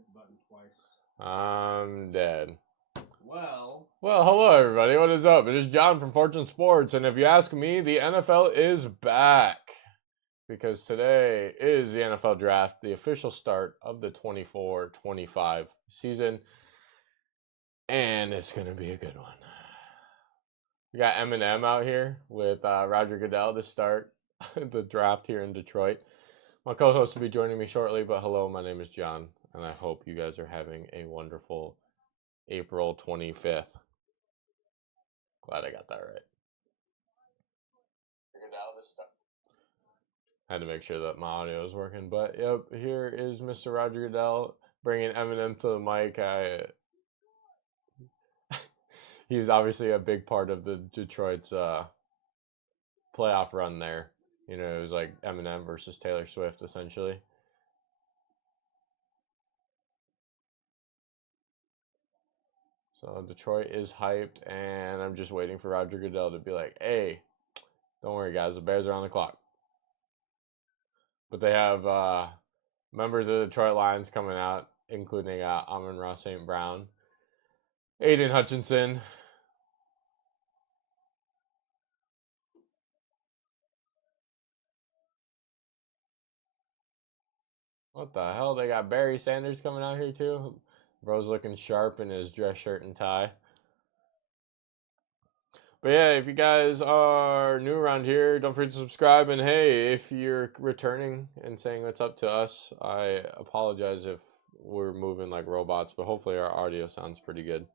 hit the button twice. I'm dead. Well, hello everybody. What is up? It is John from Fortune Sports, and if you ask me, the NFL is back because today is the NFL Draft, the official start of the 24-25 season, and it's gonna be a good one. We got Eminem out here with Roger Goodell to start the draft here in Detroit. My co-host will be joining me shortly, but hello, my name is John, and I hope you guys are having a wonderful April 25th. Glad I got that right. Had to make sure that my audio is working, but yep, here is Mr. Roger Goodell bringing Eminem to the mic. He was obviously a big part of the Detroit's playoff run there. You know, it was like Eminem versus Taylor Swift, essentially. So Detroit is hyped, and I'm just waiting for Roger Goodell to be like, hey, don't worry, guys, the Bears are on the clock. But they have members of the Detroit Lions coming out, including Amon-Ra St. Brown, Aiden Hutchinson. What the hell? They got Barry Sanders coming out here too. Bro's looking sharp in his dress shirt and tie. But yeah, if you guys are new around here, don't forget to subscribe. And hey, if you're returning and saying what's up to us, I apologize if we're moving like robots, but hopefully our audio sounds pretty good.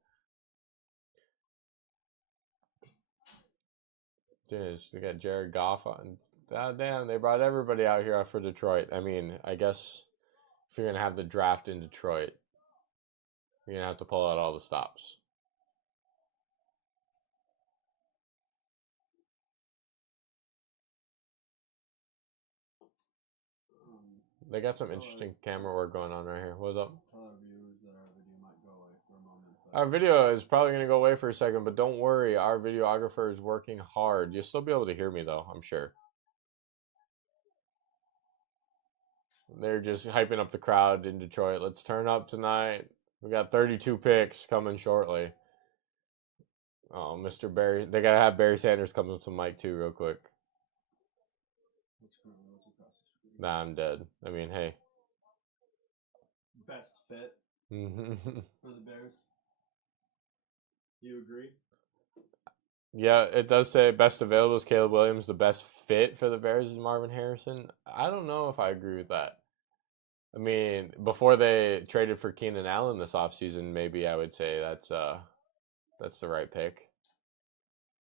Dude, they got Jared Goff on. God damn, they brought everybody out here for Detroit. I mean, I guess if you're going to have the draft in Detroit, you're going to have to pull out all the stops. They got some interesting camera work going on right here. What's up? tell our viewers that our video might go away for a moment. Our video is probably going to go away for a second, but don't worry. Our videographer is working hard. You'll still be able to hear me, though, I'm sure. They're just hyping up the crowd in Detroit. Let's turn up tonight. We got 32 picks coming shortly. Oh, Mr. Barry. They got to have Barry Sanders come up to Mike, too, real quick. Nah, I'm dead. I mean, hey. Best fit for the Bears. You agree? Yeah, it does say best available is Caleb Williams. The best fit for the Bears is Marvin Harrison. I don't know if I agree with that. I mean, before they traded for Keenan Allen this offseason, maybe I would say that's the right pick.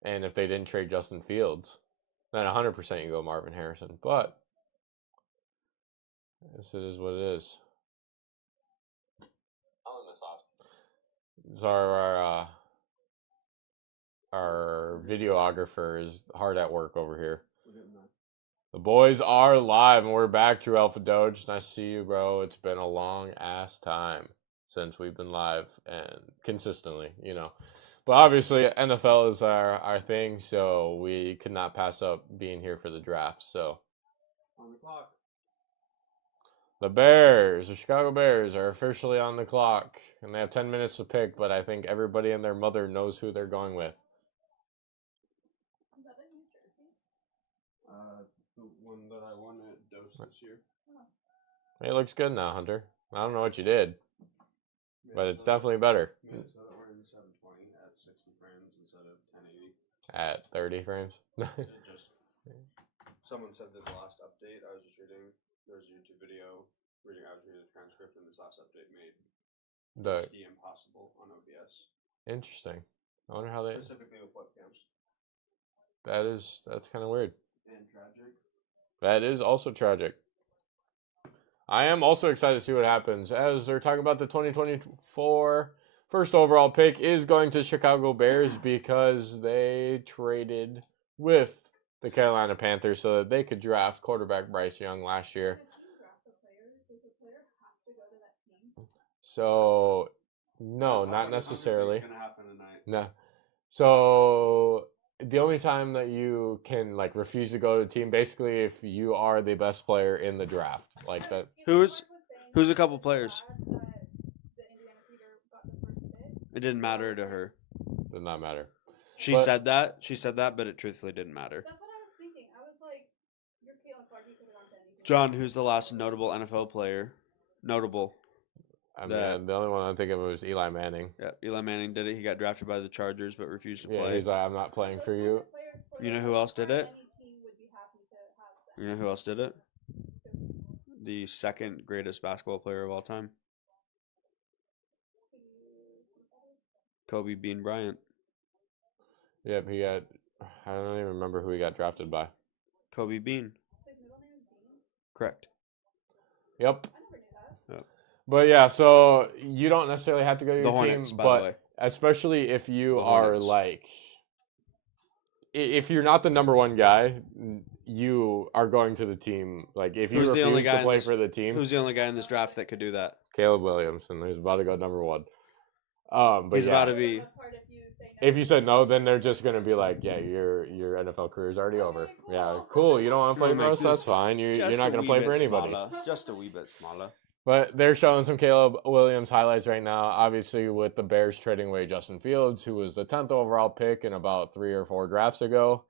And if they didn't trade Justin Fields, then 100% you go Marvin Harrison. But this it is what it is. So our videographer is hard at work over here. The boys are live, and we're back. Drew Alpha Doge, nice to see you, bro. It's been a long ass time since we've been live and consistently, you know. But obviously, NFL is our thing, so we could not pass up being here for the draft. So on the clock. The Bears, the Chicago Bears, are officially on the clock, and they have 10 minutes to pick, but I think everybody and their mother knows who they're going with. Is that a new jersey? It's the one that I won at Dose this year. It looks good now, Hunter. I don't know what you did, but it's definitely better. Minnesota wearing 720 at 60 frames instead of 1080. At 30 frames? Someone said that the last update, I was just reading, there was a YouTube video, I was reading the transcript, and this last update made HD impossible on OBS. Interesting. I wonder how they... Specifically with webcams. That's kind of weird. And tragic. That is also tragic. I am also excited to see what happens. As they're talking about the 2024 first overall pick is going to Chicago Bears because they traded with the Carolina Panthers so that they could draft quarterback Bryce Young last year. So, no, not necessarily. What's going to happen tonight? No. So, the only time that you can like refuse to go to the team, basically, if you are the best player in the draft, like that. Who's a couple players? It didn't matter to her. Did not matter. She said that, but it truthfully didn't matter. That's what I was thinking. I was like, you're Caitlin Clark, you could have gone to anything. John, who's the last notable NFL player? Notable. I mean, the only one I think of was Eli Manning. Yeah, Eli Manning did it. He got drafted by the Chargers, but refused to play. Yeah, he's like, I'm not playing for you. You know who else did it? You know who else did it? The second greatest basketball player of all time. Kobe Bean Bryant. Yep, he got. I don't even remember who he got drafted by. Kobe Bean. Correct. Yep. But yeah, so you don't necessarily have to go to your Hornets, team, by the but way. especially if you are like, if you're not the number one guy, you are going to the team. Like if you refuse to play for the team, who's the only guy in this draft that could do that? Caleb Williams, and he's about to go number one. But he's about to be. If you said no, then they're just gonna be like, yeah, your NFL career is already over. Yeah, cool. You don't want to play for us? That's fine. You're not gonna play for anybody. Just a wee bit smaller. But they're showing some Caleb Williams highlights right now. Obviously, with the Bears trading away Justin Fields, who was the 10th overall pick in about 3 or 4 drafts ago,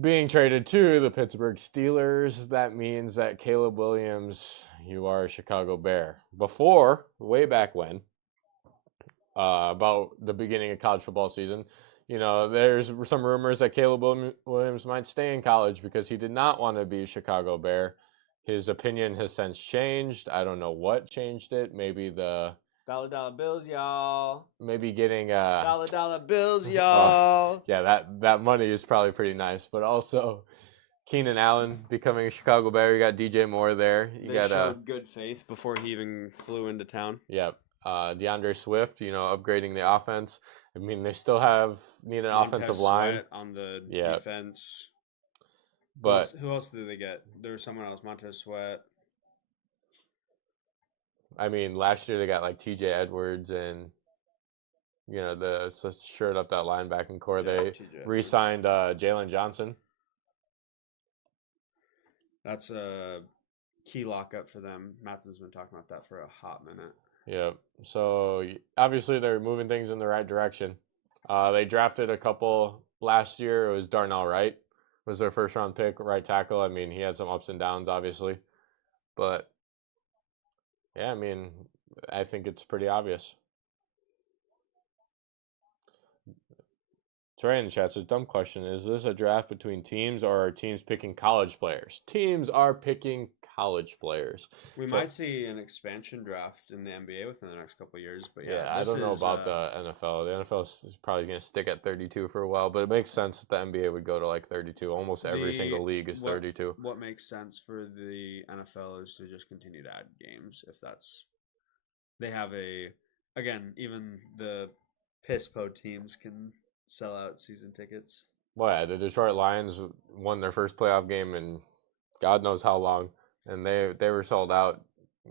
being traded to the Pittsburgh Steelers. That means that Caleb Williams, you are a Chicago Bear. Before, way back when, about the beginning of college football season, you know, there's some rumors that Caleb Williams might stay in college because he did not want to be a Chicago Bear. His opinion has since changed. I don't know what changed it. Maybe the dollar bills, y'all. Maybe getting dollar bills, y'all. Yeah, that money is probably pretty nice. But also, Keenan Allen becoming a Chicago Bear. You got DJ Moore there. They showed good faith before he even flew into town. Yep. DeAndre Swift, you know, upgrading the offense. I mean, they still need an offensive line on the defense. But who else did they get? There was someone else, Montez Sweat. I mean, last year they got like TJ Edwards and, you know, shirt up that linebacking core. They re-signed Jalen Johnson. That's a key lockup for them. Matthew's been talking about that for a hot minute. Yeah. So obviously they're moving things in the right direction. They drafted a couple last year. It was Darnell Wright. Was their first round pick, right tackle. I mean, he had some ups and downs, obviously. But, yeah, I mean, I think it's pretty obvious. Trey in the chat says, dumb question. Is this a draft between teams or are teams picking college players? Teams are picking college players. We might see an expansion draft in the NBA within the next couple of years, but yeah, I don't know about the NFL. The NFL is probably going to stick at 32 for a while, but it makes sense that the NBA would go to like 32. Almost every single league is 32. What makes sense for the NFL is to just continue to add games. If they have even the piss-po teams can sell out season tickets. Well, yeah, the Detroit Lions won their first playoff game in God knows how long. And they were sold out,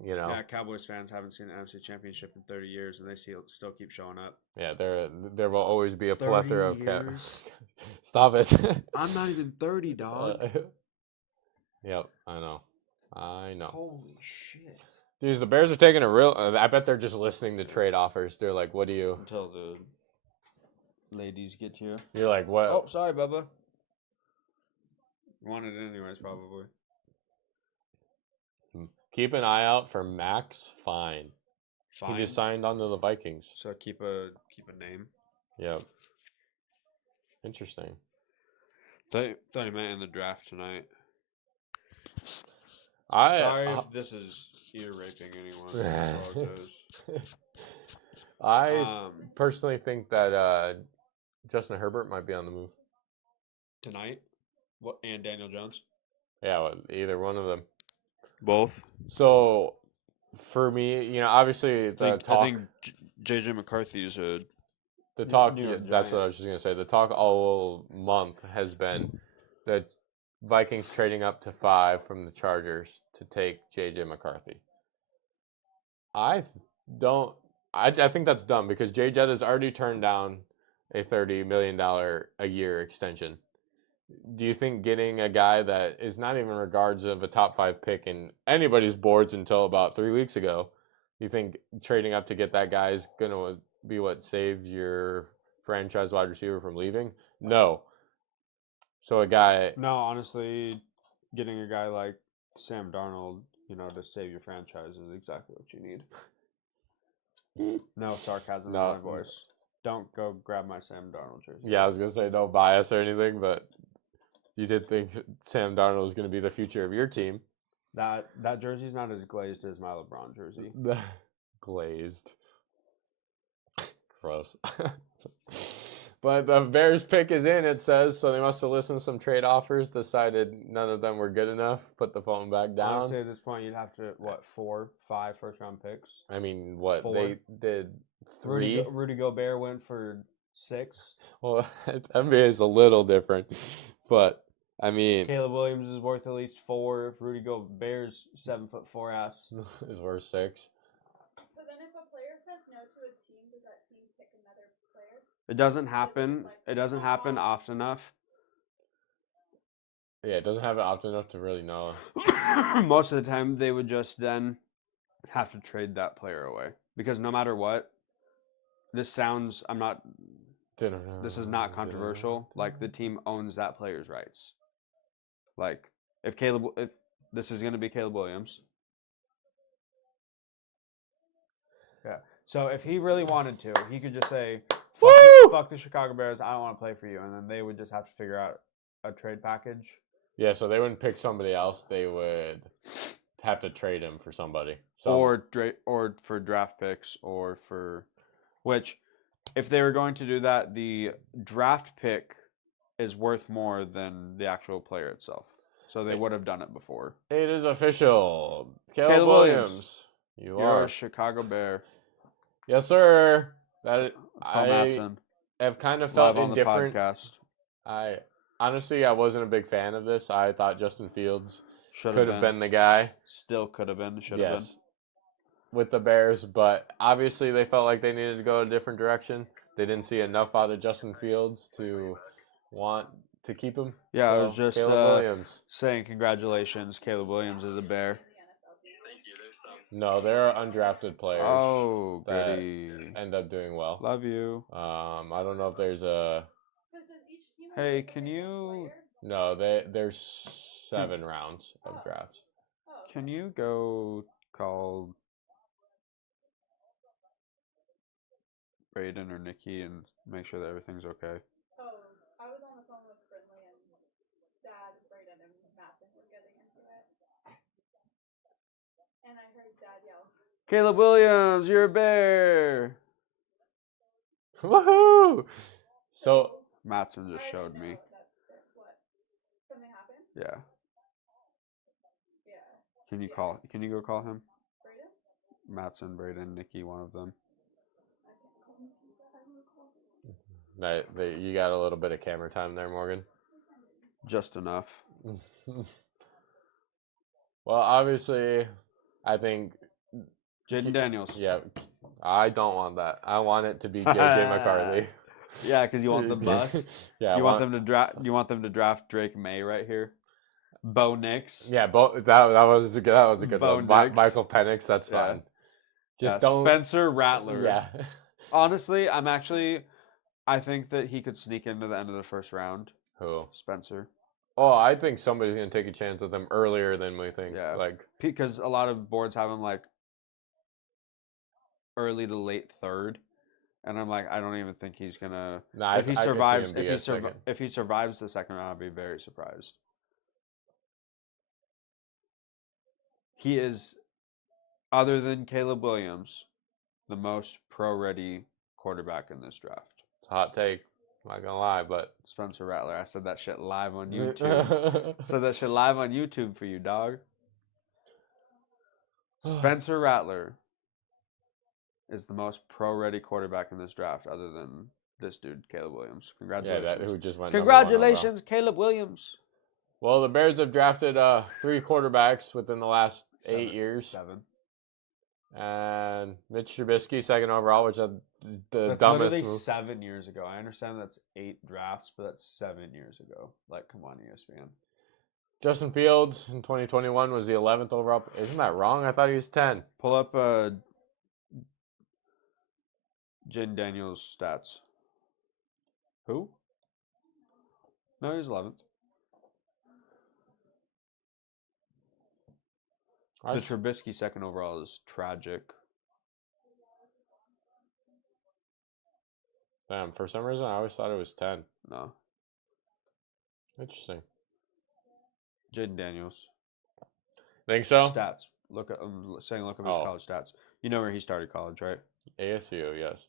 you know. Yeah, Cowboys fans haven't seen the NFC Championship in 30 years, and they still keep showing up. Yeah, there will always be a plethora of Stop it. I'm not even 30, dog. Yep, I know. Holy shit. Dude, the Bears are taking a real... I bet they're just listening to trade offers. They're like, what do you... Until the ladies get here. You're like, what? Oh, sorry, Bubba. You wanted it anyways, probably. Keep an eye out for Max Fine. He just signed on to the Vikings. So keep a name. Yep. Interesting. Thought he meant in the draft tonight. Sorry if this is ear raping anyone. I personally think that Justin Herbert might be on the move tonight. What and Daniel Jones? Yeah, well, either one of them. Both. So, for me, you know, obviously I think J.J. McCarthy is the talk. That's what I was just gonna say. The talk all month has been the Vikings trading up to 5 from the Chargers to take J.J. McCarthy. I think that's dumb because J.J. has already turned down a $30 million a year extension. Do you think getting a guy that is not even regards of a top 5 pick in anybody's boards until about 3 weeks ago, you think trading up to get that guy is going to be what saves your franchise wide receiver from leaving? No. So a guy, No, honestly, getting a guy like Sam Darnold, to save your franchise is exactly what you need. No sarcasm in No, my voice. Don't go grab my Sam Darnold jersey. yeah, I was gonna say no bias or anything, but you did think Sam Darnold was gonna be the future of your team. That jersey's not as glazed as my LeBron jersey. Glazed. Gross. But the Bears pick is in, it says, so they must have listened to some trade offers, decided none of them were good enough, put the phone back I would say down. at this point you'd have to 4, 5 first-round picks. I mean, what Four. they did 3. Rudy Gobert went for 6. Well, NBA is a little different, but I mean, Caleb Williams is worth at least 4. If Rudy Gobert's 7'4" ass. is worth 6. So then if a player says no to a team, does that team pick another player? It doesn't happen. It doesn't happen often enough. Yeah, it doesn't have it often enough to really know. Most of the time, they would just then have to trade that player away because no matter what, this sounds. This is not controversial. Like the team owns that player's rights. Like if this is going to be Caleb Williams. Yeah. So if he really wanted to, he could just say, fuck the Chicago Bears, I don't want to play for you. And then they would just have to figure out a trade package. Yeah, so they wouldn't pick somebody else. They would have to trade him for somebody. Or for draft picks or for... Which, if they were going to do that, the draft pick is worth more than the actual player itself. So they would have done it before. It is official. Caleb Williams. You're a Chicago Bear. Yes, sir. Paul I Mattson. have kind of felt Live on indifferent. the podcast. Honestly, I wasn't a big fan of this. I thought Justin Fields Should could have been the guy. Still could have been. Should have been. With the Bears, but obviously they felt like they needed to go a different direction. They didn't see enough out of Justin Fields to want to keep him. Yeah, I So, was just Caleb Williams. saying congratulations. Caleb Williams is a Bear. No, there are undrafted players Oh, that goody. end up doing well. Love you. I don't know if there's a... Hey, can you... No, there's 7 rounds of drafts. Can you go call Brayden or Nikki and make sure that everything's okay? Oh, I was on the phone with Brindley and Dad, Brayden, and Mattson were getting into it. And I heard Dad yell, Caleb Williams, you're a Bear! Woohoo! So, Mattson just I showed didn't me. know that's what? Something happened? Yeah. Yeah. Can you go call him? Brayden? Mattson, Brayden, Nikki, one of them. I can't call him. I will call him. you got a little bit of camera time there, Morgan. Just enough. Well, obviously, I think... Jaden Daniels. Yeah, I don't want that. I want it to be J.J. McCarthy. Yeah, because you want the bust. Yeah, You want them to draft. You want them to draft Drake May right here. Bo Nix. Yeah, that was a good Bo one. Nix. Michael Penix, that's Yeah. fine. Just Yeah, don't. Spencer Rattler. Yeah. Honestly, I think that he could sneak into the end of the first round. Who? Spencer. Oh, I think somebody's gonna take a chance with him earlier than we think. Yeah. Like, Because a lot of boards have him like early to late third, and I'm like, I don't even think he's gonna. nah, If he I could see survives, him be a second. if he survives the second round, I'd be very surprised. He is, other than Caleb Williams, the most pro-ready quarterback in this draft. It's a hot take. I'm not gonna lie, but Spencer Rattler. I said that shit live on YouTube. Said that shit live on YouTube for you, dog. Spencer Rattler is the most pro-ready quarterback in this draft, other than this dude, Caleb Williams. yeah, Congratulations! who just went. number one overall. Congratulations, Caleb Williams. Well, the Bears have drafted 3 quarterbacks within the last 8 years. 7. And Mitch Trubisky, 2nd overall, which is the That's dumbest literally move. 7 years ago. I understand that's 8 drafts, but that's 7 years ago. Like, come on, ESPN. Justin Fields in 2021 was the 11th overall. Isn't that wrong? I thought he was 10. Pull up Jaden Daniels stats. Who? No, he's 11th. The Trubisky second overall is tragic. Damn, for some reason I always thought it was 10. No. Interesting. Jaden Daniels. Think so? Stats. Look at look at his Oh. college stats. You know where he started college, right? ASU, yes.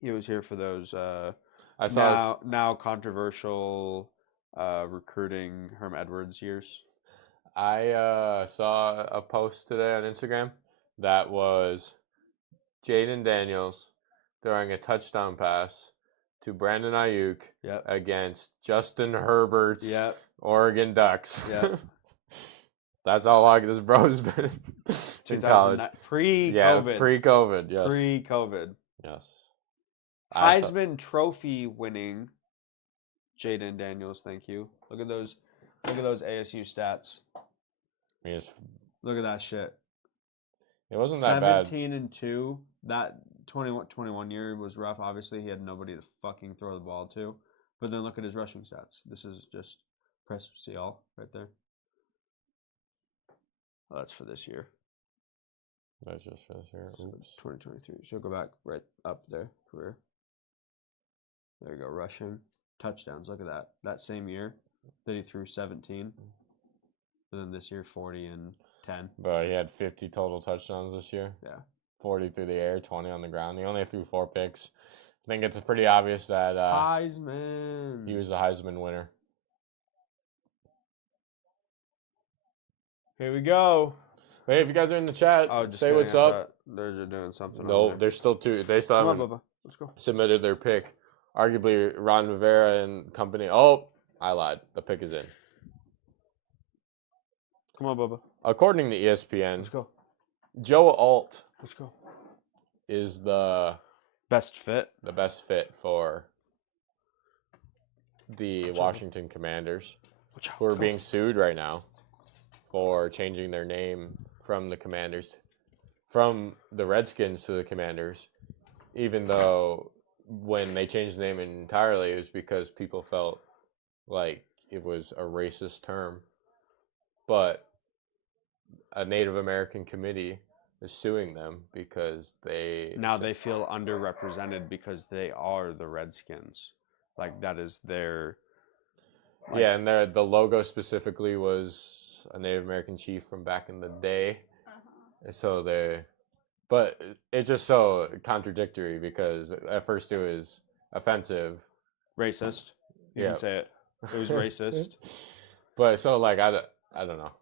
He was here for those I saw now controversial recruiting Herm Edwards years. I saw a post today on Instagram that was Jaden Daniels throwing a touchdown pass to Brandon Ayuk Yep. against Justin Herbert's Yep. Oregon Ducks. Yep. That's how long this bro's been in college. Pre-COVID. Yeah, pre-COVID, yes. Pre-COVID. Yes. Heisman Trophy winning Jaden Daniels, thank you. Look at those ASU stats. I mean, Look at that shit. it wasn't that bad. 17-2. That 21 year was rough. Obviously, he had nobody to fucking throw the ball to. But then look at his rushing stats. This is just press see all right there. Oh, that's for this year. That's just for this year. So Oops. 2023. So go back right up there. Career. There you go. Rushing. Touchdowns. Look at that. That same year that he threw 17. And then this year, 40 and 10. But he had 50 total touchdowns this year. Yeah. 40 through the air, 20 on the ground. He only threw 4 picks. I think it's pretty obvious that Heisman. he was the Heisman winner. Here we go. Hey, if you guys are in the chat, say what's up. They're doing something. No, there's still 2. They still Come on, haven't Bubba. Let's go. submitted their pick. Arguably, Ron Rivera and company. Oh, I lied. The pick is in. Come on, Bubba. According to ESPN, Let's go. Joe Alt Let's go. is the Best fit. best fit for the Washington Commanders, who are being sued right now for changing their name from the Commanders, from the Redskins to the Commanders, even though when they changed the name entirely, it was because people felt like it was a racist term. But a Native American committee is suing them because they feel underrepresented because they are the Redskins. Like that is their. Yeah, and the logo specifically was a Native American chief from back in the day. So but it's just so contradictory because at first it was offensive. Racist. You can say it. It was racist. But so like I don't know.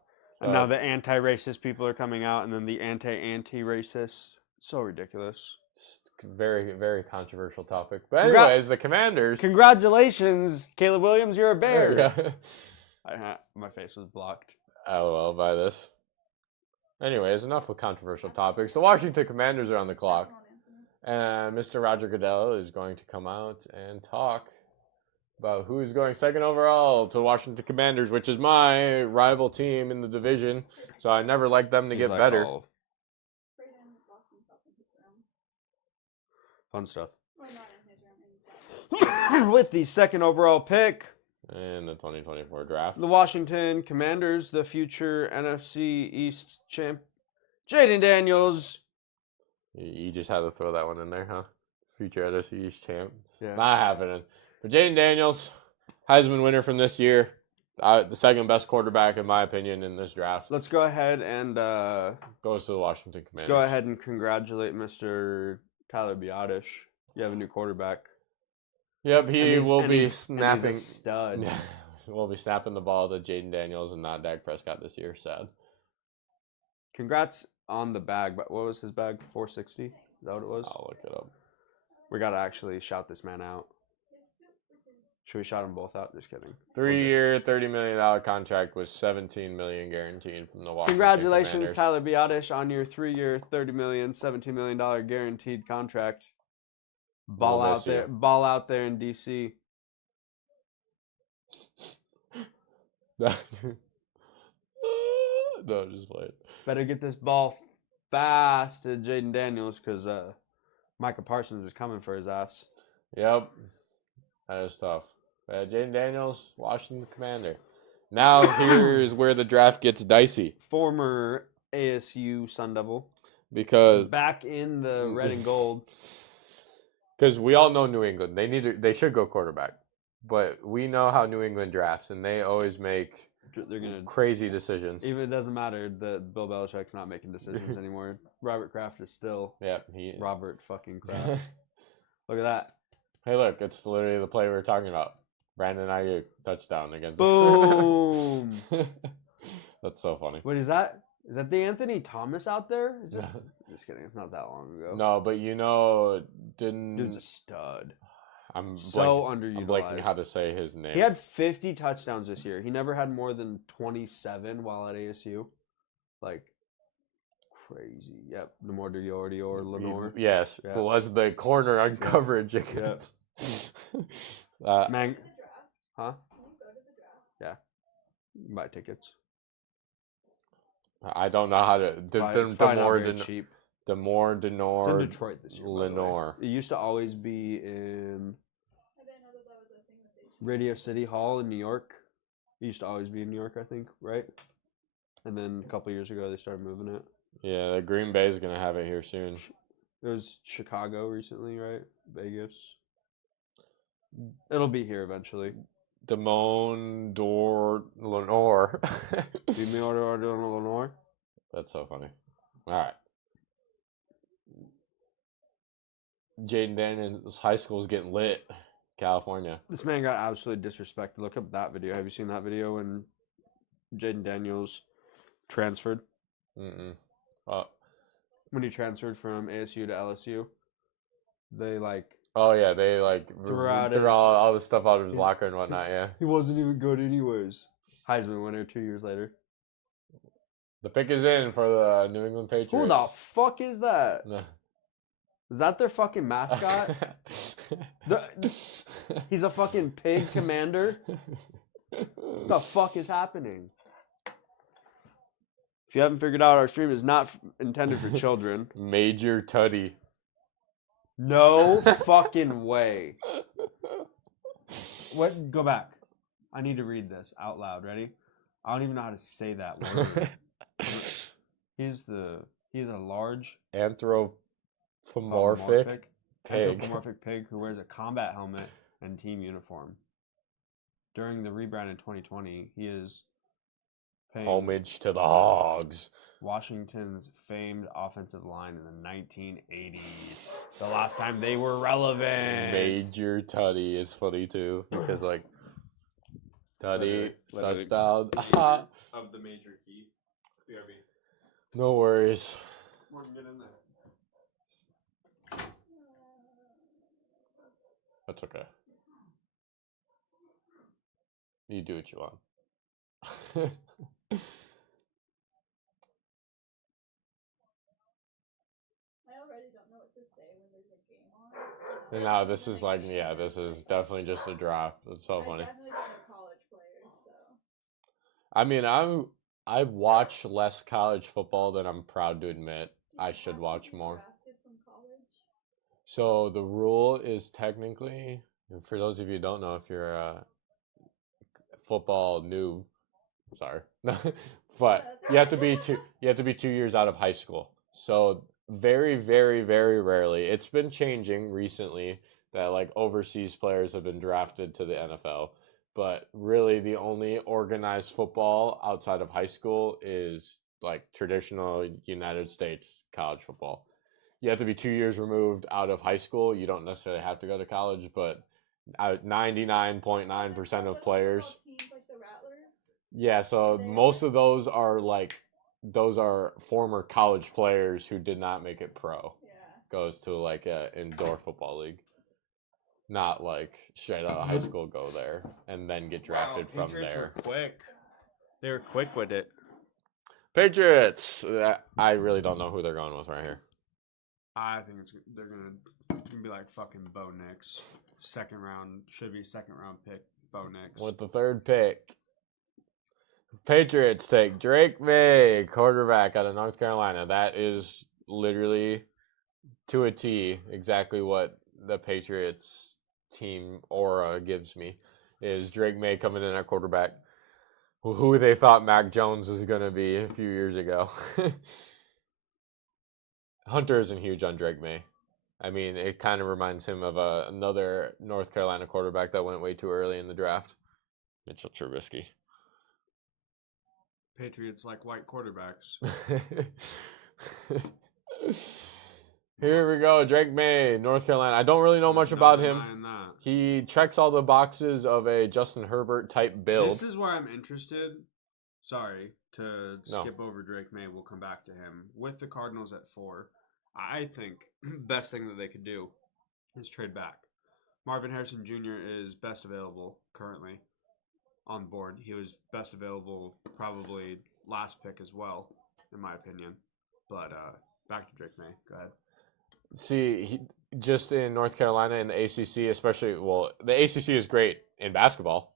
And now the anti-racist people are coming out, and then the anti-racist. So ridiculous. Very, very controversial topic. But anyways, the Commanders. Congratulations, Caleb Williams, you're a bear. Yeah. My face was blocked. LOL by this. Anyways, enough with controversial topics. The Washington Commanders are on the clock. And Mr. Roger Goodell is going to come out and talk about who's going second overall to the Washington Commanders, which is my rival team in the division. So I never like them to get better. Oh. Fun stuff. With the second overall pick in the 2024 draft, the Washington Commanders, the future NFC East champ, Jaden Daniels. You just had to throw that one in there, huh? Future NFC East champ. Yeah. Not happening. But Jaden Daniels, Heisman winner from this year. The second best quarterback, in my opinion, in this draft. Let's go ahead and goes to the Washington Commanders. Go ahead and congratulate Mr. Tyler Biadasz. You have a new quarterback. Yep, he will be snapping. He's a stud. We'll be snapping the ball to Jaden Daniels and not Dak Prescott this year. Sad. Congrats on the bag, but what was his bag? 460? Is that what it was? I'll look it up. We gotta actually shout this man out. Should we shout them both out? Just kidding. 3-year, $30 million contract with $17 million guaranteed from the Washington Congratulations, Commanders. Tyler Biadasz, on your 3-year, $30 million, $17 million guaranteed contract. Ball out there in DC. No, just play it. Better get this ball fast to Jaden Daniels because Micah Parsons is coming for his ass. Yep. That is tough. Jaden Daniels, Washington Commander. Now here's where the draft gets dicey Former ASU Sun Devil. because Back in the red and gold. we all know New England. They should go quarterback. But we know how New England drafts, and they always make They're gonna crazy decisions. even it doesn't matter that Bill Belichick's not making decisions anymore. Robert Kraft is still Yep. He. Robert fucking Kraft. Look at that. Hey, look! It's literally the play we were talking about. Brandon Ayuk touchdown against. Boom. That's so funny. Wait, is that the Anthony Thomas out there? Is it? Just kidding. It's not that long ago. No, but didn't. Dude's a stud. I'm So I'm underutilized. blanking how to say his name. He had 50 touchdowns this year. He never had more than 27 while at ASU. Like, crazy. Yep. Dior Lenore. Yes, Yeah. who was the corner on coverage against. Man, The draft. huh? Can you go to the draft? Buy tickets. I don't know how to. Probably not very Demore cheap. Demore It's in Denore Detroit this year. by the way. Lenore. It used to always be in I didn't know that was a thing that they should. Radio City Hall in New York. It used to always be in New York, I think, right? And then a couple years ago, they started moving it. Yeah, the Green Bay is gonna have it here soon. It was Chicago recently, right? Vegas. It'll be here eventually. Demone Dor Lenore. Do me order Lenore. That's so funny. All right. Jaden Daniels High School is getting lit. California. This man got absolutely disrespected. Look up that video. Have you seen that video when Jaden Daniels transferred? Mm-mm. When he transferred from ASU to LSU, they like Oh yeah, they like Threw out threw his- all the stuff out of his Yeah. locker and whatnot. Yeah. he wasn't even good anyways. Heisman winner 2 years later. The pick is in for the New England Patriots. Who the fuck is that? No. Is that their fucking mascot? He's a fucking pig commander. What the fuck is happening? If you haven't figured out, our stream is not intended for children. Major Tuddy. No fucking way. What? Go back. I need to read this out loud. Ready? I don't even know how to say that word. He's a large Anthropomorphic pig. anthropomorphic pig who wears a combat helmet and team uniform. During the rebrand in 2020, he is paying Homage to the Hogs. Washington's famed offensive line in the 1980s. The last time they were relevant. Major Tuddy is funny too because like Tuddy Let it- touchdown. Of the major key. BRB. No worries. Morgan, get in there. That's okay. You do what you want. I already don't know what to say when there's a game on. And now this is like, yeah, this is definitely just a draft. It's so I funny. definitely don't know college players, so. I mean, I watch less college football than I'm proud to admit. I should watch more. Drafted from college? So the rule is technically, and for those of you who don't know, if you're a football noob, sorry, but you have to be 2 years out of high school. So very, very, very rarely, it's been changing recently that like overseas players have been drafted to the NFL. But really, the only organized football outside of high school is like traditional United States college football. You have to be 2 years removed out of high school. You don't necessarily have to go to college, but 99.9% of players. Teams like the Rattlers? Yeah, so They- most of those are former college players who did not make it pro. Yeah. Goes to like a indoor football league. Not like straight out of high school go there and then get drafted from there. Were quick. They were quick with it. Patriots. I really don't know who they're going with right here. I think they're gonna be like fucking Bo Nix. Second round pick. Bo Nix. With the third pick, Patriots take Drake May, quarterback out of North Carolina. That is literally to a T, exactly what the Patriots team aura gives me is Drake May coming in at quarterback, who they thought Mac Jones was going to be a few years ago. Hunter isn't huge on Drake May. I mean, it kind of reminds him of another North Carolina quarterback that went way too early in the draft, Mitchell Trubisky. Patriots like white quarterbacks. Here we go, Drake May, North Carolina. I don't really know much There's no about him. denying that. He checks all the boxes of a Justin Herbert type build. This is where I'm interested. Sorry to skip over Drake May. We'll come back to him. With the Cardinals at 4, I think best thing that they could do is trade back. Marvin Harrison Jr. is best available currently on board. He was best available probably last pick as well, in my opinion. But back to Drake May. Go ahead. See, just in North Carolina and the ACC, especially, well, the ACC is great in basketball.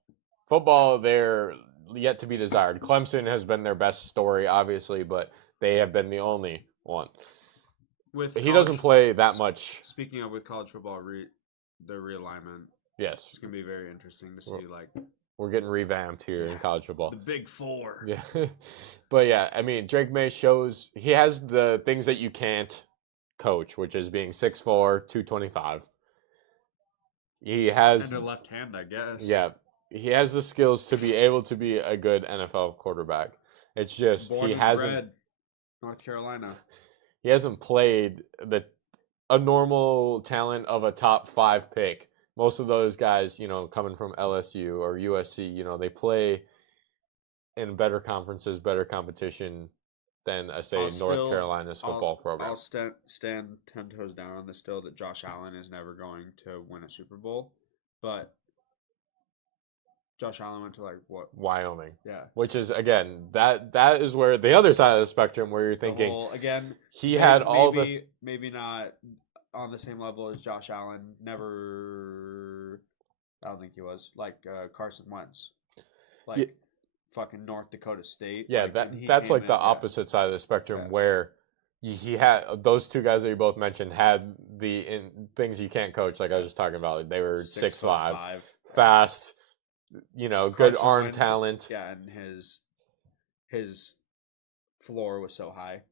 Football, they're yet to be desired. Clemson has been their best story, obviously, but they have been the only one. He doesn't play that much. Speaking of with college football, the realignment. Yes, it's gonna be very interesting to see. We're getting revamped here in college football. The Big Four. Yeah, but yeah, I mean, Drake May shows he has the things that you can't coach, which is being 6'4", 225. He has and a left hand, I guess. Yeah, he has the skills to be able to be a good NFL quarterback. It's just Born he and hasn't. bred North Carolina. He hasn't played a normal talent of a top 5 pick. Most of those guys, coming from LSU or USC, they play in better conferences, better competition than North Carolina's football program. I'll stand 10 toes down on this still that Josh Allen is never going to win a Super Bowl, but Josh Allen went to Wyoming. Yeah. Which is again that is where the other side of the spectrum where you're thinking maybe not on the same level as Josh Allen. Never, I don't think he was Carson Wentz, fucking North Dakota State. Yeah, that's like the opposite side of the spectrum where he had those two guys that you both mentioned had things you can't coach. Like I was just talking about, they were 6'5", fast. Good arm talent. Yeah, and his floor was so high,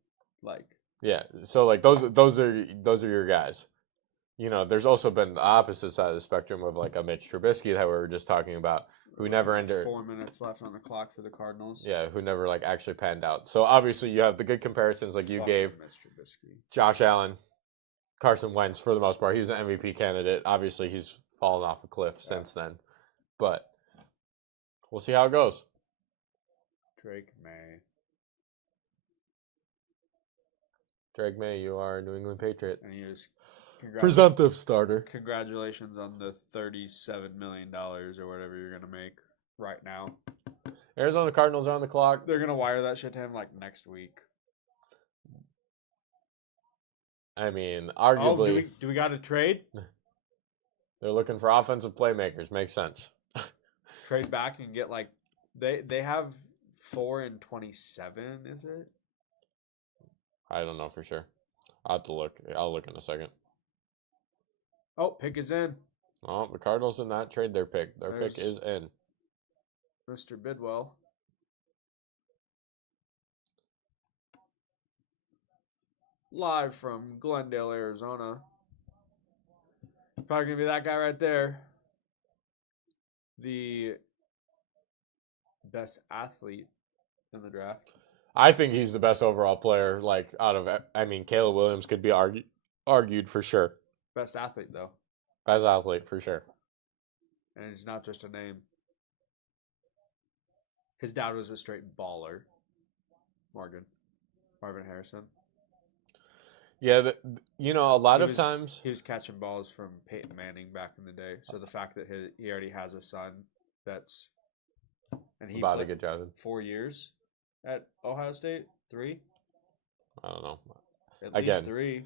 Yeah, so those are your guys. There's also been the opposite side of the spectrum of a Mitch Trubisky that we were just talking about, who never ended. 4 minutes left on the clock for the Cardinals. Yeah, who never actually panned out. So obviously you have the good comparisons you gave. Mitch Trubisky. Josh Allen, Carson Wentz for the most part. He was an MVP candidate. Obviously he's fallen off a cliff since then, but. We'll see how it goes. Drake May. Drake May, you are a New England Patriot. And he is presumptive starter. Congratulations on the $37 million or whatever you're going to make right now. Arizona Cardinals are on the clock. They're going to wire that shit to him next week. I mean, arguably. Do we got to trade? They're looking for offensive playmakers. Makes sense. Trade back and get they have 4 and 27, is it? I don't know for sure. I'll have to look. I'll look in a second. Oh, pick is in. Oh, the Cardinals did not trade their pick. Their pick is in. Mr. Bidwell. Live from Glendale, Arizona. Probably going to be that guy right there. The best athlete in the draft. I think he's the best overall player. Caleb Williams could be argued for sure. Best athlete though. Best athlete for sure. And he's not just a name. His dad was a straight baller. Marvin Harrison. Yeah, a lot of times he was catching balls from Peyton Manning back in the day. So the fact that he already has a son he about to get drafted 4 years at Ohio State, 3. I don't know. At least 3.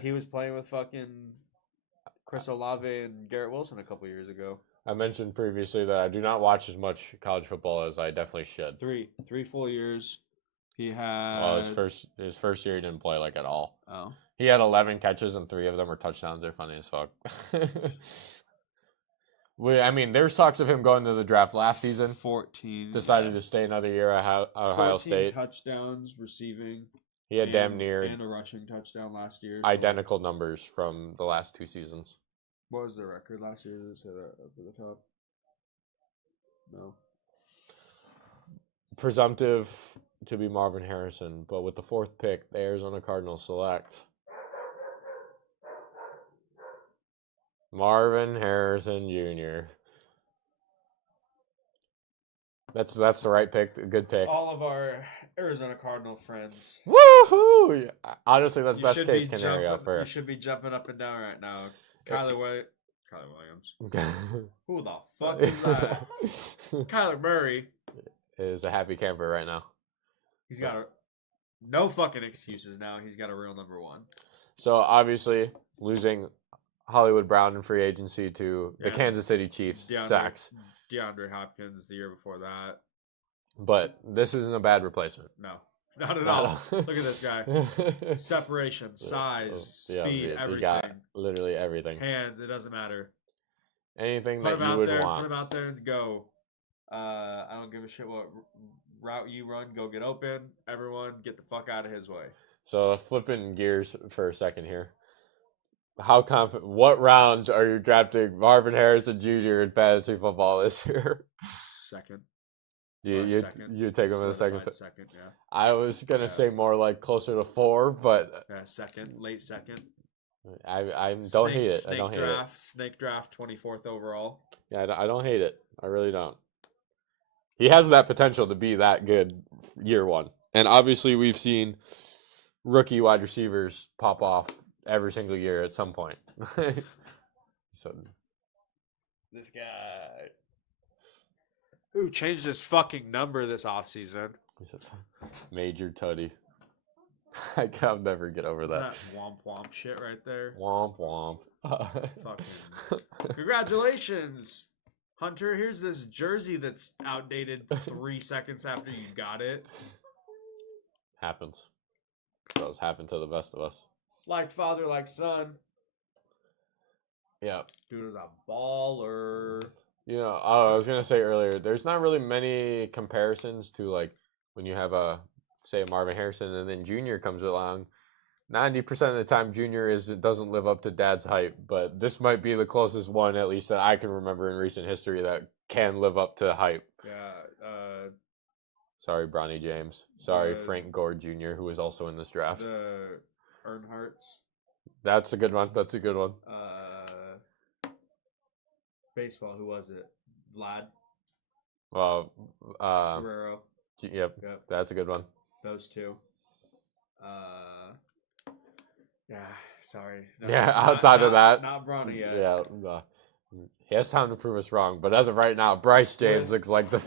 He was playing with fucking Chris Olave and Garrett Wilson a couple years ago. I mentioned previously that I do not watch as much college football as I definitely should. 3 full years. He had. Well, his first year he didn't play at all. Oh. He had 11 catches and 3 of them were touchdowns. They're funny as fuck. I mean, there's talks of him going to the draft last season. 14. Decided to stay another year at Ohio 14 State. touchdowns receiving. He had damn near and a rushing touchdown last year. So identical numbers from the last 2 seasons. what was their record last year? Does it say that up at the top? No. Presumptive to be Marvin Harrison, but with the 4th pick, the Arizona Cardinals select Marvin Harrison Jr. That's the right pick. A good pick. All of our Arizona Cardinal friends. Woohoo! Honestly, that's You best should case be scenario jumping- for. You should be jumping up and down right now. Kyler Williams. Who the fuck is that? Kyler Murray. Is a happy camper right now. He's got no fucking excuses now. He's got a real number 1. So obviously losing Hollywood Brown in free agency to the Yeah. Kansas City Chiefs sucks. DeAndre Hopkins the year before that. But this isn't a bad replacement. No, not at Not all. at all. Look at this guy. Separation, size, Yeah, speed, you everything. got literally everything. Hands, it doesn't matter. Anything Put that him you out would there. want. Put him out there and go. I don't give a shit what route you run. Go get open. Everyone, get the fuck out of his way. So flipping gears for a second here. How confident? What rounds are you drafting Marvin Harrison Jr. in fantasy football this year? Second. You second. you take him in the second. Solidified second, yeah. I was gonna Yeah. say more like closer to 4, but Yeah, second, late second. I don't hate it. I Snake don't hate draft, Snake draft, 24th overall. it. Yeah, I don't hate it. I really don't. He has that potential to be that good year 1, and obviously we've seen rookie wide receivers pop off every single year at some point. So This guy. Who changed his fucking number this offseason? Major Tutty. I'll never get over Isn't that. that womp womp shit right there? Womp womp. Fucking. Congratulations, Hunter. Here's this jersey that's outdated 3 seconds after you got it. Happens. Does happen to the best of us. Like father, like son. Yeah. Dude is a baller. You know, I was gonna say earlier, there's not really many comparisons to like when you have a say Marvin Harrison and then Junior comes along. 90% of the time, Junior doesn't live up to Dad's hype, but this might be the closest one, at least that I can remember in recent history, that can live up to hype. Yeah. Sorry, Bronny James. Sorry, The- Frank Gore Jr., who was also in this draft. The Earnhardts. That's a good one. That's a good one. Baseball. Who was it? Vlad Well, Guerrero. yep, Yep. that's a good one. Those two. Yeah. Sorry. Yeah, outside of that, not Bronny yet. Yeah, he has time to prove us wrong, but as of right now, Bryce James looks like the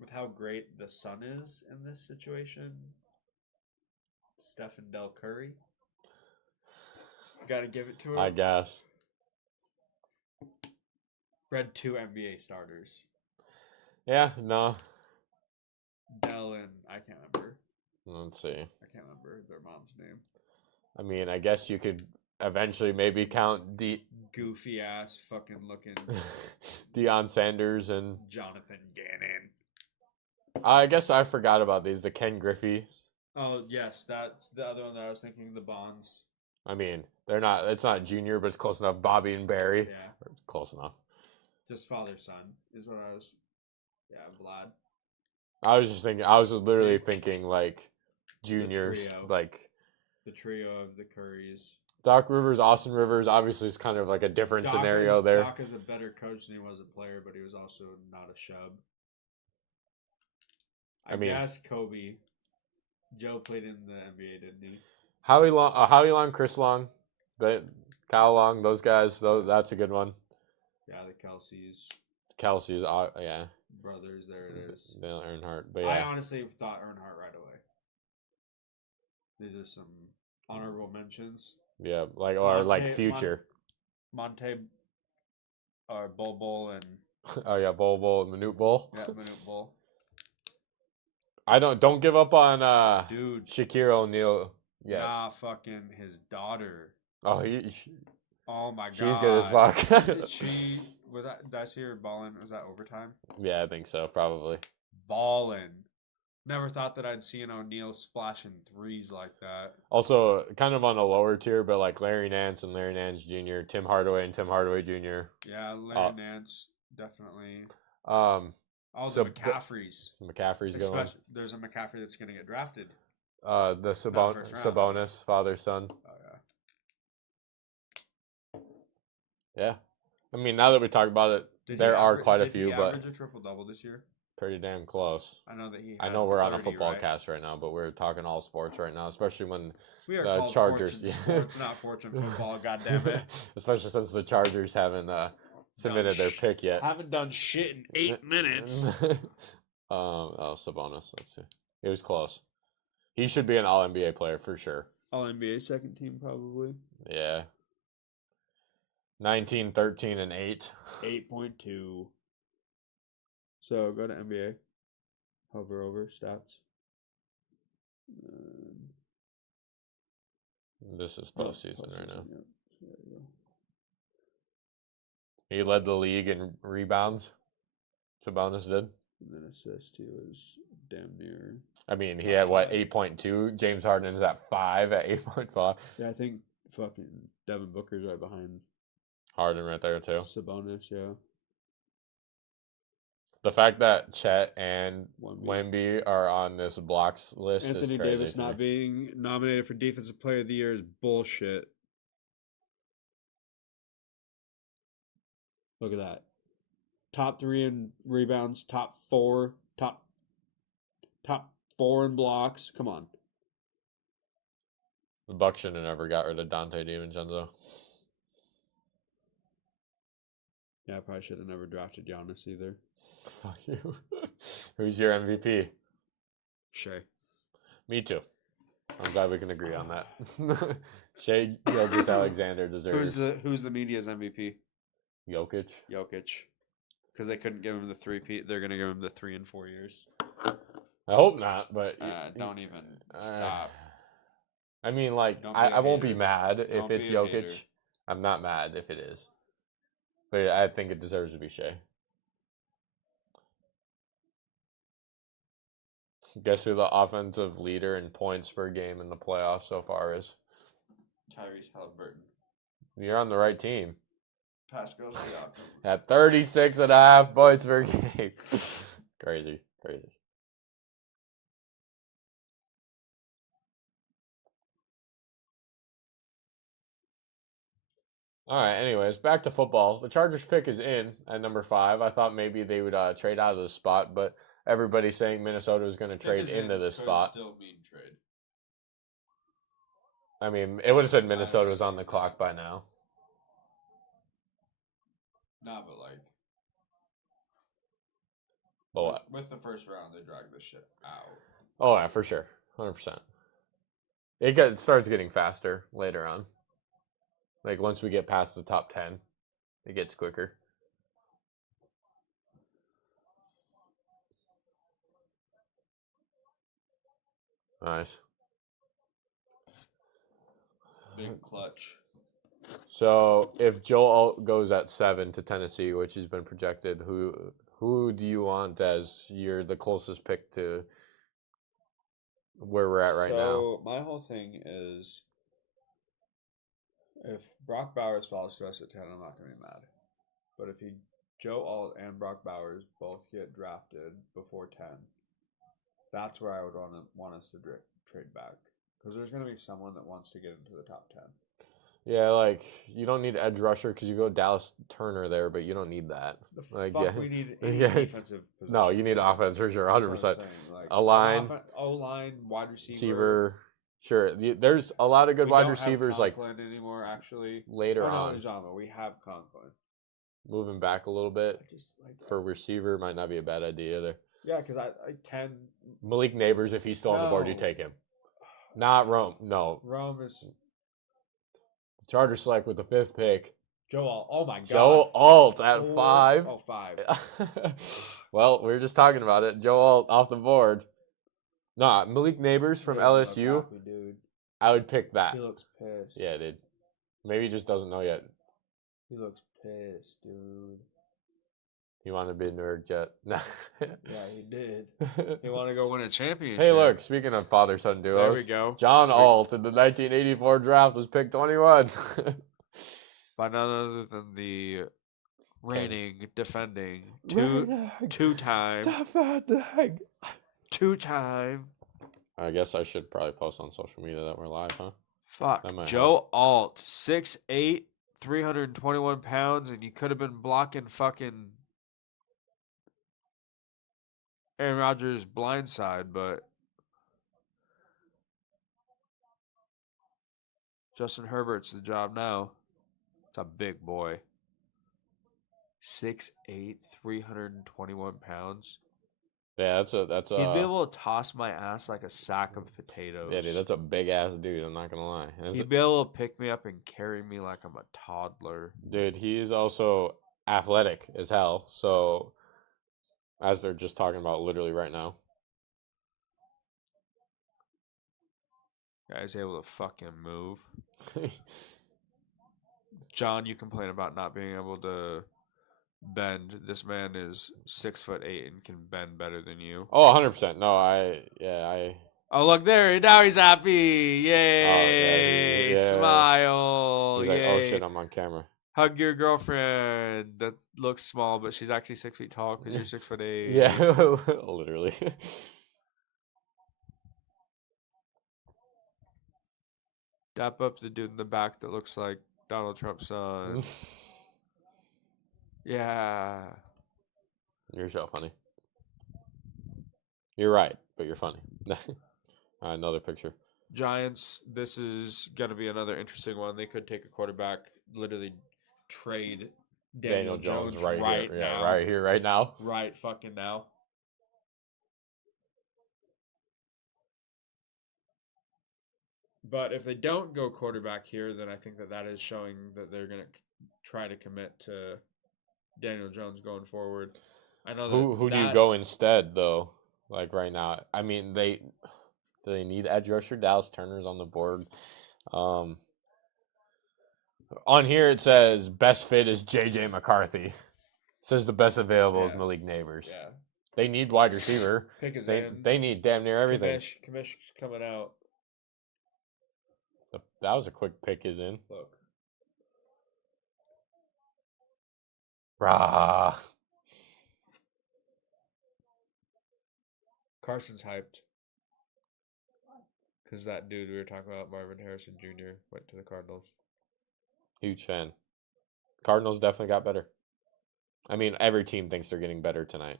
with how great the son is in this situation. Stephen Del Curry. Got to give it to him. I guess. Bred 2 NBA starters. Yeah, no. Dell and I can't remember. Let's see. I can't remember their mom's name. I mean, I guess you could eventually maybe count Goofy ass fucking looking Deion Sanders and Jonathan Gannon. I guess I forgot about these. The Ken Griffey. Oh yes, that's the other one that I was thinking. The Bonds. I mean, they're not. It's not Junior, but it's close enough. Bobby and Barry. Yeah, Close enough. just father son is what I was. Yeah, Vlad. I was just thinking. I was just literally See? thinking like juniors, trio. like The trio of the Currys. Doc Rivers, Austin Rivers. Obviously, is kind of like a different scenario there. Doc is a better coach than he was a player, but he was also not a shub. I mean- guess Kobe. Joe played in the NBA, didn't he? Howie Long, Chris Long, Kyle Long. Those guys. That's a good one. Yeah, the Kelsey's Kelsey's. Yeah. brothers. There it is. Dale Earnhardt. But I yeah. honestly thought Earnhardt right away. These are some honorable mentions. Yeah, or like Monte- future. Monte, or Bol and Oh yeah, Bol and Manute Bol. yeah, Manute Bol. don't give up on Dude, Shaquille O'Neal. Yeah. nah, fucking his daughter. Oh, Oh my she's god. good as fuck. She was that. Did I see her balling? Was that overtime? Yeah, I think so. Probably. Balling. Never thought that I'd see an O'Neal splashing threes like that. Also, kind of on a lower tier, but like Larry Nance and Larry Nance Jr., Tim Hardaway and Tim Hardaway Jr. Yeah, Larry Nance definitely. Um, All so the McCaffreys. McCaffrey's going. There's a McCaffrey that's going to get drafted. The first round. Sabonis, father son. Oh yeah. Yeah, I mean, now that we talk about it, there are quite a few, but average a triple double this year. pretty damn close. I know that he. I had know we're on a 30, football right? cast right now, but we're talking all sports right now, especially when We are the called Chargers. Fortune Sports, not Fortune Football. God damn it! Especially since the Chargers haven't submitted their pick yet. Haven't done shit in 8 minutes. Sabonis. Let's see. It was close. He should be an All NBA player for sure. All NBA second team probably. Yeah. 19, 13, and 8. 8.2. So go to NBA. Hover over stats. This is postseason right now. Yeah. There you go. He led the league in rebounds. Sabonis did. And then assist, he was damn near. I mean, he About had what, 5. 8.2. James Harden is at 5 at 8.5. Yeah, I think fucking Devin Booker's right behind Harden right there too. Sabonis, yeah. The fact that Chet and Wemby. Wemby are on this blocks list Anthony is crazy. Davis to me. not being nominated for Defensive Player of the Year is bullshit. Look at that. Top 3 in rebounds, top 4 in blocks. Come on. The Bucks should have never got rid of Dante DiVincenzo. Yeah, I probably should have never drafted Giannis either. Fuck you. Who's your MVP? Shea. Me too. I'm glad we can agree on that. Shea Gilgeous-Alexander deserves Who's the media's MVP? Jokic. Jokic. Because they couldn't give him the 3-peat. They're gonna give him the 3 and 4 years. I hope not, but Don't even stop. I mean, like, Don't be a I won't be hater. mad if Don't it's be a Jokic. hater. I'm not mad if it is. But I think it deserves to be Shea. Guess who the offensive leader in points per game in the playoffs so far is? Tyrese Halliburton. You're on the right team. Pascal Siakam. At 36.5 points per game. Crazy. All right, anyways, back to football. The Chargers pick is in at number 5. I thought maybe they would trade out of the spot, but everybody's saying Minnesota was going to trade into this spot. Still mean trade. I mean, it would have said Minnesota was on the clock by now. Nah, but like. But what? With the first round, they drag this shit out. Oh, yeah, for sure. 100%. It starts getting faster later on. Like, once we get past the top 10, it gets quicker. Nice. Big clutch. So, if Joe Alt goes at 7 to Tennessee, which has been projected, who do you want as the closest pick to where we're at right now? So, my whole thing is, if Brock Bowers falls to us at 10, I'm not going to be mad. But if Joe Alt and Brock Bowers both get drafted before 10, that's where I would want us to trade back. Because there's going to be someone that wants to get into the top 10. Yeah, like, you don't need edge rusher because you go Dallas Turner there, but you don't need that. We need any defensive position. No, you need offense for sure, 100%. Like, A line. O-line, wide receiver. Sure. There's a lot of good wide receivers like anymore, actually. later on. We have Conklin. Moving back a little bit Just like for receiver might not be a bad idea either. Yeah, because I 10. Malik Neighbors, if he's still on the board, you take him. Not Rome. No. Rome is Chargers select with the 5th pick. Joe Alt. Oh my god. Joe Alt at 5. Oh, 5. Well, we were just talking about it. Joe Alt off the board. No, Malik Neighbors from He doesn't look LSU. happy, dude. I would pick that. He looks pissed. Yeah, dude. Maybe he just doesn't know yet. He looks pissed, dude. He wanted to be a nerd jet. Nah. Yeah, he did. He wanted to go win a championship. Hey, look. Speaking of father-son duos, There we go. John Alt in the 1984 draft was picked 21. By none other than the reigning, defending, Defending. two-time. I guess I should probably post on social media that we're live, huh? Fuck. That might Joe Alt, 6'8", 321 pounds, and you could have been blocking fucking Aaron Rodgers' blindside, but Justin Herbert's the job now. It's a big boy. 6'8", 321 pounds. Yeah, that's a He'd be able to toss my ass like a sack of potatoes. yeah, dude. That's a big ass dude. I'm not gonna lie. And He'd be able to pick me up and carry me like I'm a toddler. dude, he's also athletic as hell. So, as they're just talking about literally right now. Guy's able to fucking move. John, you complain about not being able to bend. This man is 6'8" and can bend better than you. Oh, 100%. No, I. Oh, look there! Now he's happy. Yay! yeah. Smile. He's like, Yay! oh shit, I'm on camera. Hug your girlfriend. That looks small, but she's actually 6 feet tall because you're 6'8". Yeah, literally. Dap up the dude in the back that looks like Donald Trump's son. Yeah. You're so funny. You're right, but you're funny. Another picture. Giants, this is going to be another interesting one. They could take a quarterback, literally trade Daniel Jones right here. now. Yeah, right here, right now. Right fucking now. But if they don't go quarterback here, then I think that is showing that they're going to try to commit to Daniel Jones going forward. I know Who do you go instead though? Like right now, I mean they need edge rusher. Dallas Turner's on the board. On here it says best fit is JJ McCarthy. It says the best available is Malik Neighbors. Yeah. They need wide receiver. Pick his They need damn near everything. Commish coming out. That was a quick pick. Is in. Look. Rah. Carson's hyped. Because that dude we were talking about, Marvin Harrison Jr., went to the Cardinals. Huge fan. Cardinals definitely got better. I mean, every team thinks they're getting better tonight.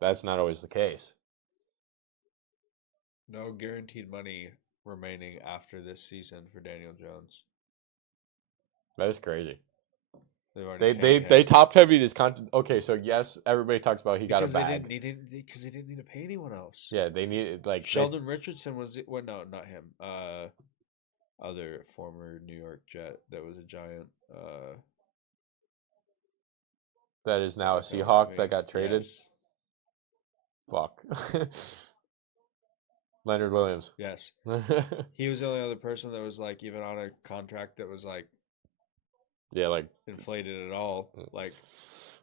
That's not always the case. No guaranteed money remaining after this season for Daniel Jones. That is crazy. They top heavy this content. Okay, so yes, everybody talks about he got a bag. Because they didn't need to pay anyone else. Yeah, they needed like Sheldon Richardson was it? Well, no, not him. Other former New York Jet that was a Giant. That is now a Seahawk that got traded. Yes. Fuck. Leonard Williams. Yes. He was the only other person that was like even on a contract that was like yeah, like inflated at all. Like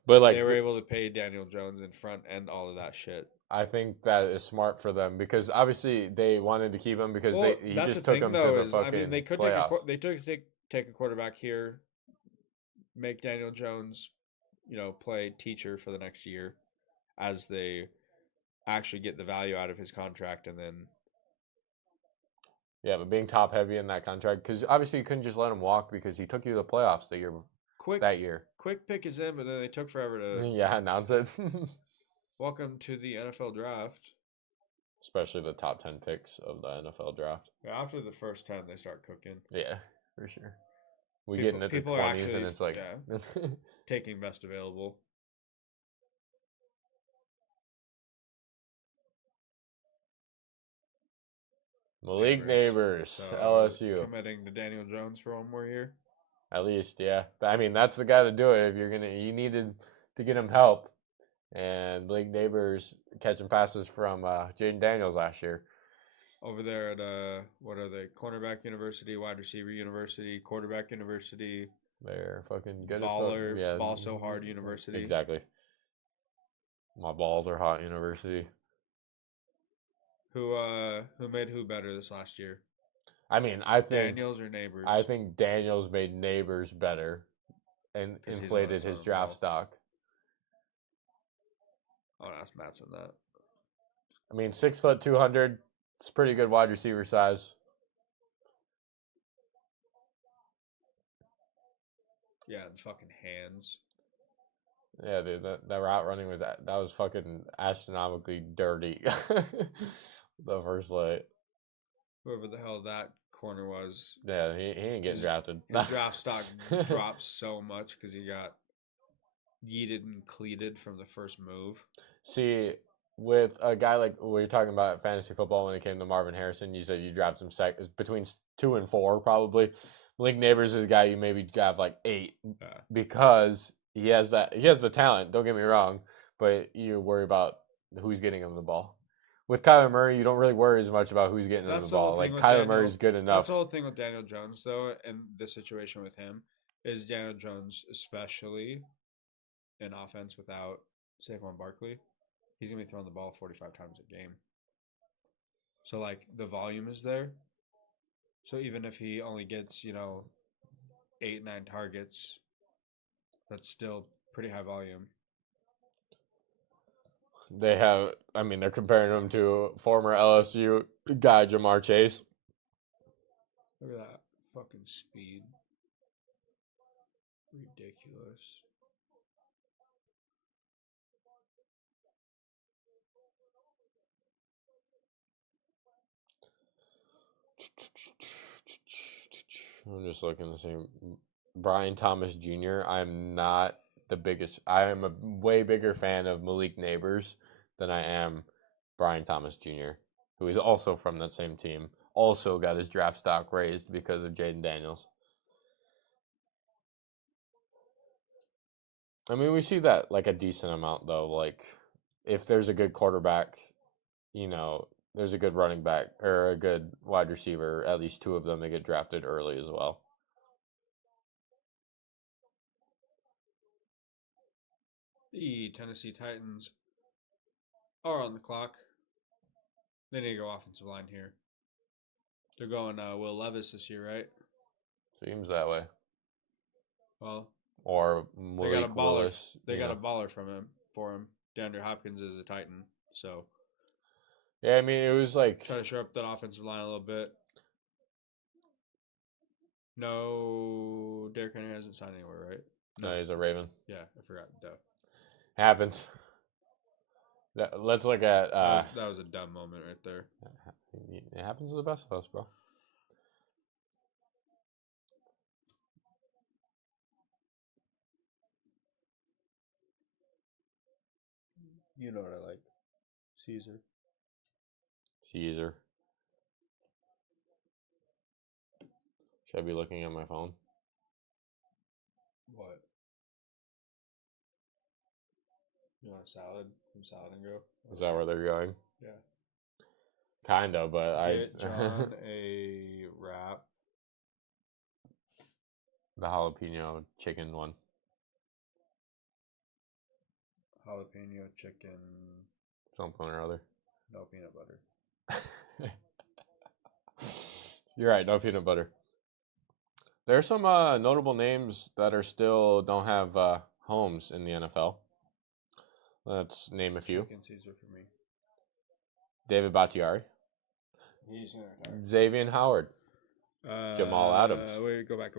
but like they were able to pay Daniel Jones in front and all of that shit. I think that is smart for them because obviously they wanted to keep him because he just took him to the fucking I mean, they could playoffs. take a quarterback here, make Daniel Jones, play teacher for the next year, as they actually get the value out of his contract, and then yeah, but being top heavy in that contract because obviously you couldn't just let him walk because he took you to the playoffs that year. Quick pick is in, but then they took forever to announce it. Welcome to the NFL draft. Especially the top 10 picks of the NFL draft. Yeah, after the first 10, they start cooking. Yeah, for sure. We get into the 20s actually, and it's like taking best available. Malik Neighbors, LSU. Committing to Daniel Jones for one more year? At least, yeah. I mean, that's the guy to do it. If you needed to get him help. and League Neighbors catching passes from Jaden Daniels last year. Over there at what are they? Cornerback University, wide receiver university, quarterback university, They're fucking good baller, as yeah, ball so hard university. Exactly. My balls are hot university. Who made who better this last year? I mean, I think Daniels or Neighbors? I think Daniels made Neighbors better and 'Cause he's inflated always his on the draft ball. stock. I'll ask Matson that. I mean, 6', 200. It's pretty good wide receiver size. Yeah, the fucking hands. Yeah, dude, that route running that was fucking astronomically dirty. The first play. Whoever the hell that corner was, Yeah, he ain't getting drafted. his draft stock dropped so much because he got yeeted and cleated from the first move. See, with a guy like we were talking about fantasy football when it came to Marvin Harrison, you said you dropped him between 2 and 4 probably. Link Neighbors is a guy you maybe have like 8 because he has the talent. Don't get me wrong, but you worry about who's getting him the ball. With Kyler Murray, you don't really worry as much about who's getting him That's the the whole ball. thing Like with Kyler Daniel- Murray's good That's enough. the whole thing with Daniel Jones, though, and the situation with him is Daniel Jones, especially in offense without Saquon Barkley, he's gonna be throwing the ball 45 times a game. So like the volume is there. So even if he only gets 8, 9 targets, that's still pretty high volume. They're comparing him to former LSU guy Jamar Chase. Look at that fucking speed. Ridiculous. I'm just looking to see Brian Thomas Jr. I am a way bigger fan of Malik Neighbors than I am Brian Thomas Jr., who is also from that same team. Also got his draft stock raised because of Jaden Daniels. I mean, we see that like a decent amount though. Like if there's a good quarterback, there's a good running back or a good wide receiver, at least 2 of them they get drafted early as well. The Tennessee Titans are on the clock. They need to go offensive line here. They're going Will Levis this year, right? Seems that way. Well, Or they got a Malik baller. Willis. They got a baller for him. DeAndre Hopkins is a Titan, so Yeah, I mean, it was like try to shore up that offensive line a little bit. No, Derrick Henry hasn't signed anywhere, right? no, he's a Raven. Yeah, I forgot. Duh. Happens. Let's look at. That was a dumb moment right there. It happens to the best of us, bro. You know what I like. Caesar. Caesar. Should I be looking at my phone? What? You want a salad from Salad and Go? Is that where they're going? Yeah. Kind of, but Get John a wrap. the jalapeno chicken one. Jalapeno chicken. Something or other. No peanut butter. You're right, no peanut butter. There are some notable names that are still don't have homes in the NFL. Let's name a few. Chicken Caesar for me. David Bakhtiari. He's gonna retire. Xavier Howard. Jamal Adams. Wait, go back.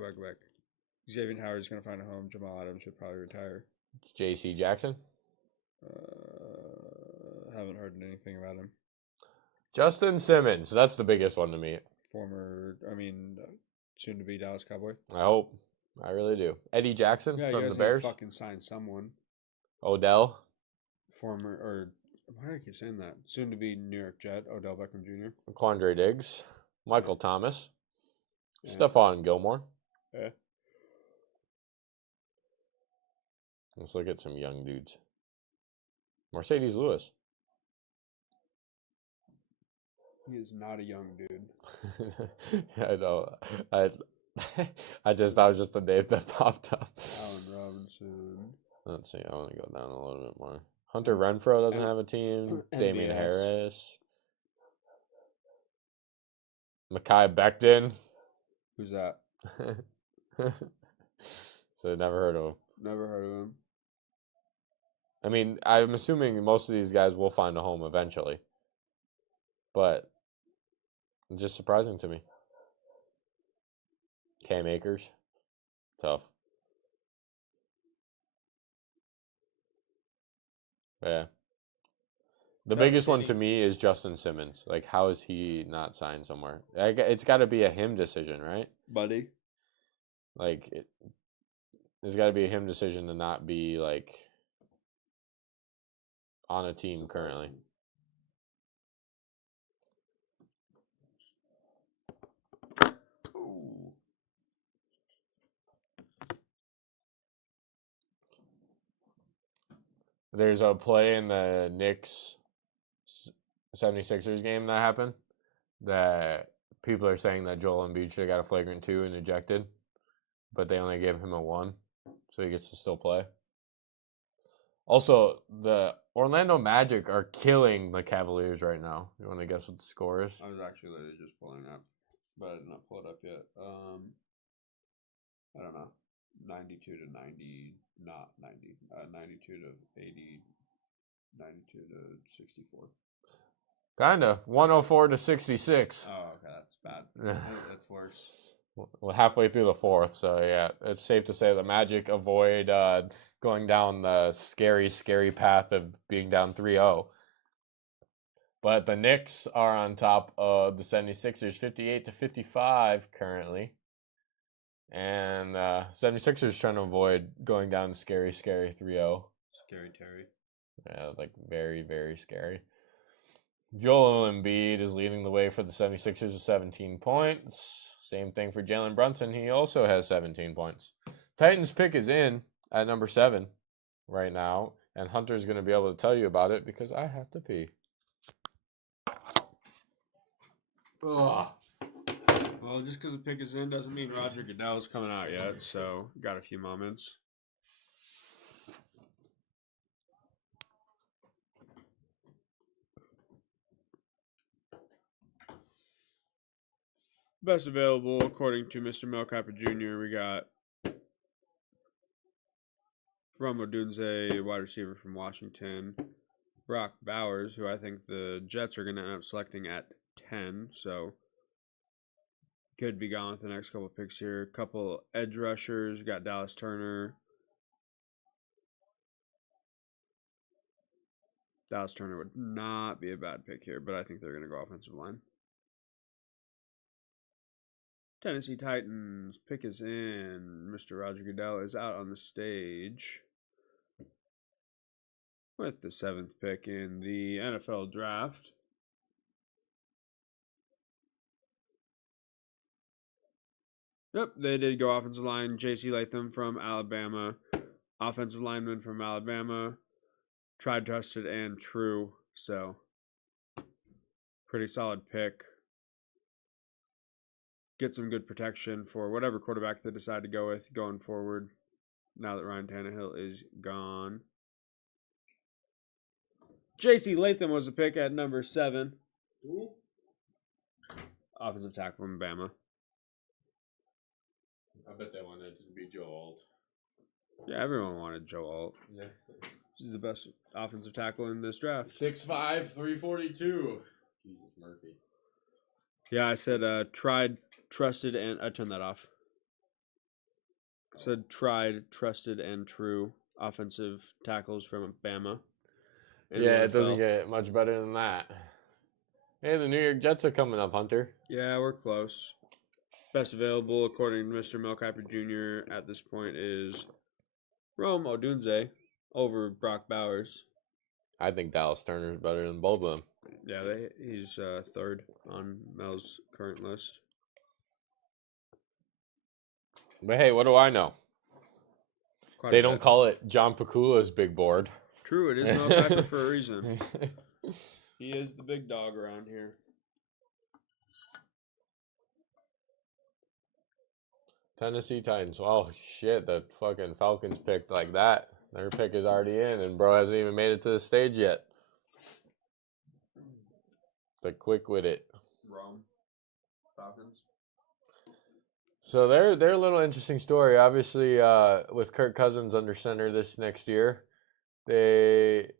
Xavier Howard's gonna find a home. Jamal Adams should probably retire. J.C. Jackson. Haven't heard anything about him. Justin Simmons. That's the biggest one to me. Soon to be Dallas Cowboy. I hope. I really do. Eddie Jackson Yeah, from you the guys Bears. fucking sign someone. Odell. Why do I keep saying that? Soon to be New York Jet, Odell Beckham Jr. Quandre Diggs. Michael Thomas. Yeah. Stephon Gilmore. Yeah. Let's look at some young dudes. Mercedes Lewis. He is not a young dude. I know. I I just that was just the names that popped up. Allen Robinson. Let's see. I want to go down a little bit more. Hunter Renfro doesn't have a team. Damian MVS. Harris. Mekhi Becton. Who's that? So never heard of him. Never heard of him. I mean, I'm assuming most of these guys will find a home eventually. But it's just surprising to me. Cam Akers. Tough. Yeah. The Tough biggest one kitty. to me is Justin Simmons. Like, how is he not signed somewhere? It's got to be a him decision, right? Buddy. Like, it's got to be a him decision to not be, like, on a team currently. Ooh. There's a play in the Knicks 76ers game that happened that people are saying that Joel Embiid should have got a flagrant 2 and ejected, but they only gave him a 1, so he gets to still play. Also, the Orlando Magic are killing the Cavaliers right now. You want to guess what the score is? I was actually literally just pulling up, but I did not pull it up yet. I don't know. 92 to 90, not 90. 92 to 80, 92 to 64. Kinda. 104 to 66. Oh, okay, that's bad. That's worse. Well, halfway through the fourth, so yeah, it's safe to say the Magic avoid going down the scary, scary path of being down 3-0. But the Knicks are on top of the 76ers, 58 to 55 currently. And 76ers trying to avoid going down scary, scary 3-0. Scary Terry. Yeah, like very, very scary. Joel Embiid is leading the way for the 76ers with 17 points. Same thing for Jalen Brunson. He also has 17 points. Titans pick is in at number 7 right now. And Hunter's going to be able to tell you about it because I have to pee. Ugh. Well, just because the pick is in doesn't mean Roger Goodell's coming out yet, so got a few moments. Best available, according to Mr. Mel Kiper Jr., we got Rome Odunze, wide receiver from Washington. Brock Bowers, who I think the Jets are going to end up selecting at 10, so could be gone with the next couple picks here. A couple edge rushers. Got Dallas Turner. Dallas Turner would not be a bad pick here, but I think they're going to go offensive line. Tennessee Titans pick is in. Mr. Roger Goodell is out on the stage with the 7th pick in the NFL draft. Yep, they did go offensive line. J.C. Latham from Alabama. Offensive lineman from Alabama. Tried, trusted, and true. So, pretty solid pick. Get some good protection for whatever quarterback they decide to go with going forward now that Ryan Tannehill is gone. J.C. Latham was the pick at number 7. Offensive tackle from Bama. I bet they wanted to be Joe Alt. Yeah, everyone wanted Joe Alt. Yeah. He's the best offensive tackle in this draft. 6'5", 342. Jesus Murphy. Yeah, I said tried, trusted, and I turned that off. I said tried, trusted, and true offensive tackles from Bama. Yeah, it doesn't get much better than that. Hey, the New York Jets are coming up, Hunter. Yeah, we're close. Best available, according to Mr. Mel Kiper Jr. at this point, is Rome Odunze over Brock Bowers. I think Dallas Turner is better than both of them. Yeah, he's 3rd on Mel's current list. But hey, what do I know? Quite They a don't bit. call it John Pakula's big board. True, it is Mel Kiper for a reason. He is the big dog around here. Tennessee Titans. Oh shit, the fucking Falcons picked like that. Their pick is already in, and bro hasn't even made it to the stage yet. But quick with it. Rome. Falcons. So they're a little interesting story. Obviously, with Kirk Cousins under center this next year, they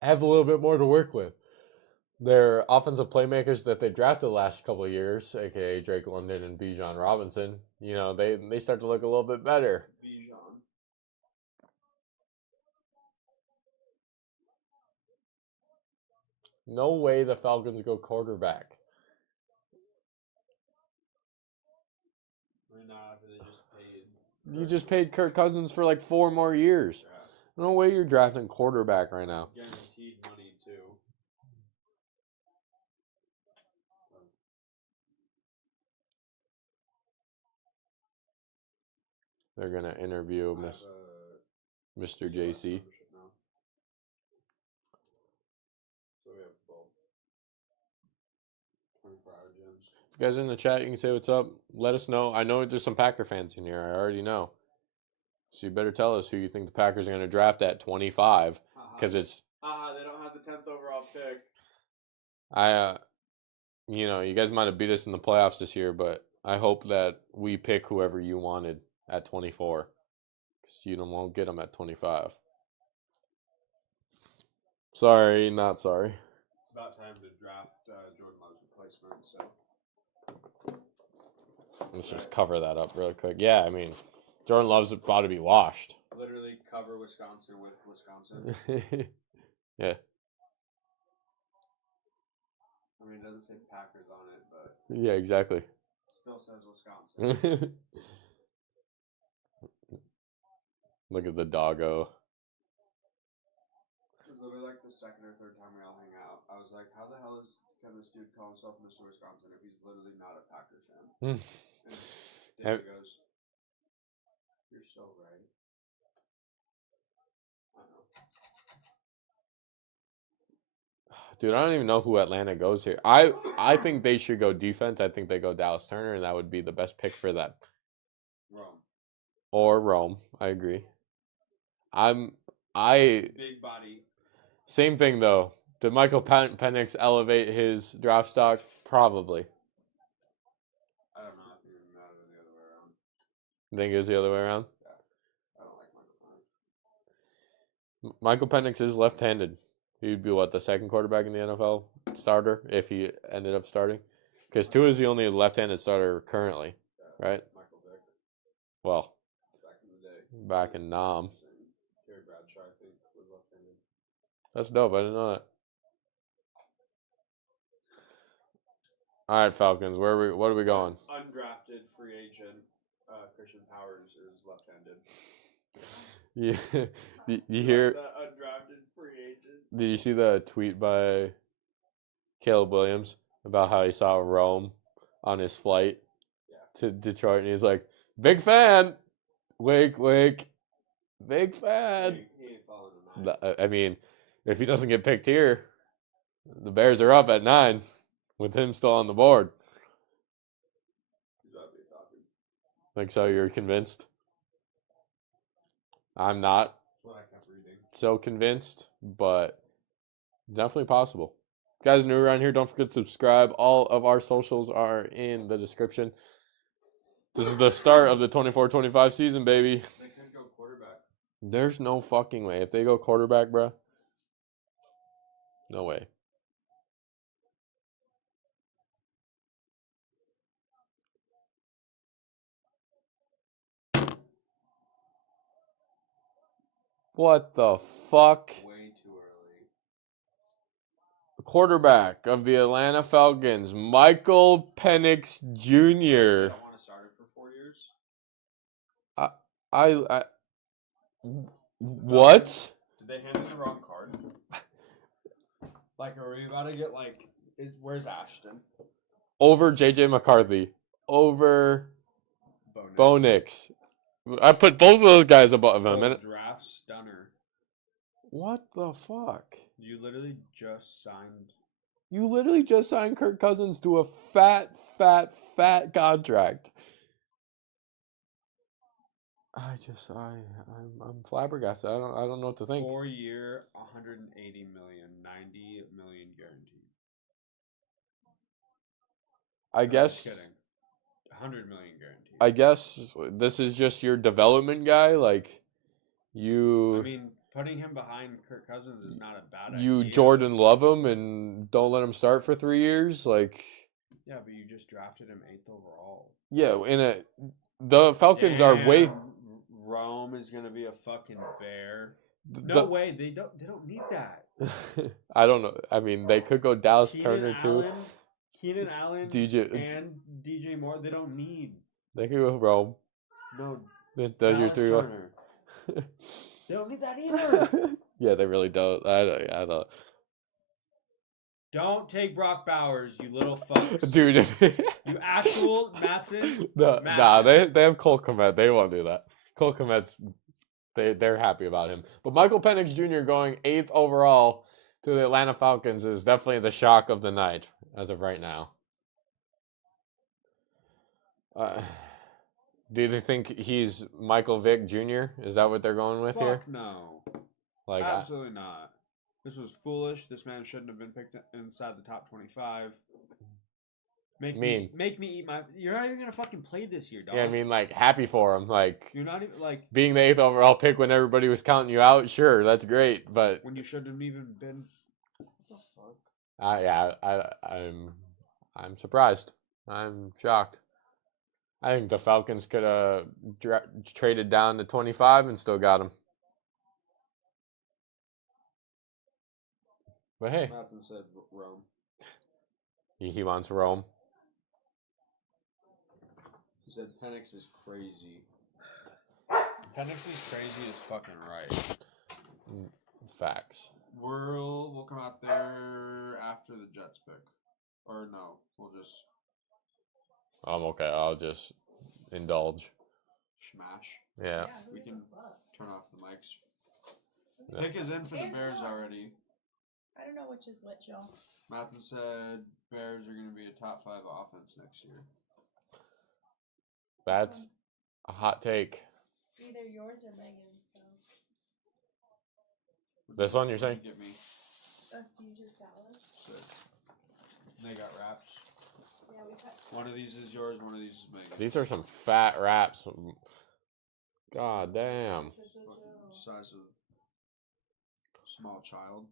have a little bit more to work with. Their offensive playmakers that they drafted the last couple of years, aka Drake London and Bijan Robinson, they start to look a little bit better. Bijan. No way the Falcons go quarterback. Why not? They just paid. You just paid Kirk Cousins for like 4 more years. Yeah. No way you're drafting quarterback right now. Guaranteed money too. They're gonna interview Mr. JC. So we have both. 24-hour gyms. If you guys are in the chat, you can say what's up. Let us know. I know there's some Packer fans in here. I already know. So you better tell us who you think the Packers are going to draft at 25. Because it's... they don't have the 10th overall pick. You guys might have beat us in the playoffs this year, but I hope that we pick whoever you wanted at 24. Because you won't get them at 25. Sorry, not sorry. It's about time to draft Jordan Love's replacement, so... Let's just cover that up real quick. Yeah, I mean, Jordan Love's about to be washed. Literally cover Wisconsin with Wisconsin. Yeah. I mean, it doesn't say Packers on it, but... Yeah, exactly. Still says Wisconsin. Look at the doggo. It was literally like the second or third time we all hang out. I was like, how the hell can this dude call himself Mr. Wisconsin if he's literally not a Packers fan? And David goes, you're so right. I know. Dude, I don't even know who Atlanta goes here. I think they should go defense. I think they go Dallas Turner, and that would be the best pick for them. Rome. Or Rome. I agree. Big body. Same thing, though. Did Michael Penix elevate his draft stock? Probably. I don't know. I think it matters the other way around. You think it's the other way around? Yeah. I don't like Michael Penix. Michael Penix is left-handed. He'd be, the second quarterback in the NFL starter if he ended up starting? Because Tua is the only left-handed starter currently, right? Michael Vick. Well, Back in the day. back in Nam. Terry Bradshaw, I think, was left-handed. That's dope. I didn't know that. All right, Falcons. What are we going? Undrafted free agent Christian Powers is left-handed. Yeah, you hear? The undrafted free agent. Did you see the tweet by Caleb Williams about how he saw Rome on his flight to Detroit, and he's like, "Big fan, wake, big fan." He ain't following the 9. I mean, if he doesn't get picked here, the Bears are up at 9 with him still on the board. He's about to be talking. Like, so you're convinced? I'm not That's what I kept reading. so convinced, but definitely possible. If you guys are new around here, don't forget to subscribe. All of our socials are in the description. This is the start of the 24-25 season, baby. They could go quarterback. There's no fucking way. If they go quarterback, bruh, no way. What the fuck? Way too early. Quarterback of the Atlanta Falcons, Michael Penix They Jr. don't want to start it for 4 years. I what? Did they hand in the wrong card? Like, are we about to get where's Ashton? Over JJ McCarthy. Over Bo Nix. I put both of those guys above him. Oh, And draft stunner. what the fuck? You literally just signed. You literally just signed Kirk Cousins to a fat contract. I'm flabbergasted. I don't know what to think. 4-year, 180 million, 90 million guaranteed. I No, guess. just kidding. 100 million guaranteed. I guess this is just your development guy. Like you. I mean, putting him behind Kirk Cousins is not a bad You idea. Jordan love him and don't let him start for 3 years. Like Yeah, but you just drafted him 8th overall. yeah, the Falcons are way. Damn, Rome is gonna be a fucking bear. No way, they don't need that. I don't know. I mean, they could go Dallas Turner too. Keenan Allen and DJ Moore, they don't need. They could go Rome. No, Does Dallas your 3 Turner. They don't need that either. Yeah, they really don't. I don't. Don't take Brock Bowers, you little fucks. Dude, You actual Matson. nah, they have Cole Kmet. They won't do that. Cole Kmet's they're happy about him. But Michael Penix Jr. going 8th overall to the Atlanta Falcons is definitely the shock of the night as of right now. Do you think he's Michael Vick Jr.? Is that what they're going with here? Fuck no. Like Absolutely not. This was foolish. This man shouldn't have been picked inside the top 25. Make me eat my. You're not even gonna fucking play this year, dog. Yeah, I mean, like happy for him. Like you're not even like being the 8th overall pick when everybody was counting you out. Sure, that's great, but when you shouldn't have even been. What the fuck? I'm surprised. I'm shocked. I think the Falcons could have traded down to 25 and still got him. But hey, Nathan said Rome. He wants Rome. He said Penix is crazy. Penix is crazy as fucking right. Facts. We'll come out there after the Jets pick. Or no, we'll just... I'm okay. I'll just indulge. Smash. Yeah. We can turn off the mics. Pick is in for the Bears already. I don't know which is which, y'all. Matthew said Bears are going to be a top 5 offense next year. That's a hot take. Either yours or Megan's. So. This one you're saying? Get me. A Caesar salad. Sick. They got wraps. Yeah, we cut. One of these is yours, one of these is Megan's. These are some fat wraps. God damn. Size of small child.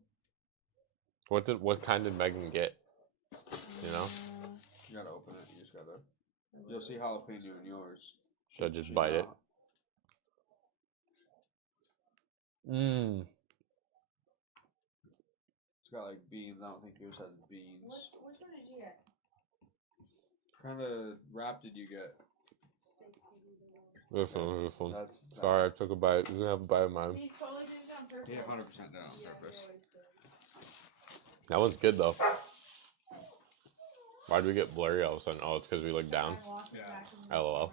What kind did Megan get? You know? You gotta open it. You just gotta. You'll see jalapeno in yours. Should I just bite it? Mmm. It's got like beans. I don't think yours has beans. Which one did you get? What kind of wrap did you get? This one. That's Sorry, I took a bite. You can have a bite of mine. He totally did it on purpose. He 100% did on purpose. That one's good though. Why did we get blurry all of a sudden? Oh, it's because we looked down. Yeah. LOL.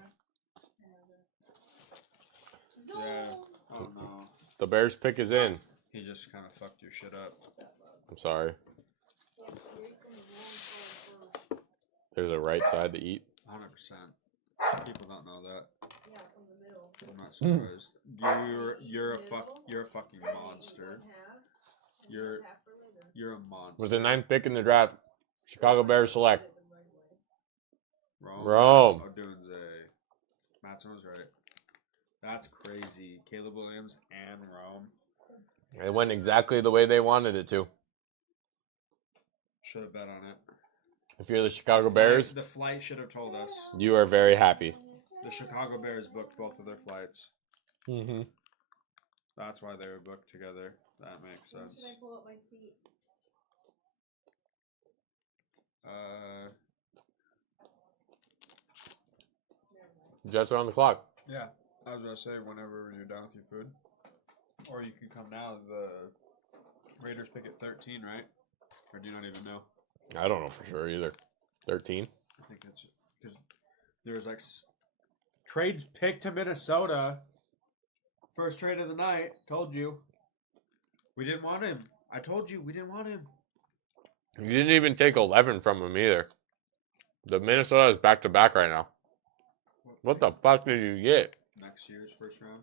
Yeah. Oh no. The Bears pick is in. He just kind of fucked your shit up. I'm sorry. There's a right side to eat. 100%. People don't know that. Yeah, from the middle. I'm not surprised. You're a fucking monster. You're a monster. With the 9th pick in the draft, Chicago Bears select Rome. Odunze. Matson was right. That's crazy. Caleb Williams and Rome. It went exactly the way they wanted it to. Should have bet on it. If you're the Chicago Bears, The flight should have told us. you are very happy. The Chicago Bears booked both of their flights. Mm-hmm. That's why they were booked together. That makes sense. Should I pull up my seat? Jets are on the clock. Yeah. I was gonna say whenever you're done with your food. Or you can come now. The Raiders pick at 13, right? Or do you not even know? I don't know for sure either. 13? I think it's because there was like Trade pick to Minnesota. First trade of the night. Told you. We didn't want him. I told you we didn't want him. You didn't even take 11 from him either. The Minnesota is back to back right now. What the fuck did you get? Next year's first round.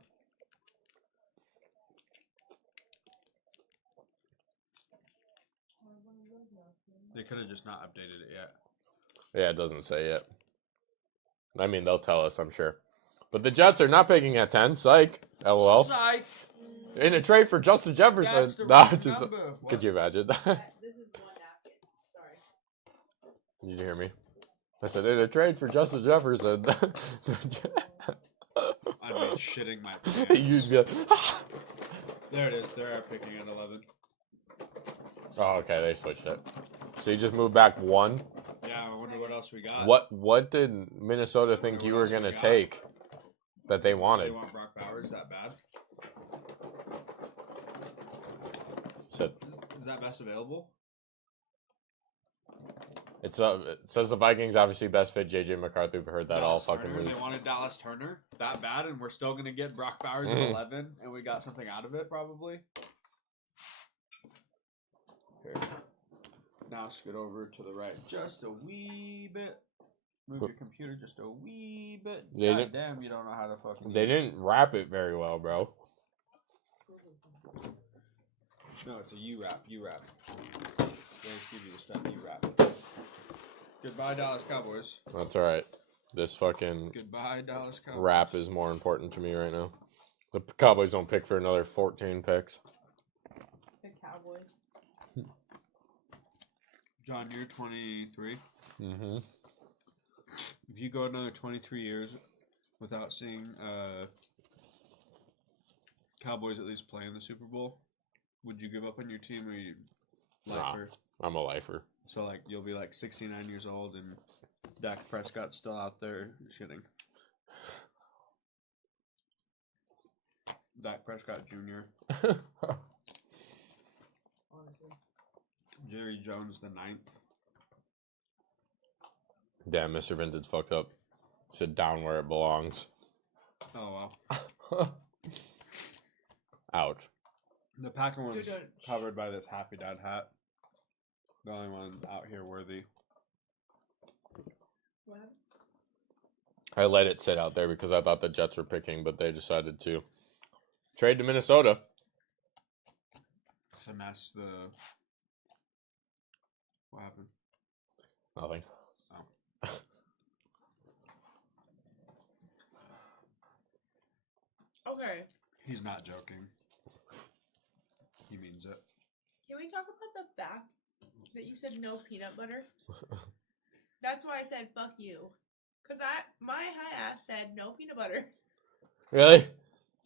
They could have just not updated it yet. Yeah, it doesn't say yet. I mean, they'll tell us, I'm sure. But the Jets are not picking at 10. Psych. LOL. Psych. In a trade for Justin Jefferson. That's the Nah, wrong just, number. could What? you imagine? This is one napkin. Sorry. Did you hear me? I said, in a trade for Justin Jefferson. I'd be shitting my pants. You'd be like, There it is. They're picking at 11. oh, okay, they switched it. So you just moved back one? Yeah, I wonder what else we got. What did Minnesota think you were else we going to got? take that they They wanted? want Brock Bowers that bad? So Is that best available? it says the Vikings obviously best fit JJ McCarthy. We've heard that all Dallas fucking Turner, week. They wanted Dallas Turner that bad, and we're still going to get Brock Bowers at Mhm. 11, and we got something out of it, probably. Okay. Now scoot over to the right just a wee bit. Move your computer just a wee bit. They God didn't- damn, you don't know how to fucking. They didn't wrap it very well, bro. No, it's a U wrap. U wrap. They just give you the stuff U wrap. Goodbye, Dallas Cowboys. That's all right. This fucking Goodbye, Dallas Cowboys. wrap is more important to me right now. The Cowboys don't pick for another 14 picks. The Cowboys. John, you're 23. Mm-hmm. If you go another 23 years without seeing Cowboys at least play in the Super Bowl, would you give up on your team or you lifer? I'm a lifer. So like you'll be like 69 years old and Dak Prescott's still out there shitting. Dak Prescott Jr. Honestly. Jerry Jones the 9th. Damn, Mr. Vintage fucked up. Sit down where it belongs. Oh wow. Ouch. The Packer one's Dude, covered by this Happy Dad hat. The only one out here worthy. What happened? I let it sit out there because I thought the Jets were picking, but they decided to trade to Minnesota. Finesse the. What happened? Nothing. Okay. He's not joking. He means it. Can we talk about the fact that you said no peanut butter? That's why I said fuck you. Cause my high ass said no peanut butter. Really?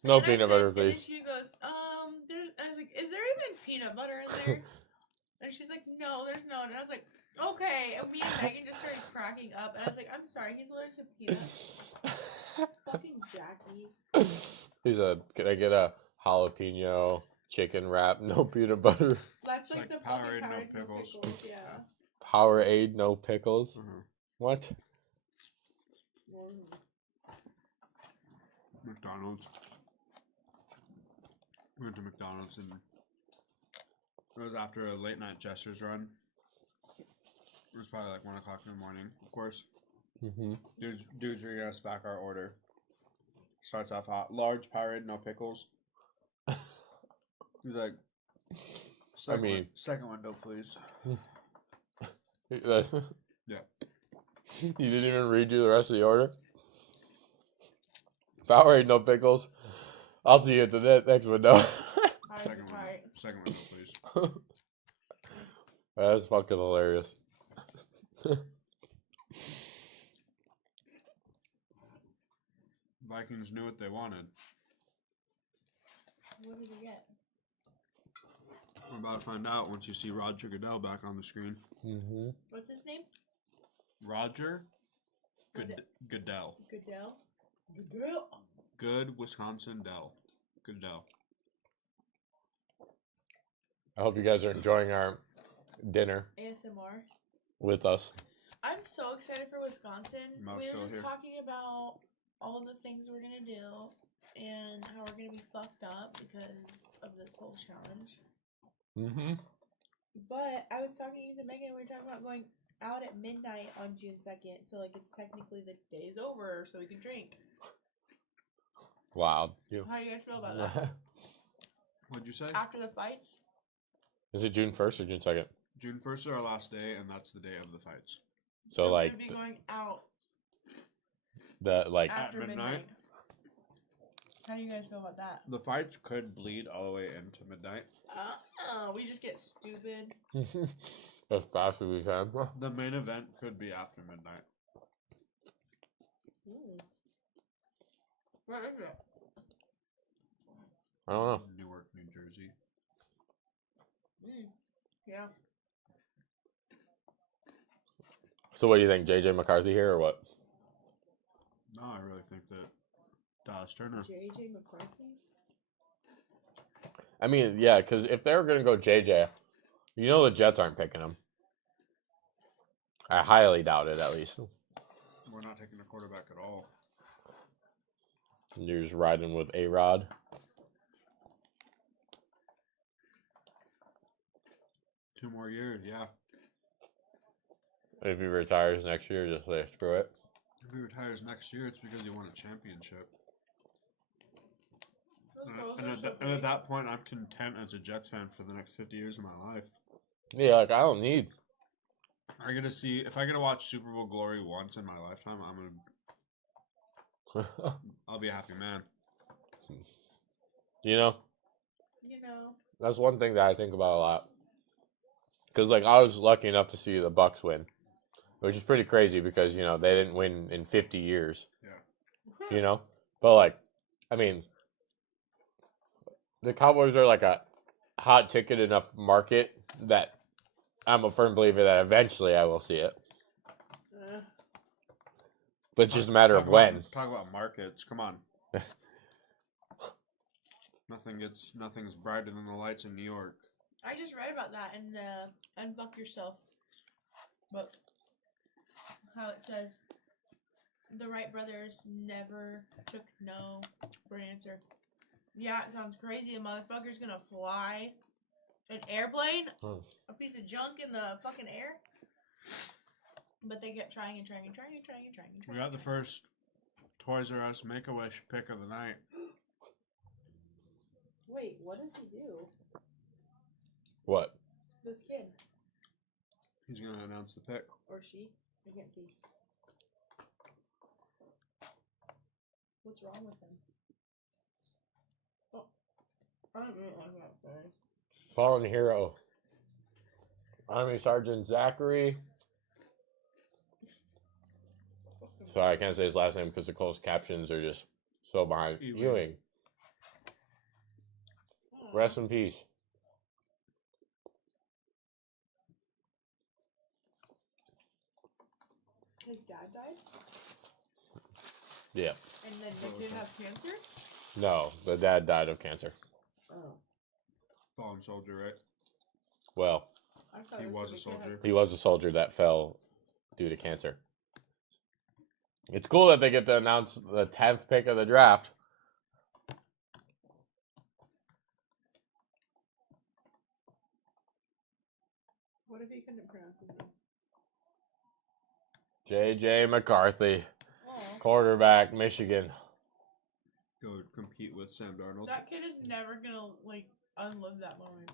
No And then I peanut said- butter, And then please. she goes, I was like, is there even peanut butter in there? And she's like, no, there's none. And I was like, okay. And me and Megan just started cracking up. And I was like, I'm sorry, he's allergic to peanuts. Fucking jackies. He said, "Can I get a jalapeno chicken wrap, no peanut butter, That's It's like, like the Powerade, fucking no Powerade, no pickles. pickles. Yeah. Powerade, no pickles"? Mm-hmm. What? McDonald's. We went to McDonald's and it was after a late night Jester's run. It was probably like 1 o'clock in the morning. Of course, Mm-hmm. dudes reading us back our order. Starts off hot. Large Powerade, no pickles. He's like, second window, please. Yeah. Yeah. You didn't even read you the rest of the order? Powerade, no pickles. I'll see you at the next window. Second window, please. That's fucking hilarious. Vikings knew what they wanted. What did you get? We're about to find out once you see Roger Goodell back on the screen. Mm-hmm. What's his name? Roger Goodell. Goodell. Goodell. Goodell. Good Wisconsin Dell. Goodell. I hope you guys are enjoying our dinner ASMR. with us. I'm so excited for Wisconsin. Mo's We still were just here. talking about all of the things we're gonna do and how we're gonna be fucked up because of this whole challenge. Mm-hmm. But I was talking to Megan, we were talking about going out at midnight on June 2nd. So, like, it's technically the day's over, so we can drink. Wow. You. How do you guys feel about that? What'd you say? After the fights? Is it June 1st or June 2nd? June 1st is our last day, and that's the day of the fights. So, we like, would be going out like after midnight? midnight. How do you guys feel about that? The fights could bleed all the way into midnight. We just get stupid. as fast as we can. The main event could be after midnight. Where is it? I don't know. Newark, New Jersey. Yeah. So what do you think, JJ McCarthy here or what? No, I really think that Dallas Turner. JJ McCarthy? I mean, yeah, because if they were going to go JJ, you know the Jets aren't picking him. I highly doubt it, at least. We're not taking a quarterback at all. You're just riding with A-Rod. Two more years, yeah. If he retires next year, just say screw it. If he retires next year, it's because he won a championship. And at that point, I'm content as a Jets fan for the next 50 years of my life. Yeah, like, I don't need. If I get to watch Super Bowl glory once in my lifetime, I'll be a happy man. You know? You know. That's one thing that I think about a lot. Because, like, I was lucky enough to see the Bucks win, which is pretty crazy because, you know, they didn't win in 50 years. Yeah. You know? But, like, I mean, the Cowboys are like a hot ticket enough market that I'm a firm believer that eventually I will see it. But it's just a matter of when. Talk about markets. Come on. Nothing's brighter than the lights in New York. I just read about that in the Unfuck Yourself book. How it says the Wright brothers never took no for an answer. Yeah, it sounds crazy. A motherfucker's gonna fly an airplane, a piece of junk in the fucking air. But they kept trying and trying and trying and trying and trying and trying. We got the first Toys R Us Make-A-Wish pick of the night. Wait, what does he do? What? This kid. He's gonna announce the pick. Or she. I can't see. What's wrong with him? Oh. I don't really like that, sorry. Fallen hero. Army Sergeant Zachary. Sorry, I can't say his last name because the closed captions are just so behind. Ewing. Rest in peace. His dad died? Yeah. And then the kid has cancer? No, the dad died of cancer. Oh. Fallen soldier, right? Well, He was a soldier. he was a soldier that fell due to cancer. It's cool that they get to announce the 10th pick of the draft. What if he couldn't pronounce his name? J.J. McCarthy, Oh. quarterback, Michigan. Go compete with Sam Darnold. That kid is never gonna, like, unlive that moment.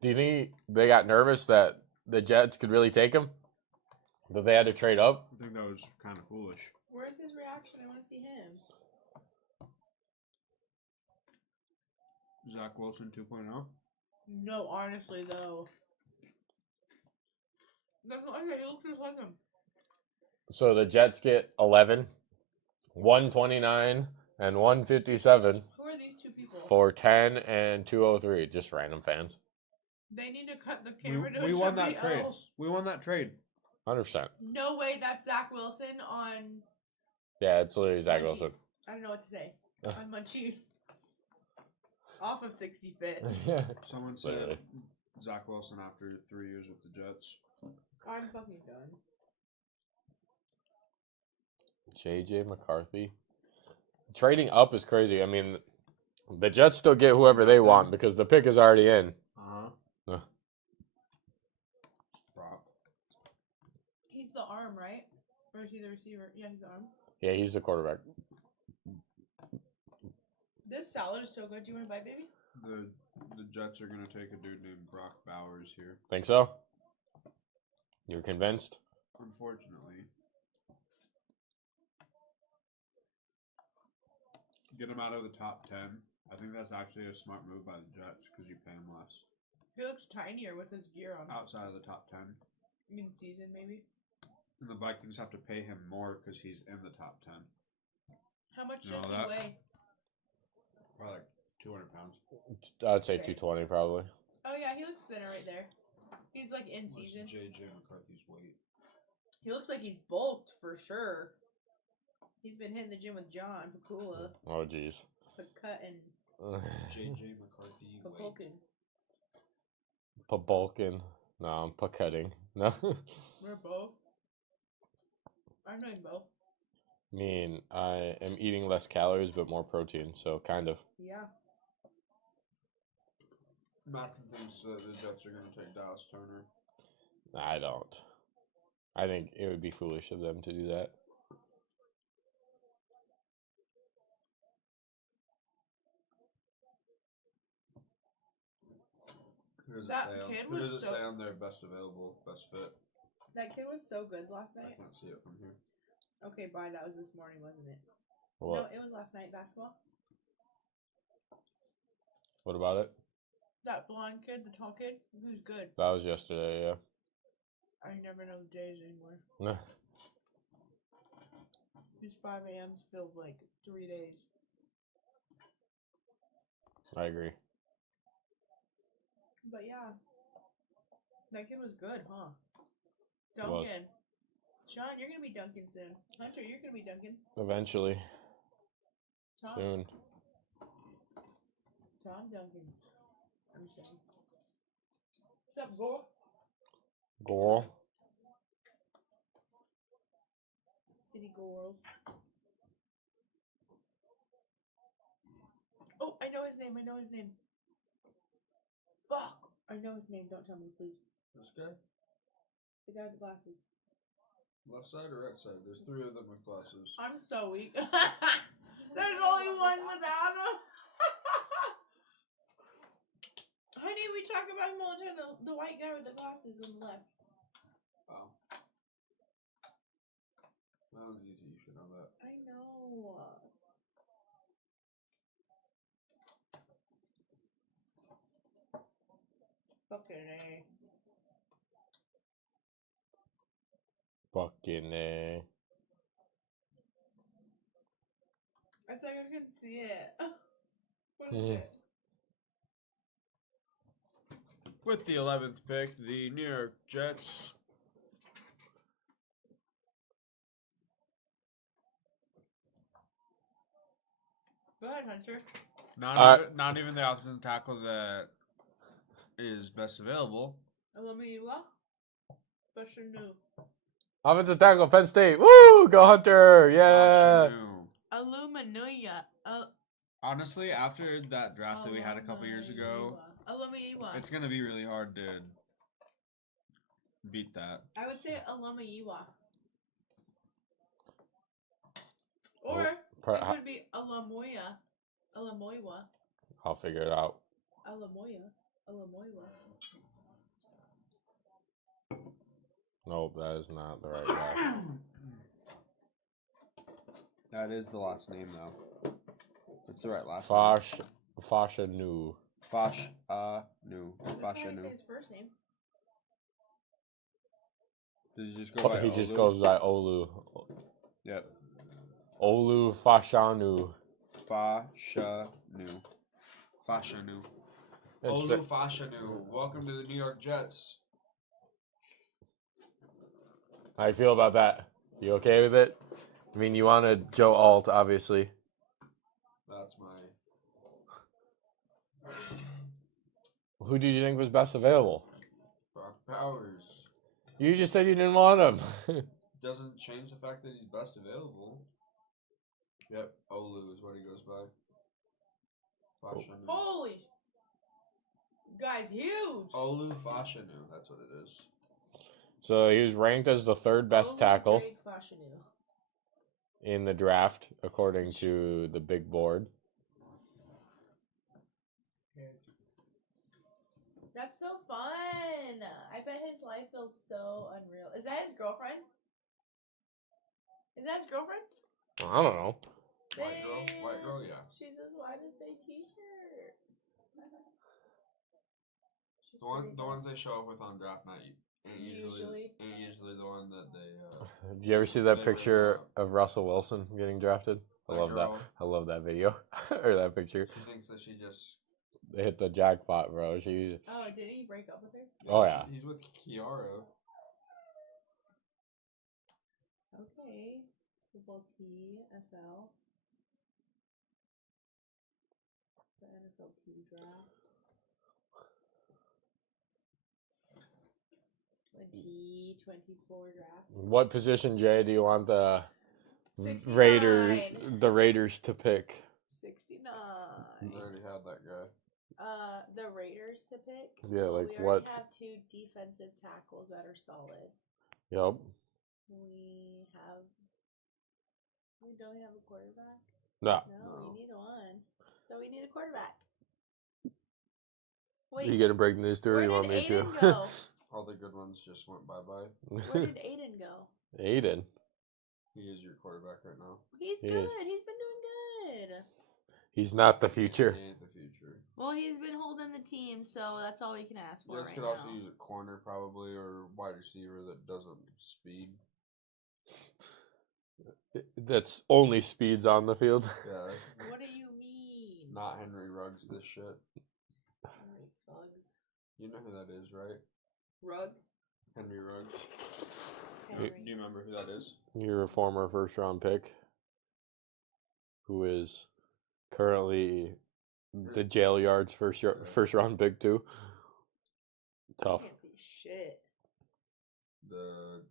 Do you think they got nervous that the Jets could really take him? That they had to trade up? I think that was kind of foolish. Where's his reaction? I want to see him. Zach Wilson 2.0. No, honestly, though. That's not like he looks just like him. So the Jets get 11, 129, and 157 Who are these two people? for 10 and 203. Just random fans. They need to cut the camera to We won somebody that trade. else. We won that trade. 100%. No way, that's Zach Wilson on Yeah, it's literally Zach Munchies. Wilson. I don't know what to say. On Munchies. Off of 60 Fit. Someone said Literally. Zach Wilson after 3 years with the Jets. I'm fucking done. JJ McCarthy. Trading up is crazy. I mean, the Jets still get whoever they want because the pick is already in. Uh. Brock. He's the arm, right? Or is he the receiver? Yeah, he's the arm. Yeah, he's the quarterback. This salad is so good. Do you want to bite, baby? The Jets are gonna take a dude named Brock Bowers here. Think so? You're convinced? Unfortunately. Get him out of the top 10. I think that's actually a smart move by the Jets because you pay him less. He looks tinier with his gear on. Outside of the top 10. In season, maybe. And the Vikings have to pay him more because he's in the top 10. How much You know does he that? weigh? Probably like 200 pounds. I'd say Okay. 220 probably. Oh yeah, he looks thinner right there. He's like in season. JJ McCarthy's weight? He looks like he's bulked for sure. He's been hitting the gym with John Pakula, Oh, jeez. Pacut, and JJ McCarthy Papokin. Pabulkin. No, I'm pacutting. No. We're both. I'm doing both. I mean, I am eating less calories but more protein, so kind of. Yeah. Matson thinks that the Jets are going to take Dallas Turner. I don't. I think it would be foolish of them to do that. Who does it That say on, kid who was does it so- say on their best available, best fit? That kid was so good last I night. can't see it from here. Okay, bye. That was this morning, wasn't it? What? No, it was last night basketball. What about it? That blonde kid, the tall kid, who's good. That was yesterday, I never know the days anymore. yeah. These 5 a.m.s feel like 3 days. I agree. But yeah, that kid was good, huh? He was. Duncan. Sean, you're gonna be Duncan soon. Hunter, you're gonna be Duncan. Eventually. Tom. Soon. Tom Duncan. I'm sorry. What's up, Gore? Goral. City Girls. Oh, I know his name. I know his name. Fuck. I know his name. Don't tell me, please. This guy? The guy with the glasses. Left side or right side? There's 3 of them with glasses. I'm so weak. There's only one without him. Honey, we talk about him all the time. The white guy with the glasses on the left. Wow. That was easy. You should know that. I know. Fucking A. Fucking I think I can see it. What is Mhm. it? With the 11th pick, the New York Jets. Go ahead, Hunter. Not even the offensive tackle that is best available. Alamiwa. Bashanu. Offensive tackle, Penn State. Woo! Go Hunter! Yeah! Fashanu. Alumanuya. Honestly, after that draft that we had a couple years ago, Alamiwa. it's going to be really hard to beat that. I would say Alamiwa. Or it could be Alamoya. Alamoiwa. I'll figure it out. Alamoya. Alamoiwa. Nope, that is not the right guy. That is the last name, though. It's the right last Fasha Nu. name. Fashanu. That's how you say Fashanu. his first name. Did he just go by He just Olu? goes by Olu. Yep. Olu Fashanu. Fashanu. Fashanu. Olu Fashanu. Welcome to the New York Jets. How you feel about that? You okay with it? I mean, you wanted Joe Alt, obviously. That's my... Who did you think was best available? Brock Bowers. You just said you didn't want him. doesn't change the fact that he's best available. Yep, Olu is what he goes by. Fashanu. Holy, guy's huge. Olu Fashanu, that's what it is. So he was ranked as the third best tackle Drake Fashanu. in the draft, according to the big board. That's so fun. I bet his life feels so unreal. Is that his girlfriend? Is that his girlfriend? I don't know. White girl, yeah. She's his white as they t-shirt. The ones they show up with on draft night ain't usually the one that they. Did you ever see that They picture bring of Russell Wilson getting drafted? I That love that. girl. I love that video or that picture. She thinks that she just. They hit the jackpot, bro. She. Oh, did he break up with her? Oh, yeah. He's with Kiara. Okay. Football TFL. The NFL team draft. 2024 draft. What position, Jay, do you want the 69. Raiders to pick? 69. I already had that guy. The Raiders to pick. Yeah, Well, like we what? already have 2 defensive tackles that are solid. Yup. We don't have a quarterback. No. No, we need one. So we need a quarterback. Are you gonna break news to her? where You want did me to? Aiden go? All the good ones just went bye bye. Where did Aiden go? Aiden. He is your quarterback right now. He's He good. is. He's been doing good. He's not the future. He ain't the future. Well, he's been holding the team, so that's all we can ask for You guys right could now. also use a corner probably or wide receiver that doesn't speed. That's only speeds on the field. Yeah. What do you mean? Not Henry Ruggs this shit. Henry Ruggs. You know who that is, right? Ruggs? Henry Ruggs. Henry. Do you remember who that is? You're a former first round pick who is currently the jail yards first round pick too. Tough. I can't see shit. The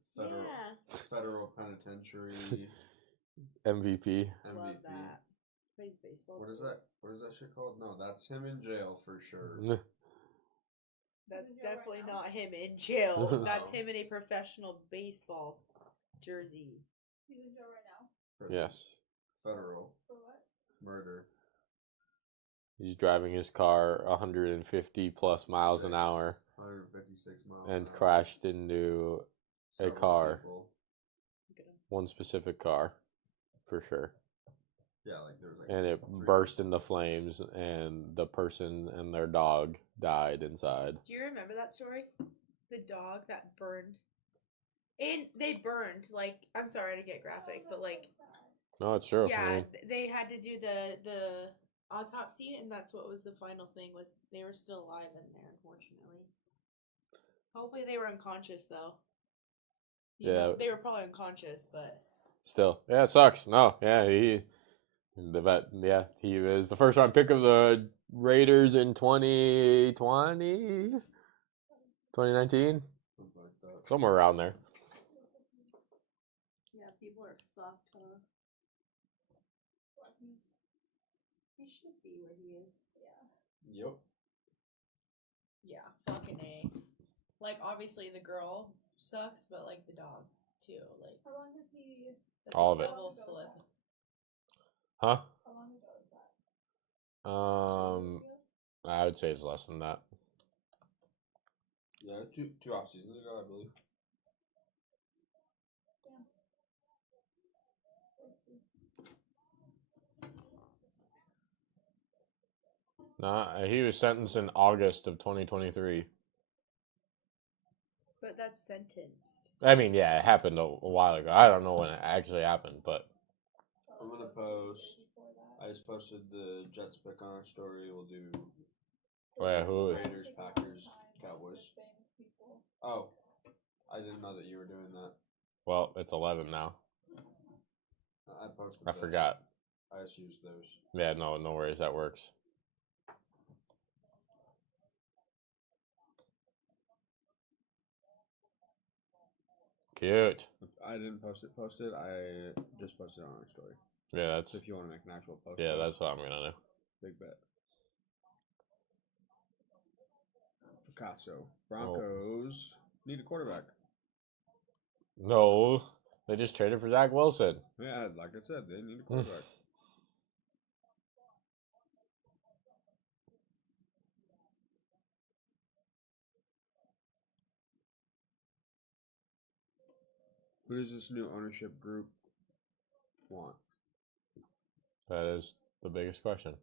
federal penitentiary MVP. Love MVP. that. Plays baseball. What is too. that? What is that shit called? No, that's him in jail for sure. That's in jail right definitely now? not him in jail. That's No. him in a professional baseball jersey. He's in jail right now. For Yes. Federal For what? murder. He's driving his car 150 plus miles an Six. hour 156 miles. and an hour. crashed into Several car. people. Look at him. one specific car for sure. Yeah, like there was like. And it 3 burst into flames, and the person and their dog died inside. Do you remember that story? The dog that burned. And they burned, like, I'm sorry to get graphic, but like, No, it's true. I yeah, mean, they had to do the autopsy, and that's what was the final thing, was they were still alive in there, unfortunately. Hopefully they were unconscious, though. You know, Yeah. they were probably unconscious, but still, yeah, it sucks. No, yeah, he was the first round pick of the Raiders in 2020, 2019, Something like that. somewhere around there. yeah, people are fucked, huh? What? He should be where he is. Yeah. Yep. Yeah, fucking A. Like, obviously the girl sucks, but like the dog too. Like, How long has he? that's All a of it. double flip. Huh? How long ago is that? 2 Um, years ago? I would say it's less than that. Yeah, two off seasons ago, I believe. Damn. Let's see. Nah, he was sentenced in August of 2023. But that's sentenced. I mean, yeah, it happened a while ago. I don't know when it actually happened, but I'm gonna It was post. before that. I just posted the Jets pick on our story. We'll do Wait, who? Raiders, Packers, Cowboys. Famous people. Oh, I didn't know that you were doing that. Well, it's 11 now. I posted. I this. forgot. I just used those. Yeah, no worries. That works. Cute. If I didn't post it. I just posted it on our story. Yeah, So that's if you want to make an actual post, yeah, post, that's what I'm gonna do. big bet. Picasso. Broncos need a quarterback. No, they just traded for Zach Wilson. Yeah, like I said, they need a quarterback. Who does this new ownership group want? That is the biggest question.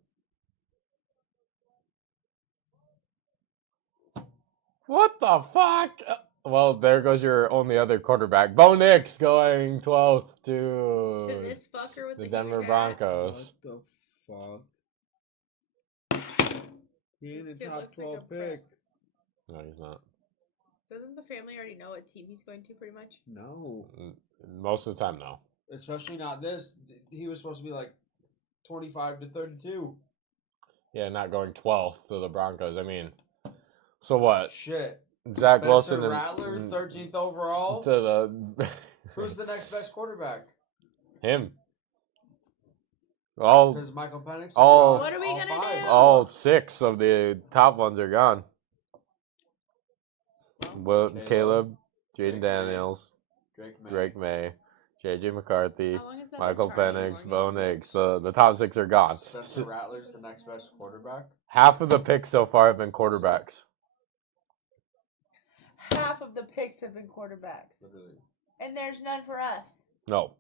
What the fuck? Well, there goes your only other quarterback. Bo Nix going 12 To to this fucker with the the Denver huge hat. Broncos. What the fuck? He ain't This a kid top looks like 12 a prick. pick. No, he's not. Doesn't the family already know what team he's going to, pretty much? No. Most of the time, no. Especially not this. He was supposed to be like 25 to 32. Yeah, not going 12th to the Broncos. I mean, so what? Shit. Zach Spencer Wilson and Rattler, 13th overall. to the Who's the next best quarterback? him. All Because Michael Penix is all- gone. What are we gonna five. do? all 6 of the top ones are gone. Well, Caleb, Drake Jaden May, Daniels, Drake May. Drake May, JJ McCarthy, How long has that Michael been Charlie Penix, Morgan? Bo Nix. The top 6 are gone. Spencer Rattler's the next best quarterback. Half of the picks so far have been quarterbacks. Half of the picks have been quarterbacks. Literally. And there's none for us. No,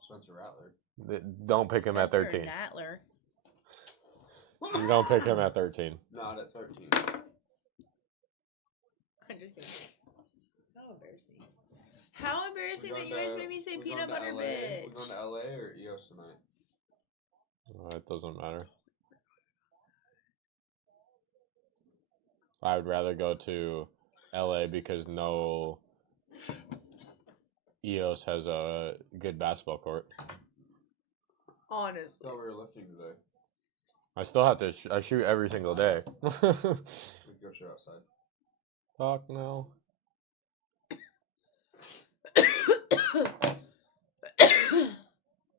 Spencer Rattler. don't pick him at 13. Rattler. You don't pick him at 13. Not at 13. I'm just kidding. How embarrassing. How embarrassing that you guys made me say peanut butter, We're bitch. going to LA or EOS tonight? It doesn't matter. I would rather go to LA because no EOS has a good basketball court. Honestly. I thought we were lifting today. I still have to. I shoot every single day. We could go shoot outside. Fuck no.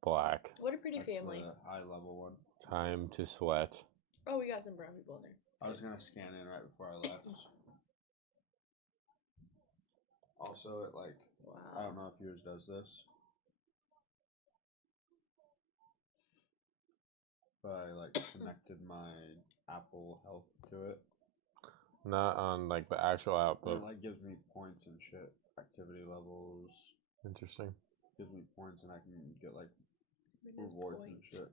Black. What a pretty That's family. the high level one. Time to sweat. Oh, we got some brown people in there. I was going to scan in right before I left. Also, it like, I Wow. don't know if yours does this. But I like connected my Apple Health to it. Not on like the actual app, And but it like gives me points and shit. Activity levels. interesting. Gives me points and I can get like It is rewards and points. shit.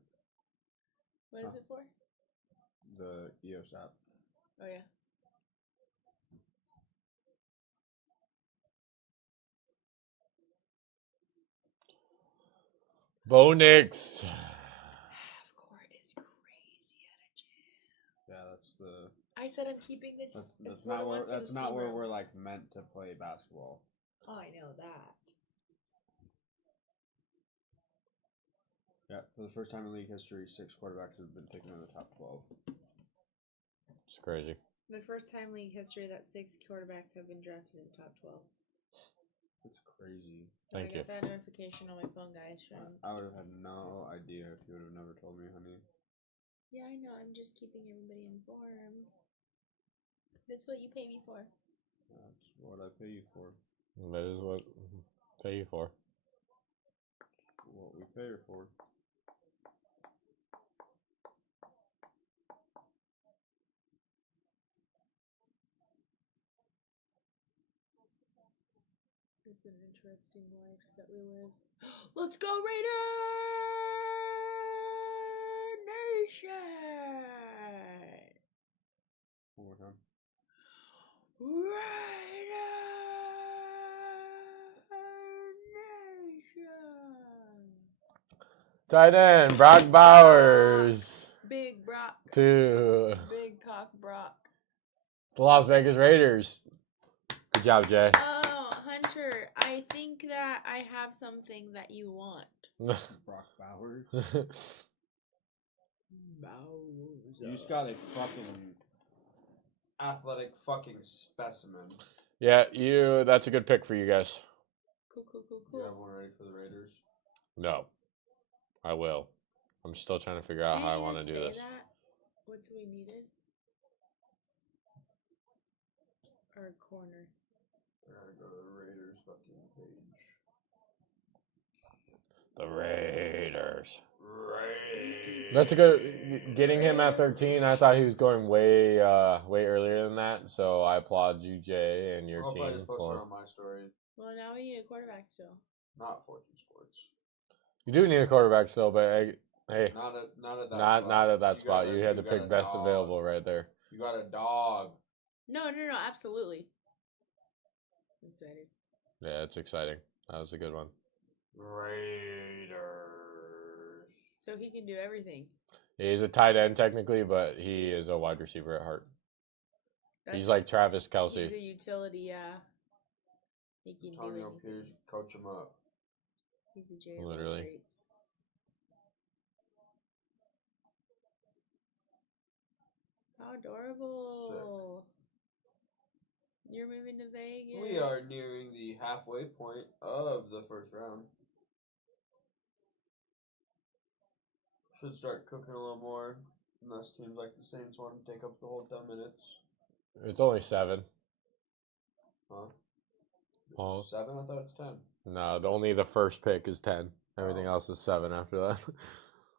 What is it for? The EOS app. Oh, yeah. Bo Nix. Half court is crazy at a gym. Yeah, that's the. I said I'm keeping this. That's this not one where. for the That's not steam where room. we're like meant to play basketball. Oh, I know that. Yeah, for the first time in league history, 6 quarterbacks have been taken in the top 12. It's crazy. The first time league history that 6 quarterbacks have been drafted in the top 12. It's crazy. Thank I you. got that notification on my phone, guys. I would have had no idea if you would have never told me, honey. Yeah, I know. I'm just keeping everybody informed. That's what you pay me for. That's what I pay you for. That is what pay you for. What we pay her for. It's an interesting life that we live. Let's go, Raider Nation! One more time. Raider Nation! Tight end Brock Bowers Big Brock. to Big cock Brock. the Las Vegas Raiders. Good job, Jay. Oh, Hunter, I think that I have something that you want. Brock Bowers. Bowser. You just got a fucking athletic fucking specimen. Yeah, that's a good pick for you guys. Do you have one ready for the Raiders? No, I will. I'm still trying to figure out how I want to do this. That? What's we needed? Our corner. I gotta go to the Raiders fucking page. The Raiders. Raiders. That's a good getting him at 13. I thought he was going way earlier than that. So I applaud you, Jay, and your I'll probably team just post it for. on my story. Well, now we need a quarterback still. Not Fortune Sports. You do need a quarterback still, but hey, Not at that not spot. not at that spot. gotta- You had to got pick a best dog. available right there. You got a dog. No, absolutely. I'm excited. Yeah, it's exciting. That was a good one. Raiders. So he can do everything. He's a tight end technically, but he is a wide receiver at heart. He's like Travis He's Kelce. a utility, yeah. He can do Antonio anything. Pierce, coach him up. He's a J of all Literally. trades. How adorable. You're moving to Vegas. We are nearing the halfway point of the first round. Should start cooking a little more, unless teams like the Saints want to take up the whole 10 minutes. It's only 7. Huh? Oh. 7? I thought it's 10. No, only the first pick is 10. Everything Oh. else is 7 after that.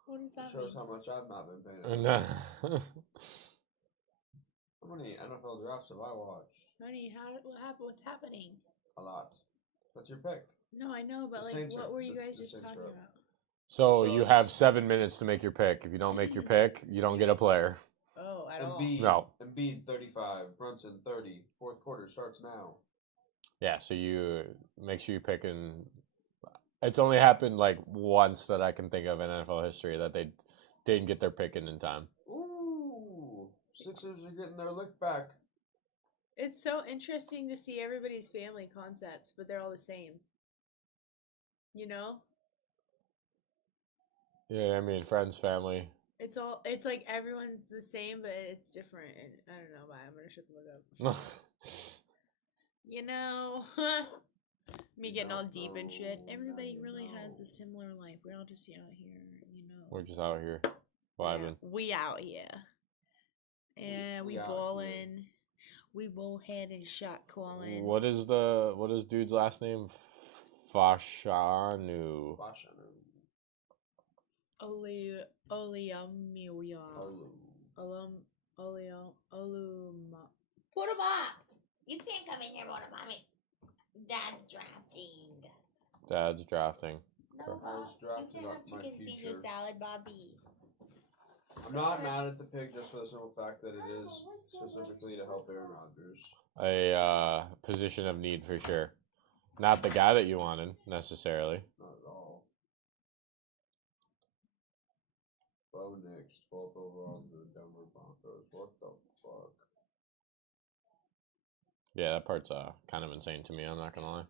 What does It that shows mean? how much I've not been paying attention. No. How many NFL drafts have I watched? Honey, what's happening? A lot. What's your pick? No, I know, but The like, Saints what are- were you the- guys the just Saints talking are up. about? So So you have 7 minutes to make your pick. If you don't make your pick, you don't get a player. Oh, at all. Embiid, No. Embiid 35, Brunson 30. Fourth quarter starts now. Yeah, so you make sure you pick in. It's only happened like once that I can think of in NFL history that they didn't get their pick in time. Ooh, Sixers are getting their lick back. It's so interesting to see everybody's family concepts, but they're all the same. You know? Yeah, I mean friends, family. It's like everyone's the same, but it's different. And I don't know why. I'm gonna shut the book up. You know, me getting all deep and shit. Everybody really has a similar life. We're all just out here, you know. We're just out here vibing. We out here. And We we out bowling. We bullhead and shot calling. What is dude's last name? Fashanu. Oleamuya. Oluma. Put him up! You can't come in here, mommy. Dad's drafting. Dad's drafting. No, I was you drafting can up have my chicken Caesar future. salad, Bobby. I'm not mad at the pick just for the simple fact that it is specifically to help Aaron Rodgers. A position of need for sure. Not the guy that you wanted necessarily. Not at all. Bo Nix, 12th overall to the Denver Broncos. What the fuck? Yeah, that part's kind of insane to me. I'm not gonna lie.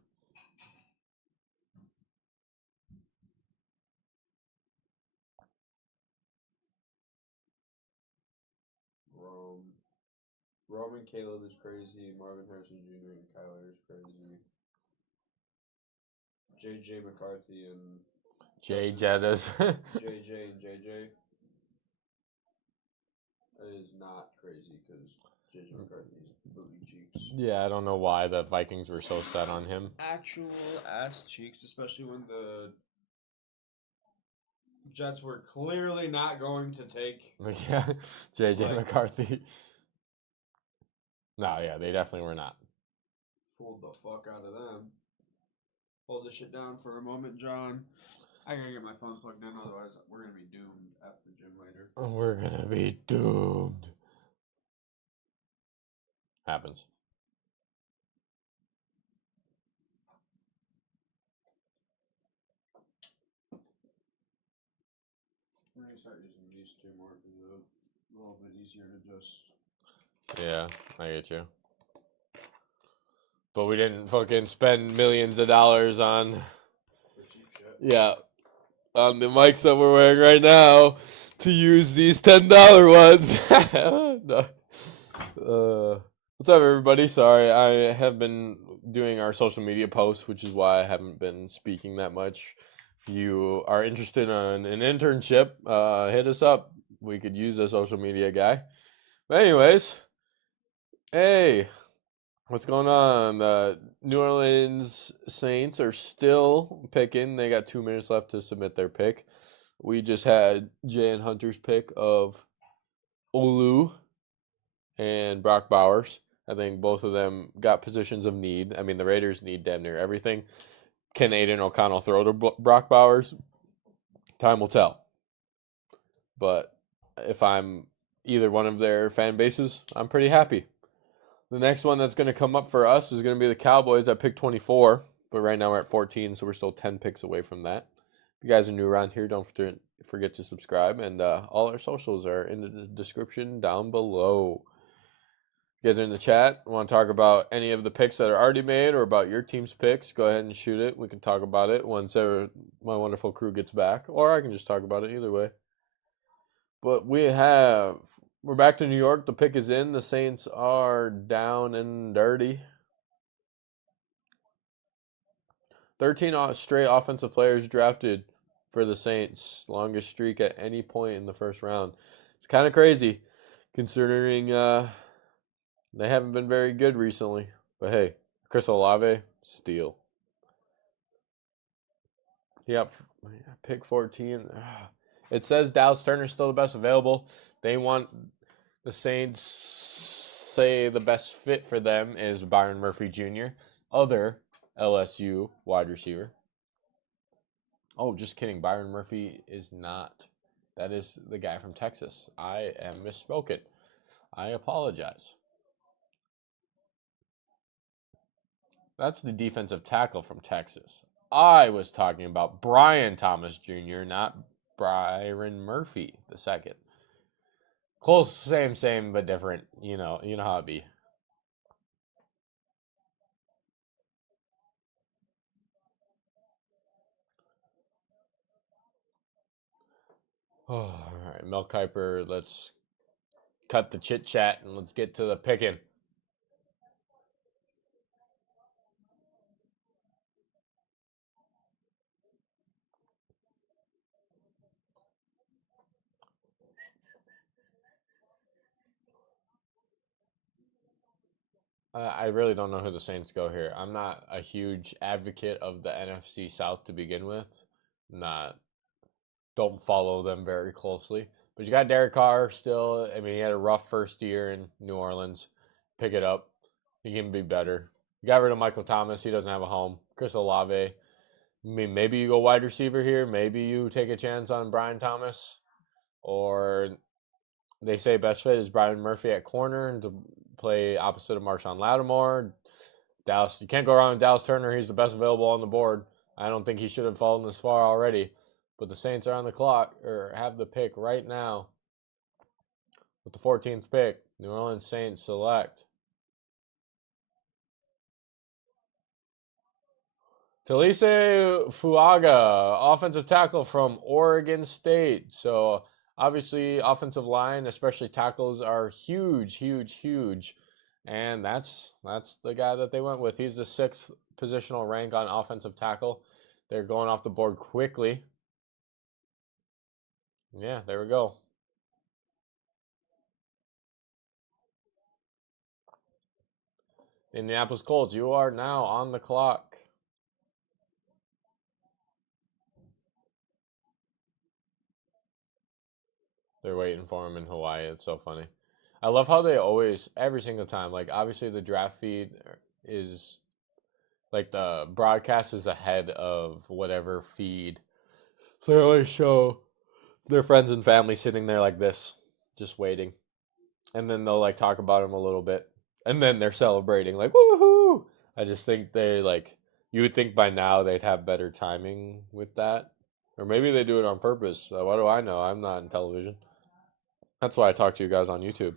Roman Caleb is crazy. Marvin Harrison Jr. and Kyler is crazy. JJ McCarthy and Jay Justin- Jettas. JJ and JJ. That is not crazy because JJ McCarthy's booty cheeks. Yeah, I don't know why the Vikings were so set on him. Actual ass cheeks, especially when the Jets were clearly not going to take. Yeah, JJ Like- McCarthy. No, yeah, they definitely were not. Fooled the fuck out of them. Hold this shit down for a moment, John. I gotta get my phone plugged in, otherwise we're gonna be doomed at the gym later. We're gonna be doomed. Happens. We're gonna start using these two more because it's a little bit easier to just. Yeah, I get you. But we didn't fucking spend millions of dollars on, For cheap shit. yeah, on the mics that we're wearing right now to use these $10 ones. No. What's up, everybody? Sorry, I have been doing our social media posts, which is why I haven't been speaking that much. If you are interested in an internship, hit us up. We could use a social media guy. But anyways, hey, what's going on? The New Orleans Saints are still picking. They got 2 minutes left to submit their pick. We just had Jay and Hunter's pick of Olu and Brock Bowers. I think both of them got positions of need. I mean, the Raiders need damn near everything. Can Aiden O'Connell throw to Brock Bowers? Time will tell. But if I'm either one of their fan bases, I'm pretty happy. The next one that's going to come up for us is going to be the Cowboys at pick 24. But right now we're at 14, so we're still 10 picks away from that. If you guys are new around here, don't forget to subscribe. And all our socials are in the description down below. If you guys are in the chat, want to talk about any of the picks that are already made or about your team's picks, go ahead and shoot it. We can talk about it once my wonderful crew gets back. Or I can just talk about it either way. But we're back to New York. The pick is in. The Saints are down and dirty. 13 straight offensive players drafted for the Saints. Longest streak at any point in the first round. It's kind of crazy considering they haven't been very good recently. But hey, Chris Olave, steal. He got pick 14. It says Dallas Turner's still the best available. They want the Saints say the best fit for them is Byron Murphy Jr., other LSU wide receiver. Oh, just kidding. Byron Murphy is not. That is the guy from Texas. I am misspoken. I apologize. That's the defensive tackle from Texas. I was talking about Brian Thomas Jr., not Byron Murphy the second. Close, same, but different. You know how it be. Oh, all right, Mel Kiper, let's cut the chit chat and let's get to the picking. I really don't know who the Saints go here. I'm not a huge advocate of the NFC South to begin with. Don't follow them very closely. But you got Derek Carr still. I mean, he had a rough first year in New Orleans. Pick it up. He can be better. You got rid of Michael Thomas. He doesn't have a home. Chris Olave. I mean, maybe you go wide receiver here. Maybe you take a chance on Brian Thomas. Or they say best fit is Brian Murphy at corner to play opposite of Marshawn Lattimore. Dallas, you can't go wrong with Dallas Turner. He's the best available on the board. I don't think he should have fallen this far already. But the Saints are on the clock, or have the pick right now. With the 14th pick, New Orleans Saints select Talise Fuaga, offensive tackle from Oregon State. So obviously, offensive line, especially tackles, are huge. And that's the guy that they went with. He's the 6th positional rank on offensive tackle. They're going off the board quickly. Yeah, there we go. Indianapolis Colts, you are now on the clock. They're waiting for him in Hawaii. It's so funny. I love how they always, every single time, like obviously the draft feed is, like the broadcast is ahead of whatever feed. So they always show their friends and family sitting there like this, just waiting. And then they'll like talk about him a little bit. And then they're celebrating like, woohoo! I just think you would think by now they'd have better timing with that. Or maybe they do it on purpose. What do I know? I'm not in television. That's why I talk to you guys on YouTube.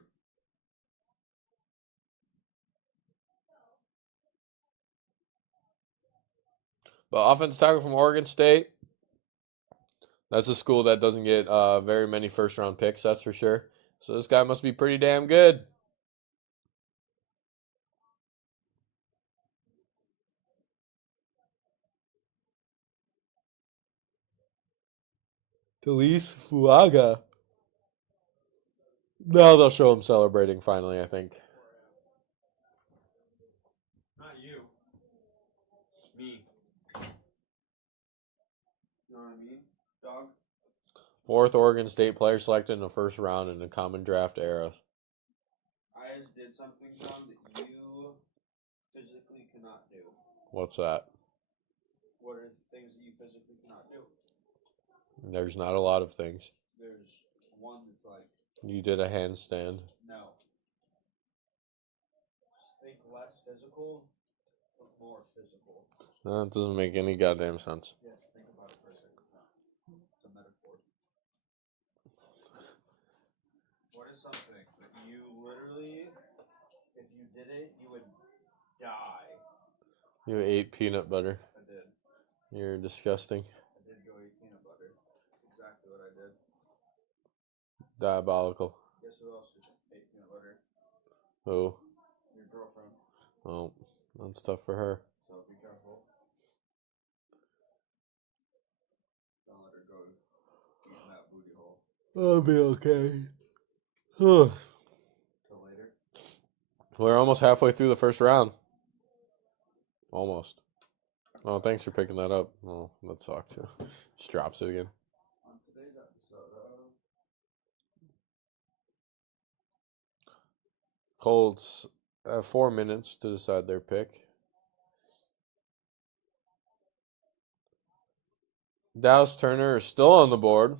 But offensive tackle from Oregon State. That's a school that doesn't get very many first-round picks, that's for sure. So this guy must be pretty damn good. Talise Fuaga. Now they'll show him celebrating finally, I think. Not you. Me. You know what I mean, dog? Fourth Oregon State player selected in the first round in the common draft era. I just did something, John, that you physically cannot do. What's that? What are the things that you physically cannot do? There's not a lot of things. There's one that's like, You did a handstand. no. Just think less physical, but more physical. That doesn't make any goddamn sense. Yes, think about it for a second. It's a metaphor. What is something that you literally, if you did it, you would die? You ate peanut butter. I did. You're disgusting. I did go eat peanut butter. That's exactly what I did. Diabolical. Guess who else just ate peanut butter? Oh. Your girlfriend. Oh. That's tough for her. So be careful. Don't let her go eat in that booty hole. I'll be okay. Till later. We're almost halfway through the first round. Almost. Oh, thanks for picking that up. Oh, that sucked. Just drops it again. On today's episode of Colts have 4 minutes to decide their pick. Dallas Turner is still on the board.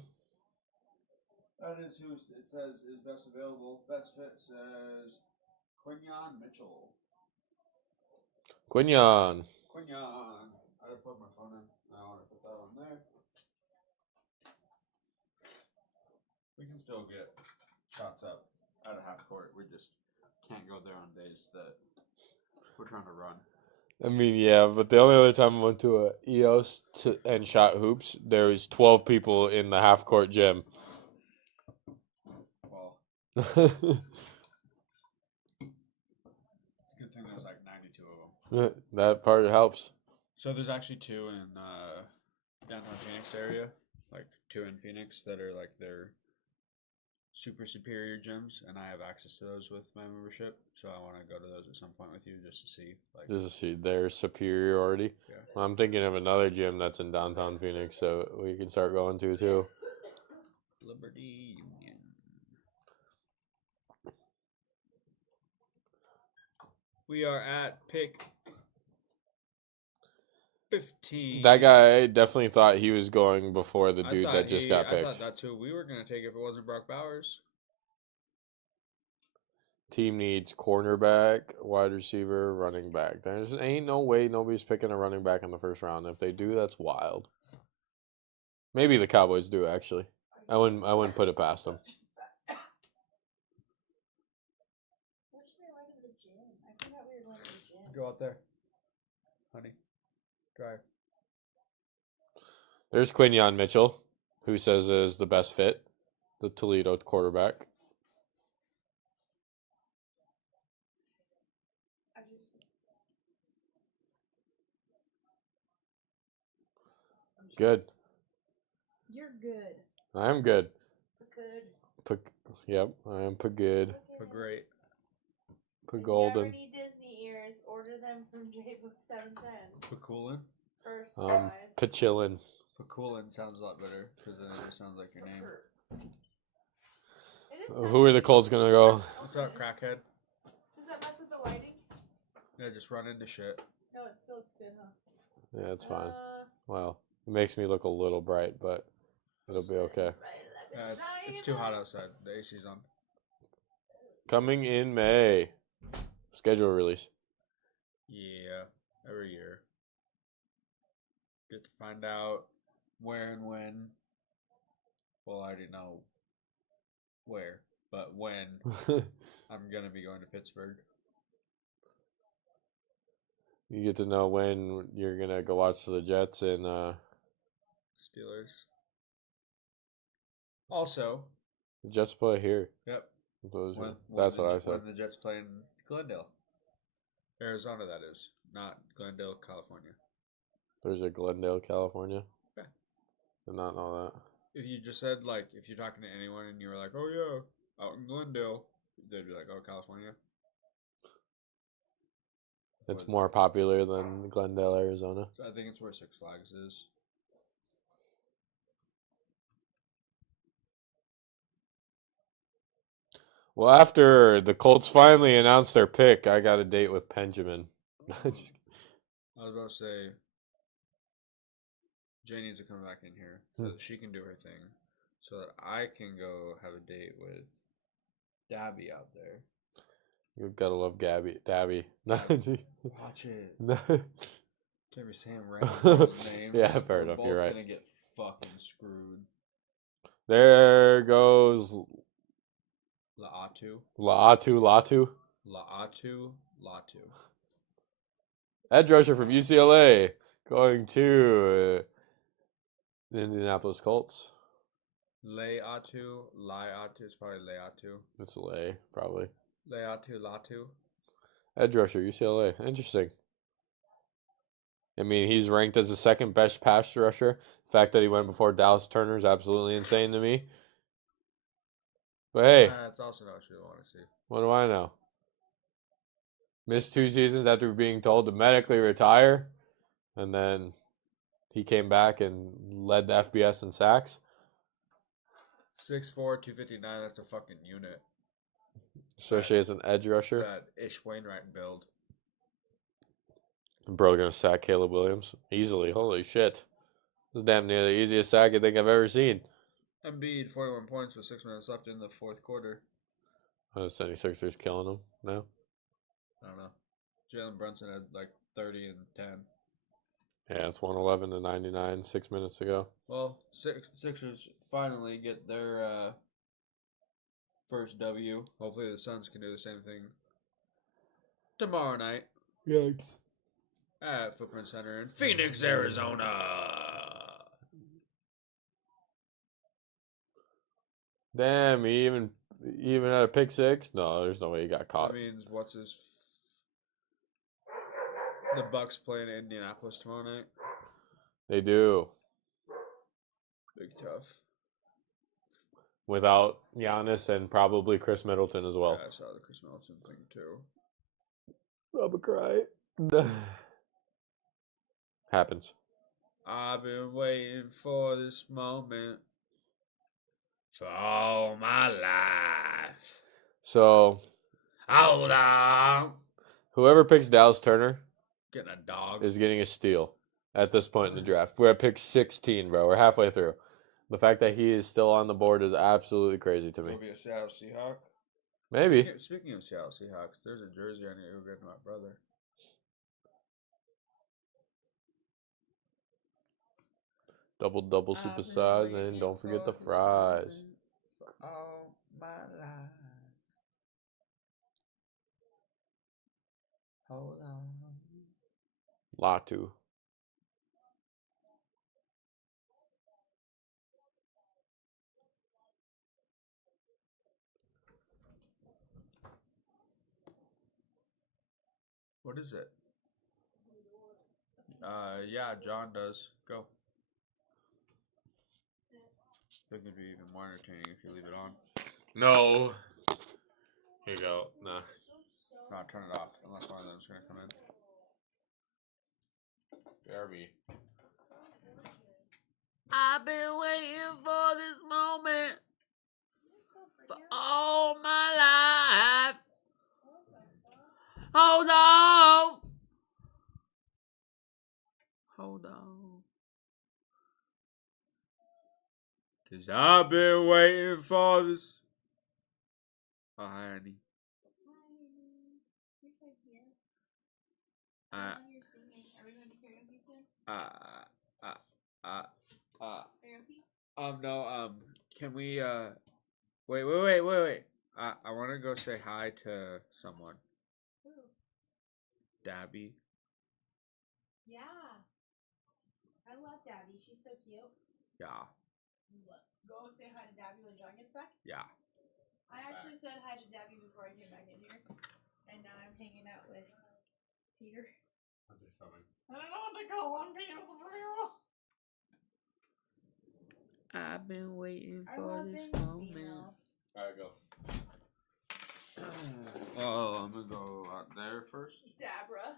that is who it says is best available. Best fit says Quinyon Mitchell. Quinyon. Quinyon. I had to plug my phone in. I want to put that on there. We can still get shots up at a half court. We just can't go there on days that we're trying to run. I mean, yeah, but the only other time I went to a EOS and shot hoops, there was 12 people in the half court gym. Well, good thing there's like 92 of them. That part helps. So there's actually two in downtown Phoenix area, like two in Phoenix that are like their super superior gyms, and I have access to those with my membership. So I want to go to those at some point with you just to see, like, Just to see their superiority. Yeah. I'm thinking of another gym that's in downtown Phoenix, so we can start going to too. Liberty Union. We are at pick 15. That guy definitely thought he was going before the I dude thought that just got I picked. thought that's who we were gonna take if it wasn't Brock Bowers. Team needs cornerback, wide receiver, running back. There's ain't no way nobody's picking a running back in the first round. If they do, that's wild. Maybe the Cowboys do actually. I wouldn't put it past them. What should I like at the gym? I forgot we were going to the gym. Go out there, honey. Drive. There's Quinyon Mitchell, who says is the best fit, the Toledo quarterback. I just. Good. You're good. I am good. Good. Yep, I am good. But great. If you ever Golden. need Disney ears, order them from JBook 710. Pakulin. First prize. Pachillin. Pakulin sounds a lot better because then it just sounds like your name. It is Who are the Colts gonna go? What's up, crackhead? Does that mess with the lighting? Yeah, just run into shit. No, it still looks good, huh? Yeah, it's fine. Well, it makes me look a little bright, but it'll be okay. It's too hot outside. The AC's on. Coming in May. Schedule release. Yeah, every year. Get to find out where and when. Well, I already know where, but when I'm gonna be going to Pittsburgh. You get to know when you're gonna go watch the Jets and Steelers. Also, the Jets play here. yep. That's what I said. When the Jets play in Glendale, Arizona, that is, not Glendale, California. There's a Glendale, California. Yeah. Did not know that. if you just said like if you're talking to anyone and you were like, oh yeah, out in Glendale, they'd be like, oh, California. It's Or- more popular than Glendale, Arizona. So I think it's where Six Flags is. Well, after the Colts finally announced their pick, I got a date with Benjamin. Just- I was about to say, Jay needs to come back in here so that she can do her thing, so that I can go have a date with Dabby out there. You gotta love Dabby. Watch it. No. Can't be saying random girls' names. Yeah, fair We're enough, both you're right. gonna get fucking screwed. There goes La'atu. Latu. La'atu. Edge rusher from UCLA going to the Indianapolis Colts. La'atu. It's probably La'atu. It's Lay, probably. La'atu. Edge rusher, UCLA. Interesting. I mean, he's ranked as the second best pass rusher. The fact that he went before Dallas Turner is absolutely insane to me. But hey, That's also not what you want to see. what do I know? Missed 2 seasons after being told to medically retire. And then he came back and led the FBS in sacks. 6'4", 259. That's a fucking unit. Especially as an edge rusher. That Ish Wainwright build. Bro gonna sack Caleb Williams easily. Holy shit. This is damn near the easiest sack I think I've ever seen. Embiid, 41 points with 6 minutes left in the fourth quarter. The 76ers killing him now. I don't know. Jalen Brunson had like 30 and 10. Yeah, it's 111 to 99, 6 minutes ago. Well, Sixers finally get their first W. Hopefully the Suns can do the same thing tomorrow night Yikes. at Footprint Center in Phoenix, Arizona. Damn, he even had a pick six? No, there's no way he got caught. That means what's his... The Bucks playing Indianapolis tomorrow night. They do. Big tough. Without Giannis and probably Chris Middleton as well. Yeah, I saw the Chris Middleton thing too. I'm a cry. Happens. I've been waiting for this moment for all my life. So, Hold on. whoever picks Dallas Turner Getting a dog. is getting a steal at this point in the draft. We're at pick 16, bro. We're halfway through. The fact that he is still on the board is absolutely crazy to me. Will be a Seattle Seahawk. Maybe. Speaking of Seattle Seahawks, there's a jersey I need to go get to my brother. Double supersize, and don't forget the fries. For all my life. Hold on. Latu. What is it? Yeah, John does. Go. I think it'd be even more entertaining if you leave it on. No. Here you go. Nah. No, turn it off, unless one of them's gonna come in. Derby. I've been waiting for this moment for all my life. Hold on. Hold on. 'Cause I've been waiting for this. Oh, hi, Annie. You're so cute. Uh, Now you're singing. Are we going to karaoke soon? Karaoke? No, can we, wait. I want to go say hi to someone. Who? Dabby. Yeah. I love Dabby. She's so cute. Yeah. Let's go say hi to Dabby when John gets back. Yeah. I actually said hi to Dabby before I came back in here. And now I'm hanging out with Peter. I don't know what to call him, Peter the 4-year-old. I've been waiting I for love this being moment. female. Alright, go. Oh, I'm gonna go out there first. Dabra.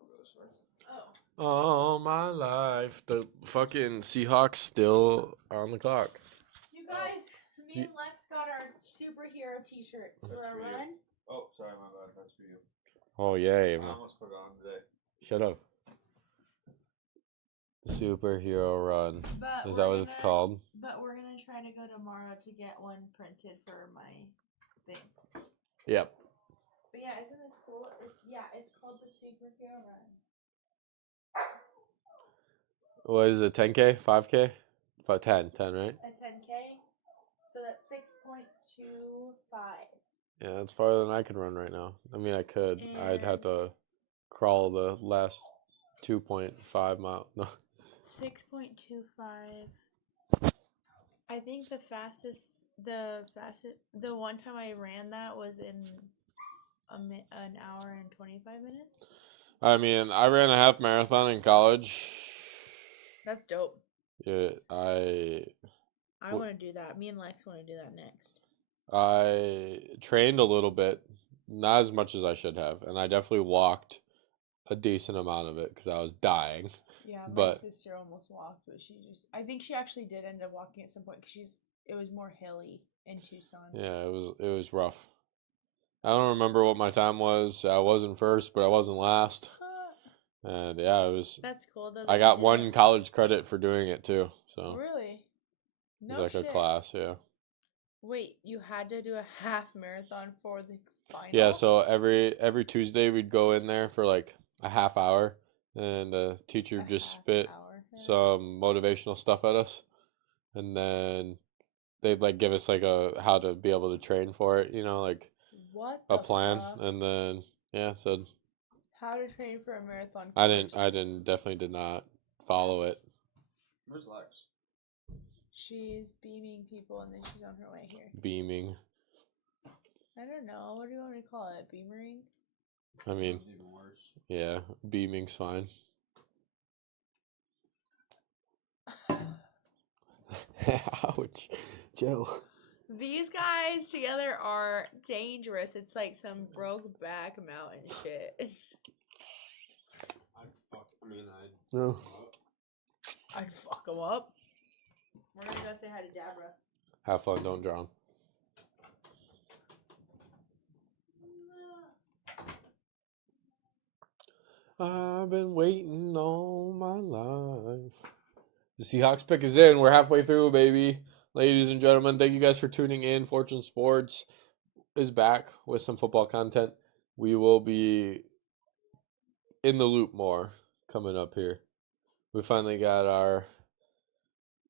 I'll go this way. Oh. All my life. The fucking Seahawks still on the clock. You guys, me Ye- and Lex got our superhero t-shirts for our for you. run. Oh, sorry, my bad. That's for you. Oh, yay. I almost put it on today. Shut up. Superhero run. But Is we're that what it's gonna- called? But we're gonna try to go tomorrow to get one printed for my thing. Yep. But yeah, isn't this cool? It's called the superhero run. What is it, 10K? 5K? About 10, right? A 10K. So that's 6.25. Yeah, that's farther than I can run right now. I mean, I could. I'd have And- to crawl the last 2.5 mile. No. 6.25. I think the one time I ran that was in an hour and 25 minutes. I mean, I ran a half marathon in college. That's dope. Yeah, I Wh- want to do that. Me and Lex want to do that next. I trained a little bit, not as much as I should have, and I definitely walked a decent amount of it because I was dying. Yeah, my But- sister almost walked, but I think she actually did end up walking at some point because it was more hilly in Tucson. Yeah, it was rough. I don't remember what my time was. I wasn't first, but I wasn't last. And yeah, it was. That's cool. Though, I that got you did one it. college credit for doing it too. So Really? it No was like shit. a class, yeah. Wait, you had to do a half marathon for the final? Yeah, so every Tuesday we'd go in there for like a half hour, and the teacher A would just half spit hour, yeah. some motivational stuff at us, and then they'd like give us like a how to be able to train for it, like What a the plan, fuck? and then yeah, so How to train for a marathon? I didn't course. definitely did not follow it. Where's Lex? She's beaming people and then she's on her way here. Beaming. I don't know. What do you want me to call it? Beamering? I mean, Sounds even worse. yeah, beaming's fine. Ouch, Joe. These guys together are dangerous. It's like some Brokeback Mountain shit. No. I'd fuck them up. We're gonna go say hi to Dabra. Have fun, don't drown. I've been waiting all my life. The Seahawks pick is in. We're halfway through, baby. Ladies and gentlemen, thank you guys for tuning in. Fortune Sports is back with some football content. We will be in the loop more coming up here. We finally got our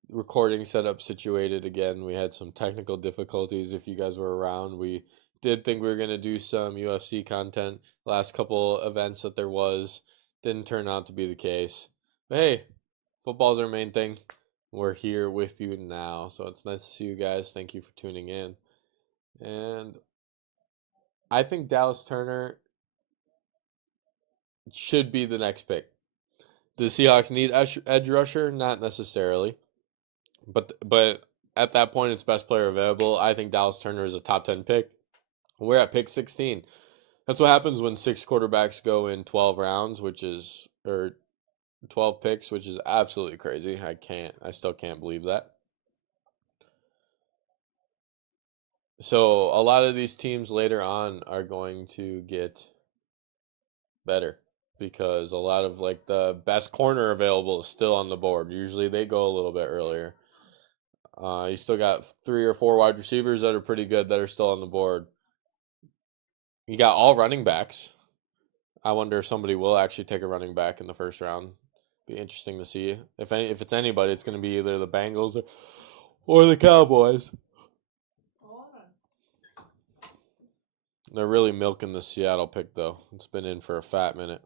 recording setup situated again. We had some technical difficulties. If you guys were around, we did think we were going to do some UFC content. Last couple events that there was didn't turn out to be the case. But hey, football's our main thing. We're here with you now. So it's nice to see you guys. Thank you for tuning in. And I think Dallas Turner should be the next pick. The Seahawks need edge rusher? Not necessarily. But at that point, it's best player available. I think Dallas Turner is a top 10 pick. We're at pick 16. That's what happens when 6 quarterbacks go in 12 rounds, or 12 picks, which is absolutely crazy. I still can't believe that. So a lot of these teams later on are going to get better because a lot of like the best corner available is still on the board. Usually they go a little bit earlier. You still got 3 or 4 wide receivers that are pretty good that are still on the board. You got all running backs. I wonder if somebody will actually take a running back in the first round. Be interesting to see. If it's anybody, it's going to be either the Bengals or the Cowboys. They're really milking the Seattle pick, though. It's been in for a fat minute.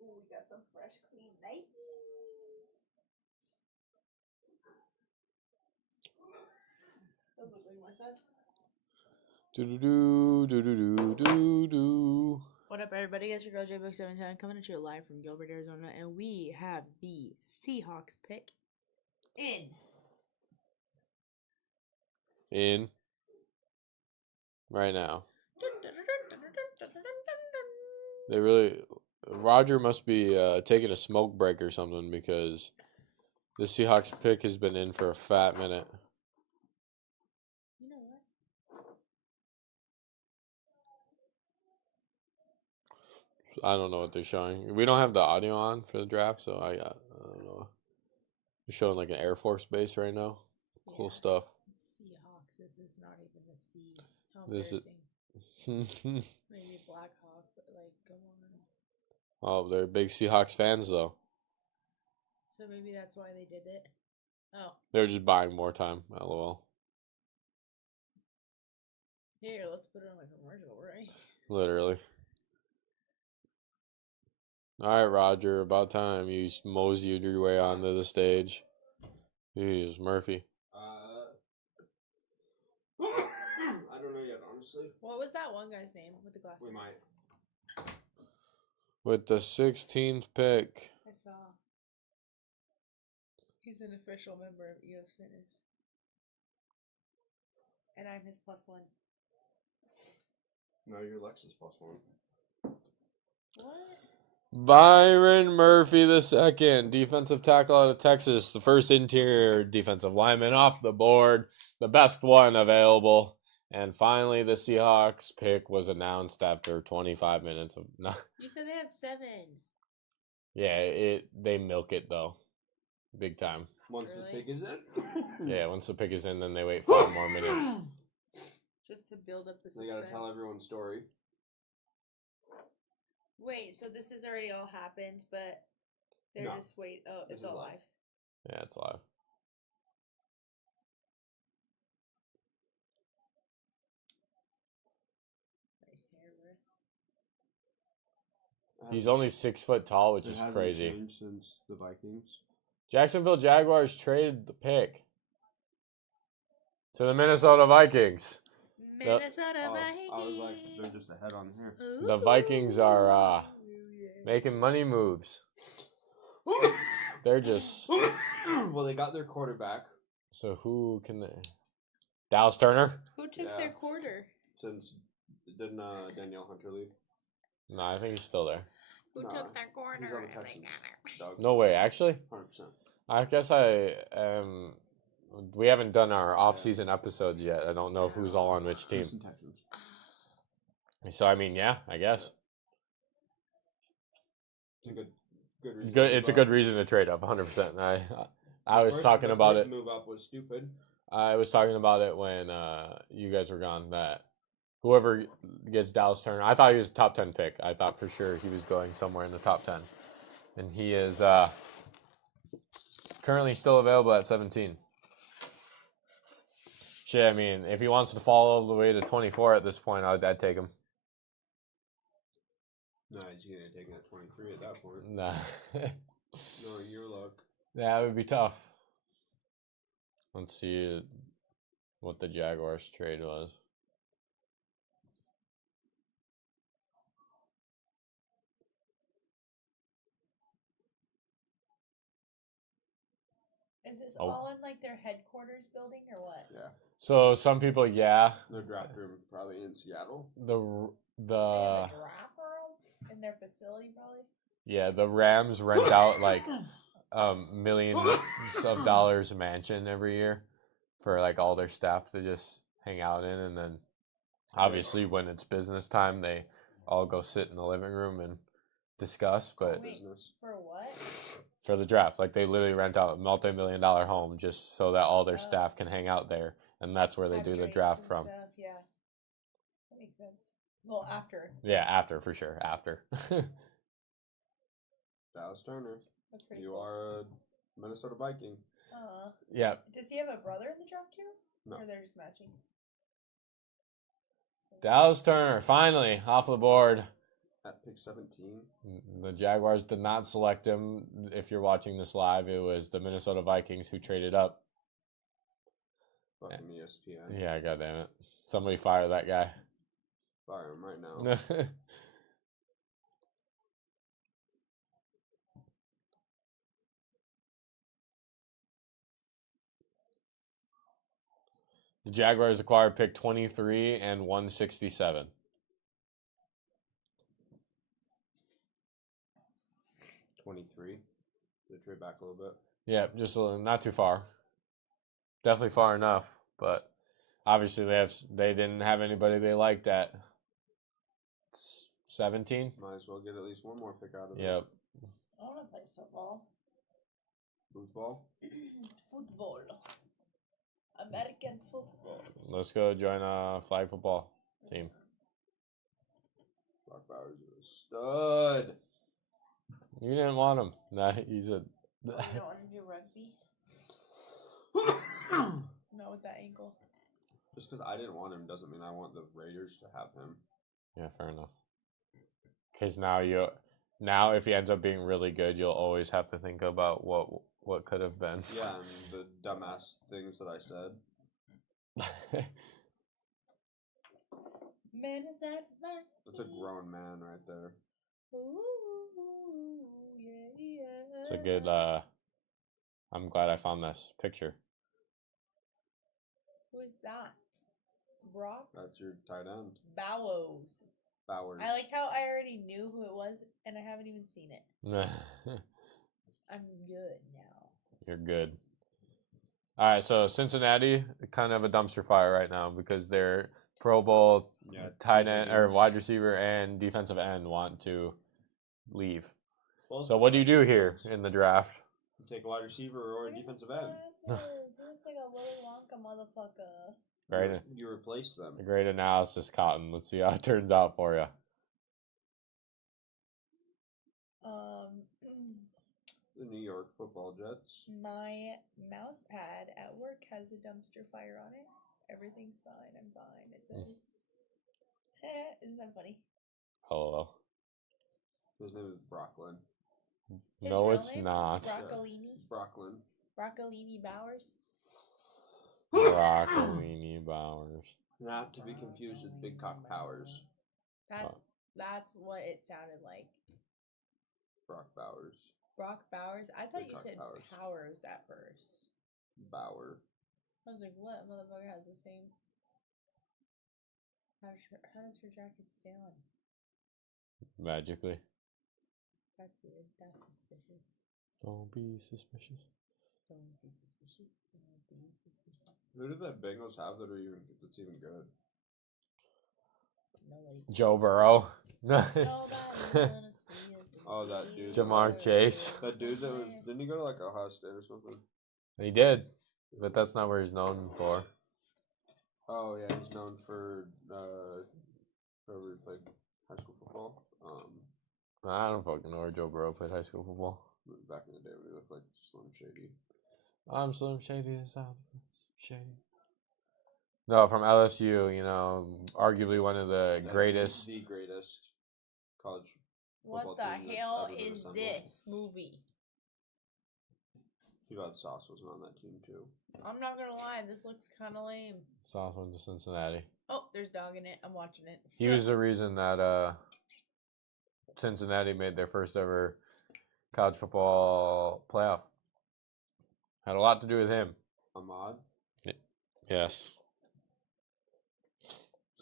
Ooh, we got some fresh, clean Nikes. Those look like my size. Do do do do do do do. What up, everybody? It's your girl JBook77 coming at you live from Gilbert, Arizona, and we have the Seahawks pick In right now. They really. Roger must be taking a smoke break or something because the Seahawks pick has been in for a fat minute. You know what? I don't know what they're showing. We don't have the audio on for the draft, so I don't know. They're showing like an Air Force base right now. Cool Yeah. stuff. Seahawks. This is not even the C. How This is- embarrassing. Maybe Black Hawk, but like, come on. Oh, they're big Seahawks fans though. So maybe that's why they did it. Oh, They're just buying more time. LOL. here, let's put it on a commercial, right? Literally. All right, Roger. About time you moseyed your way onto the stage. Jeez, Murphy. I don't know yet, honestly. What was that one guy's name with the glasses? We might. With the 16th pick. I saw. He's an official member of EOS Fitness. And I'm his +1. No, you're Lexus +1. What? Byron Murphy II, defensive tackle out of Texas, the first interior defensive lineman off the board, the best one available. And finally, the Seahawks pick was announced after 25 minutes of. You said they have 7. Yeah, they milk it though, big time. Once Really? the pick is in. Yeah, once the pick is in, then they wait 5 more minutes. Just to build up the They suspense. gotta tell everyone's story. Wait, so this has already all happened, but they're No. just wait. Oh, This it's is all live. live. Yeah, it's live. Nice hair, bro. He's only 6 foot tall, which It is hasn't crazy. changed since the Vikings. Jacksonville Jaguars traded the pick to the Minnesota Vikings. Minnesota Oh, Vikings. I was like, they're just ahead on here. The Vikings are Ooh, yeah. making money moves. They're just Well, they got their quarterback so who can they? Dallas Turner? Who took Yeah. their quarter? since didn't Danielle Hunter leave? No, I think he's still there. Who Nah, took their He's corner? on the and they Texans. got Doug, No way, actually. 100%. I guess we haven't done our off-season episodes yet. I don't know who's all on which team. Houston Texans. So I mean, yeah, I guess. It's a good reason. Good. to It's a move good up. reason to trade up. 100%. I The was first- talking the about first it. Move up was stupid. I was talking about it when you guys were gone. That whoever gets Dallas Turner, I thought he was a top 10 pick. I thought for sure he was going somewhere in the top 10, and he is currently still available at 17. Shit, I mean, if he wants to fall all the way to 24 at this point, I'd take him. No, he's gonna take it at 23 at that point. Nah, Knowing your luck. that would be tough. Let's see what the Jaguars trade was. Is this Oh. all in like their headquarters building or what? Yeah. So some people, yeah, Their draft room probably in Seattle. the They have a draft room in their facility, probably. yeah, the Rams rent out like millions of dollars mansion every year for like all their staff to just hang out in, and then obviously when it's business time, they all go sit in the living room and discuss. But Wait. Business. For what? for the draft, like they literally rent out a multi-million-dollar home just so that all their Oh. staff can hang out there, and that's where they Have do the drinks draft and from. Stuff. Yeah. That makes sense. Well, after. Yeah, after for sure, after. Dallas Turner. That's pretty You cool. are a Minnesota Viking. Yeah, Does he have a brother in the draft too? No. Or they're just matching? Dallas Turner finally off the board. At pick 17. The Jaguars did not select him. If you're watching this live, it was the Minnesota Vikings who traded up. Fucking ESPN. Yeah, goddamn it! Somebody fire that guy. Fire him right now. The Jaguars acquired pick 23 and 167. 23. They trade back a little bit. Yeah, just a little, not too far. Definitely far enough, but obviously they didn't have anybody they liked at 17. Might as well get at least one more pick out of it. Yep. I want to play football. Foosball. Football. American football. Let's go join a flag football team. Brock Bowers is a stud. You didn't want him. Nah, he's a. Oh, you don't want to do rugby? Not with that ankle. Just because I didn't want him doesn't mean I want the Raiders to have him. Yeah, fair enough. Because now if he ends up being really good, you'll always have to think about what could have been. Yeah, and the dumbass things that I said. Man, is that right? That's a grown man right there. Ooh, yeah. It's a good. I'm glad I found this picture. Who is that? Brock That's your tight end. Bowers. Bowers. I like how I already knew who it was, and I haven't even seen it. I'm good now. You're good. All right, so Cincinnati, kind of a dumpster fire right now because their Pro Bowl tight end or wide receiver and defensive end want to leave. Well, So what do you do here in the draft? You take a wide receiver or a defensive end. He looks like a Willy Wonka motherfucker. Great, You replaced them. great analysis, Cotton. Let's see how it turns out for you. The New York Football Jets. My mouse pad at work has a dumpster fire on it. Everything's fine. I'm fine. It says. Isn't that funny? Hello. His name is Brocklin. His No, real it's name? not. Broccolini. Brocklin. Broccolini Bowers. Broccolini Bowers. Not to be confused with Big Cock Powers. That's what it sounded like. Brock Bowers. Brock Bowers. I thought Big you cock said Powers. Powers at first. Bauer. I was like, what motherfucker has the same? How does her jacket stay on? Magically. That's weird. That's suspicious. Don't be suspicious. Don't be suspicious. Don't be suspicious. Who did the Bengals have that's even good? Nobody. Joe Burrow. Nobody wanna see us. Oh, that dude. Jamar Chase. That dude that was didn't he go to like Ohio State or something? He did, but that's not where he's known for. Oh yeah, he's known for wherever he played high school football. I don't fucking know where Joe Burrow played high school football. Back in the day when he looked like Slim Shady. I'm Slim Shady inside. Shady. No, from LSU, you know, arguably one of the greatest. The greatest college What football the team that's hell ever been is assembled. this movie? Too bad Sauce wasn't on that team too. I'm not gonna lie, this looks kind of lame. South went to Cincinnati. Oh, there's dog in it. I'm watching it. He was the reason that Cincinnati made their first ever college football playoff. Had a lot to do with him. Ahmad Yes.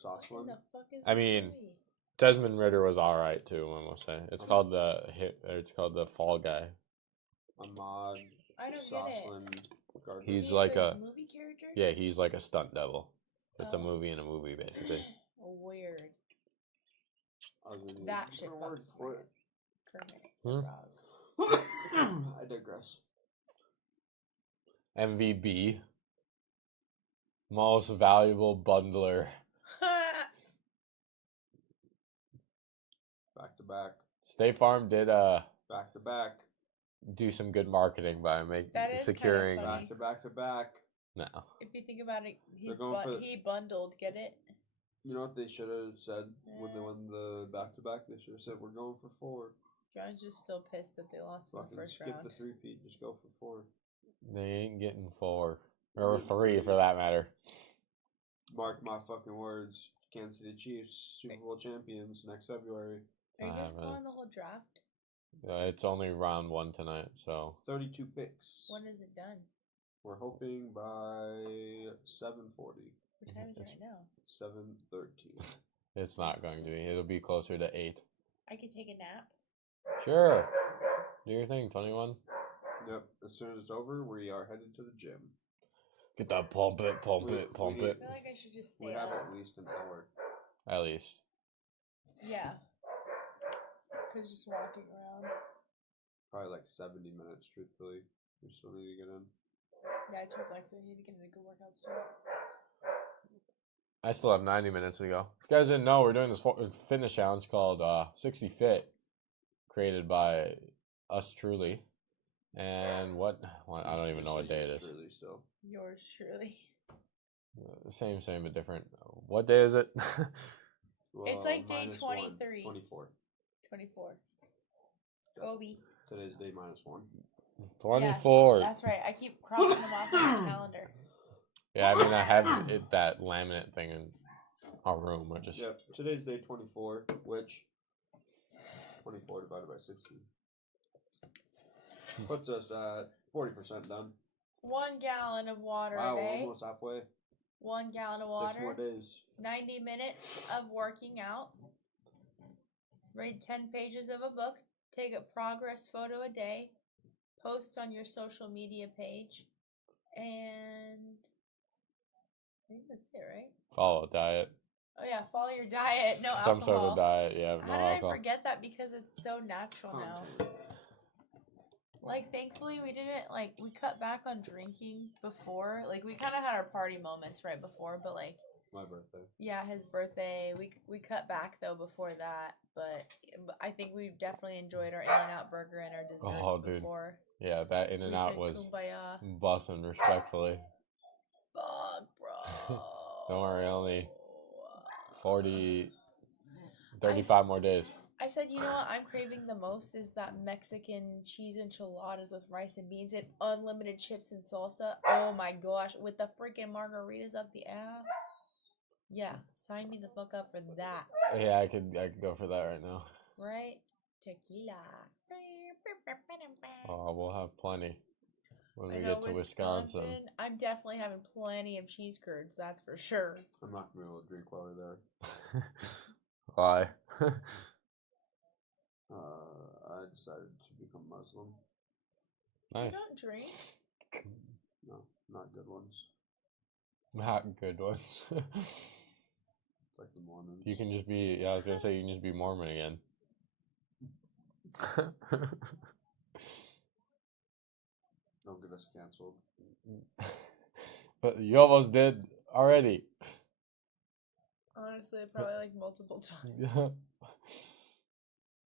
What in Sauceland. the fuck is I this mean, movie? Desmond Ritter was all right too. I must say, it's called the Fall Guy. Ahmad I don't get it. Sauceland. Gardner. He's like a movie character. yeah, he's like a stunt devil. It's a Oh. movie in a movie basically. Weird. That That shit word fucks for my it. Kermit Hmm? the Frog. I digress. MVB, most valuable bundler. Back to back. State Farm did Back to back. do some good marketing by That is kinda securing. funny. Back to back to back. No, If you think about it, going for- he bundled. Get it? You know what they should have said when they won the back to back? They should have said, "We're going for 4." John's just still pissed that they lost in the Fucking first skip round. the 3-peat. Just go for 4. they ain't getting 4 or 3 for that matter. Mark my fucking words. Kansas City Chiefs, Super Bowl champions next February. Are you guys man. calling the whole draft? It's only round 1 tonight, so 32 picks. When is it done? We're hoping by 7:40. What time is it right now? 7:13. It's not going to be. It'll be closer to 8. I could take a nap. Sure. Do your thing, 21. Yep. As soon as it's over, we are headed to the gym. Get that pump it, pump We- it, pump we it. I feel like I should just We stay have up. at least an hour. At least. Yeah. Cause just walking around. Probably like 70 minutes, truthfully. We still need to get in. Yeah, I told Lex I need to get in a good workout still. I still have 90 minutes to go. If you guys didn't know, we're doing this fitness challenge called 60 Fit, created by us truly. And what? Well, I don't even know what day it is. Really still. Yours truly. Same, but different. What day is it? It's like day minus one, 23. 24. 24. Kobe. Today's day -1. 24. Yes, that's right. I keep crossing them off on my calendar. Yeah, I mean, I have that laminate thing in our room. I just Yep. Today's day 24, which 24 divided by 60 puts us at 40% done. 1 gallon of water Wow, a we're day. almost halfway. 1 gallon of 6 more water. days. 90 minutes of working out. Read 10 pages of a book. Take a progress photo a day. Post on your social media page. And I think that's it, right? follow a diet. Oh yeah, follow your diet. No Some alcohol. sort of diet, yeah. How No did alcohol. I forget that? Because it's so natural now. Content. Like, thankfully, we didn't, like, we cut back on drinking before. Like, we kind of had our party moments right before, but, like, My birthday. yeah, his birthday. We cut back, though, before that. But I think we definitely enjoyed our In-N-Out burger and our desserts Oh, dude. before. Yeah, that In We and Out said was kumbaya. bussin', respectfully. Fuck, bro. Don't worry, only 35 more days. I said, you know what I'm craving the most is that Mexican cheese enchiladas with rice and beans and unlimited chips and salsa. Oh my gosh, with the freaking margaritas up the ass. Yeah, sign me the fuck up for that, Yeah, I could go for that right now. right? Tequila. Oh, we'll have plenty when I we know get to Wisconsin. I'm definitely having plenty of cheese curds, that's for sure. I'm not going to be able to drink while we're there. Why? I decided to become Muslim. Nice. You don't drink? No, not good ones. Not good ones. Like the Mormons. You can just be, yeah, I was going to say, you can just be Mormon again. Don't get us canceled. But you almost did already. Honestly, probably like multiple times.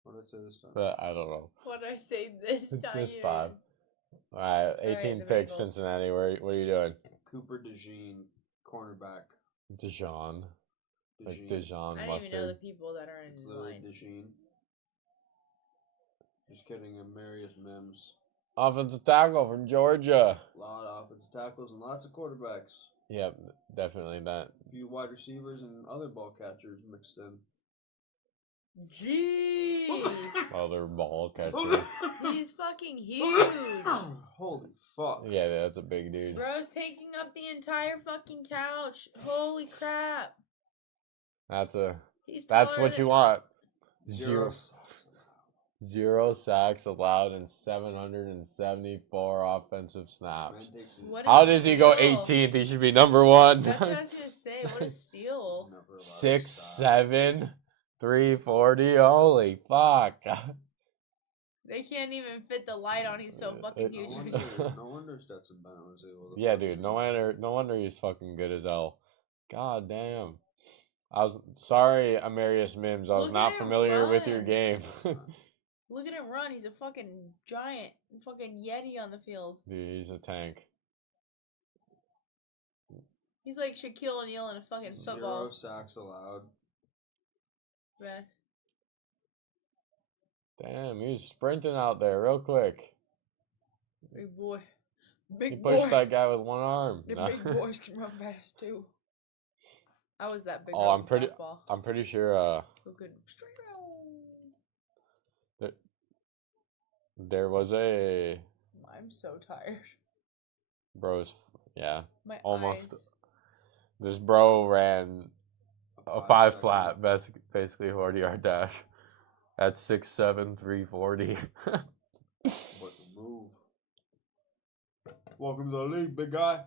What did I say this time? But I don't know. What did I say this time? This time. All right, 18 the picks, Bengals. Cincinnati. What are you doing? Cooper DeJean, cornerback. Dijon. Like DeJean. Dijon I don't even know the mustard. people that are It's in literally line. DeJean. Just kidding, Amarius Mims. Offensive tackle from Georgia. A lot of offensive tackles and lots of quarterbacks. Yep, definitely that. A few wide receivers and other ball catchers mixed in. Jeez! Other ball catcher. He's fucking huge! Holy fuck. Yeah, that's a big dude. Bro's taking up the entire fucking couch. Holy crap. That's He's what taller you than- want. Zero. Zero sacks allowed in 774 offensive snaps. Man takes his- What How a does he go steal. 18th? He should be number one. That's what I was gonna say. What a steal. Never allowed to 6'7", stop. 340. Holy fuck. They can't even fit the light on. He's so fucking No huge. No wonder Stetson Bennett was able to. Yeah, dude. No wonder he's fucking good as hell. God damn. I was sorry, Amarius Mims. I was Look not at him familiar with your run. game. Look at him run. He's a fucking giant, fucking yeti on the field. Dude, he's a tank. He's like Shaquille O'Neal in a fucking football. 0 sacks allowed. Best. Damn, he was sprinting out there real quick. Big boy. He Big pushed boy. that guy with one arm. The No. big boys can run fast too. I was that big. Oh, girl I'm in pretty- softball I'm pretty sure who could. there was a I'm so tired. Bro's, yeah. My Almost. eyes. This bro ran a 5 5 flat, basically 40-yard dash at 6'7", 340. What the move? Welcome to the league, big guy.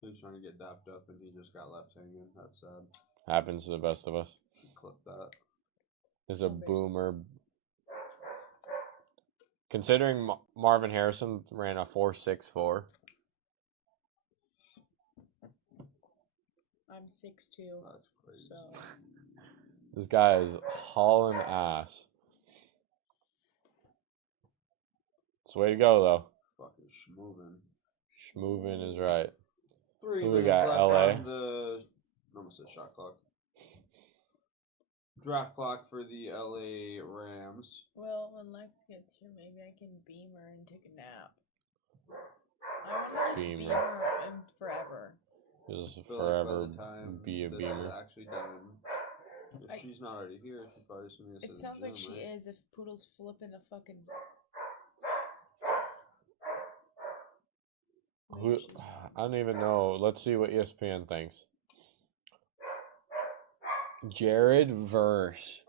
He was trying to get dapped up and he just got left hanging. That's sad. Happens to the best of us. Should clip that. Is a Basically. boomer. Considering Marvin Harrison ran a 4.64. I'm 6'2", That's crazy. so This guy is hauling ass. It's the way to go, though. Fucking schmovin'. Schmovin is right. 3 Who we minutes got, left LA? on the I almost said shot clock. Draft clock for the LA Rams. well, when Lex gets here, maybe I can beam her and take a nap. I want to just Beam beam her. her forever. Just I feel like by forever the time be a this beamer. is actually done. If she's not already here, she's probably just gonna It sit sounds in the like gym, she right? is if Poodle's flipping a fucking. Who, Maybe she's- I don't even know. Let's see what ESPN thinks. Jared Verse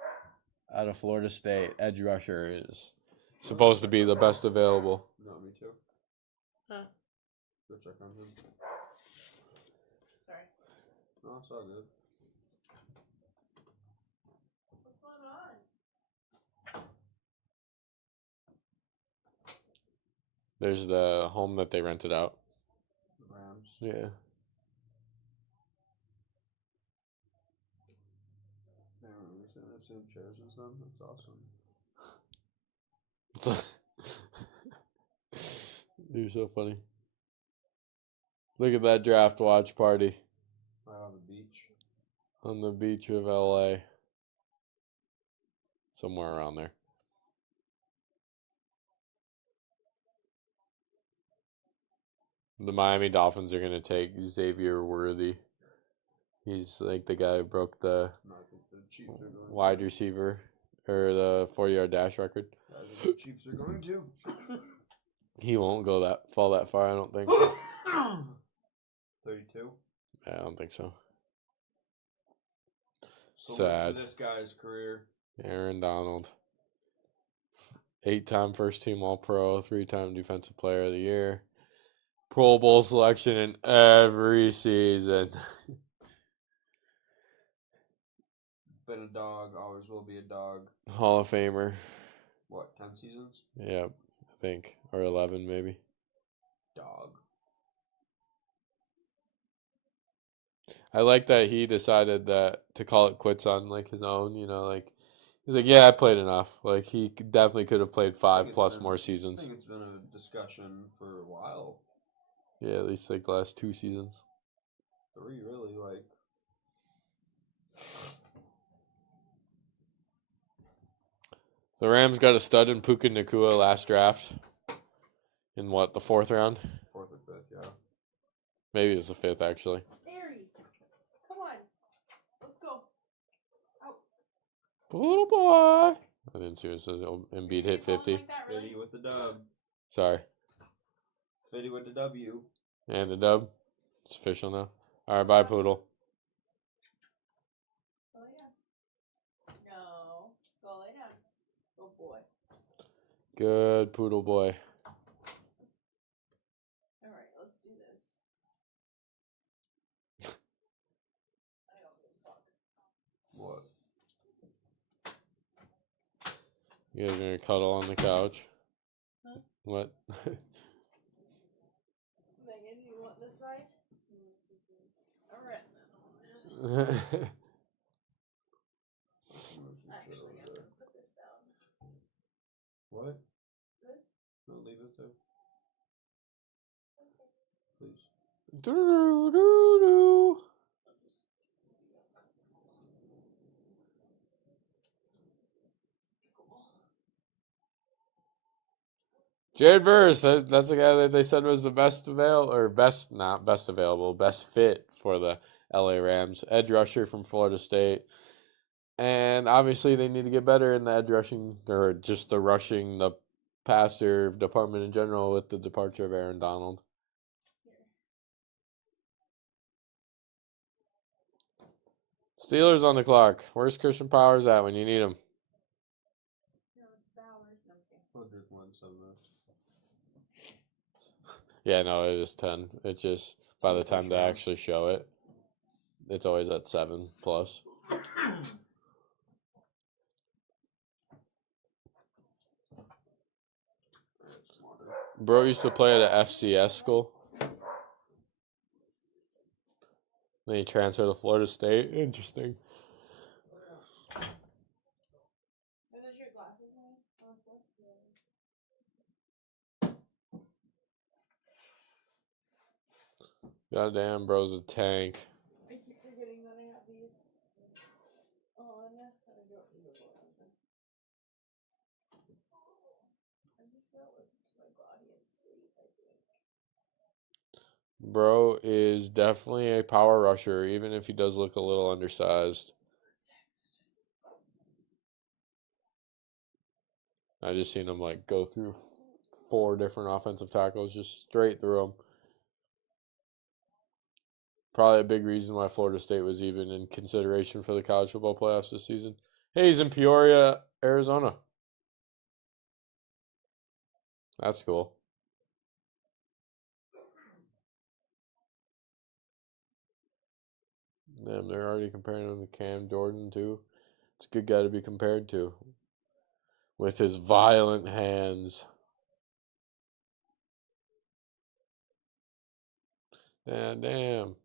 out of Florida State, edge rusher, is supposed to be the best available. No, me too. Huh. Go check on him. Sorry. No, it's all good. What's going on? There's the home that they rented out. The Rams. Yeah. They were using the same chairs as them. That's awesome. You're so funny. Look at that draft watch party Right on the beach. on the beach of LA. Somewhere around there. The Miami Dolphins are going to take Xavier Worthy. He's like the guy who broke the No, I think the Chiefs are going wide to. receiver or the 40-yard dash record. I think the Chiefs are going to. He won't fall that far, I don't think. 32. I don't think so. Salute Sad. to this guy's career. Aaron Donald. 8-time first team All-Pro, 3-time Defensive Player of the Year. Pro Bowl selection in every season. Been a dog, always will be a dog. Hall of Famer. What, 10 seasons? Yeah, I think. Or 11 maybe. Dog. I like that he decided that to call it quits on like his own, like he's like, yeah, I played enough. Like he definitely could have played I think 5+ it's been- more I seasons. think it's been a discussion for a while. Yeah, at least like the last 2 seasons. 3, really, like. The Rams got a stud in Puka Nacua last draft. In what, the 4th round? 4th or 5th, yeah. Maybe it's the 5th actually. Aries, come on. Let's go. Little boy. I didn't see what it says. Embiid hit You're falling 50. Like that, really? Fitty with the dub. Sorry. Fitty with the W. And the dub. It's official now. All right, bye, Poodle. Go lay down. No. Go lay down. Good boy. Good Poodle boy. All right, let's do this. I don't give a fuck. What? You guys are going to cuddle on the couch? Huh? What? Megan, you want this side? All right. then. Actually, I'm gonna put this down. What? Good. No, leave it there. Please. Doo-doo-doo-doo. Jared Verse, that's the guy that they said was the best best fit for the LA Rams. Edge rusher from Florida State. And obviously they need to get better in the edge rushing, or just the rushing the passer department in general with the departure of Aaron Donald. Steelers on the clock. Where's Christian Powers at when you need him? No, it's Bowers. No, okay. Well, there's one sub left. Yeah, no, it is 10. It just, by the time they round. actually show it, it's always at 7 plus. Bro used to play at a FCS school. Then he transferred to Florida State. Interesting. Are those your glasses, man? Oh, what's the Goddamn, bro's a tank. I keep forgetting that I have these on. I don't need to put on them. I'm just gonna listen to my body and sleep, I think. Bro is definitely a power rusher, even if he does look a little undersized. I just seen him like go through 4 different offensive tackles, just straight through them. Probably a big reason why Florida State was even in consideration for the college football playoffs this season. Hey, he's in Peoria, Arizona. That's cool. Damn, they're already comparing him to Cam Jordan, too. It's a good guy to be compared to. With his violent hands. Yeah, damn.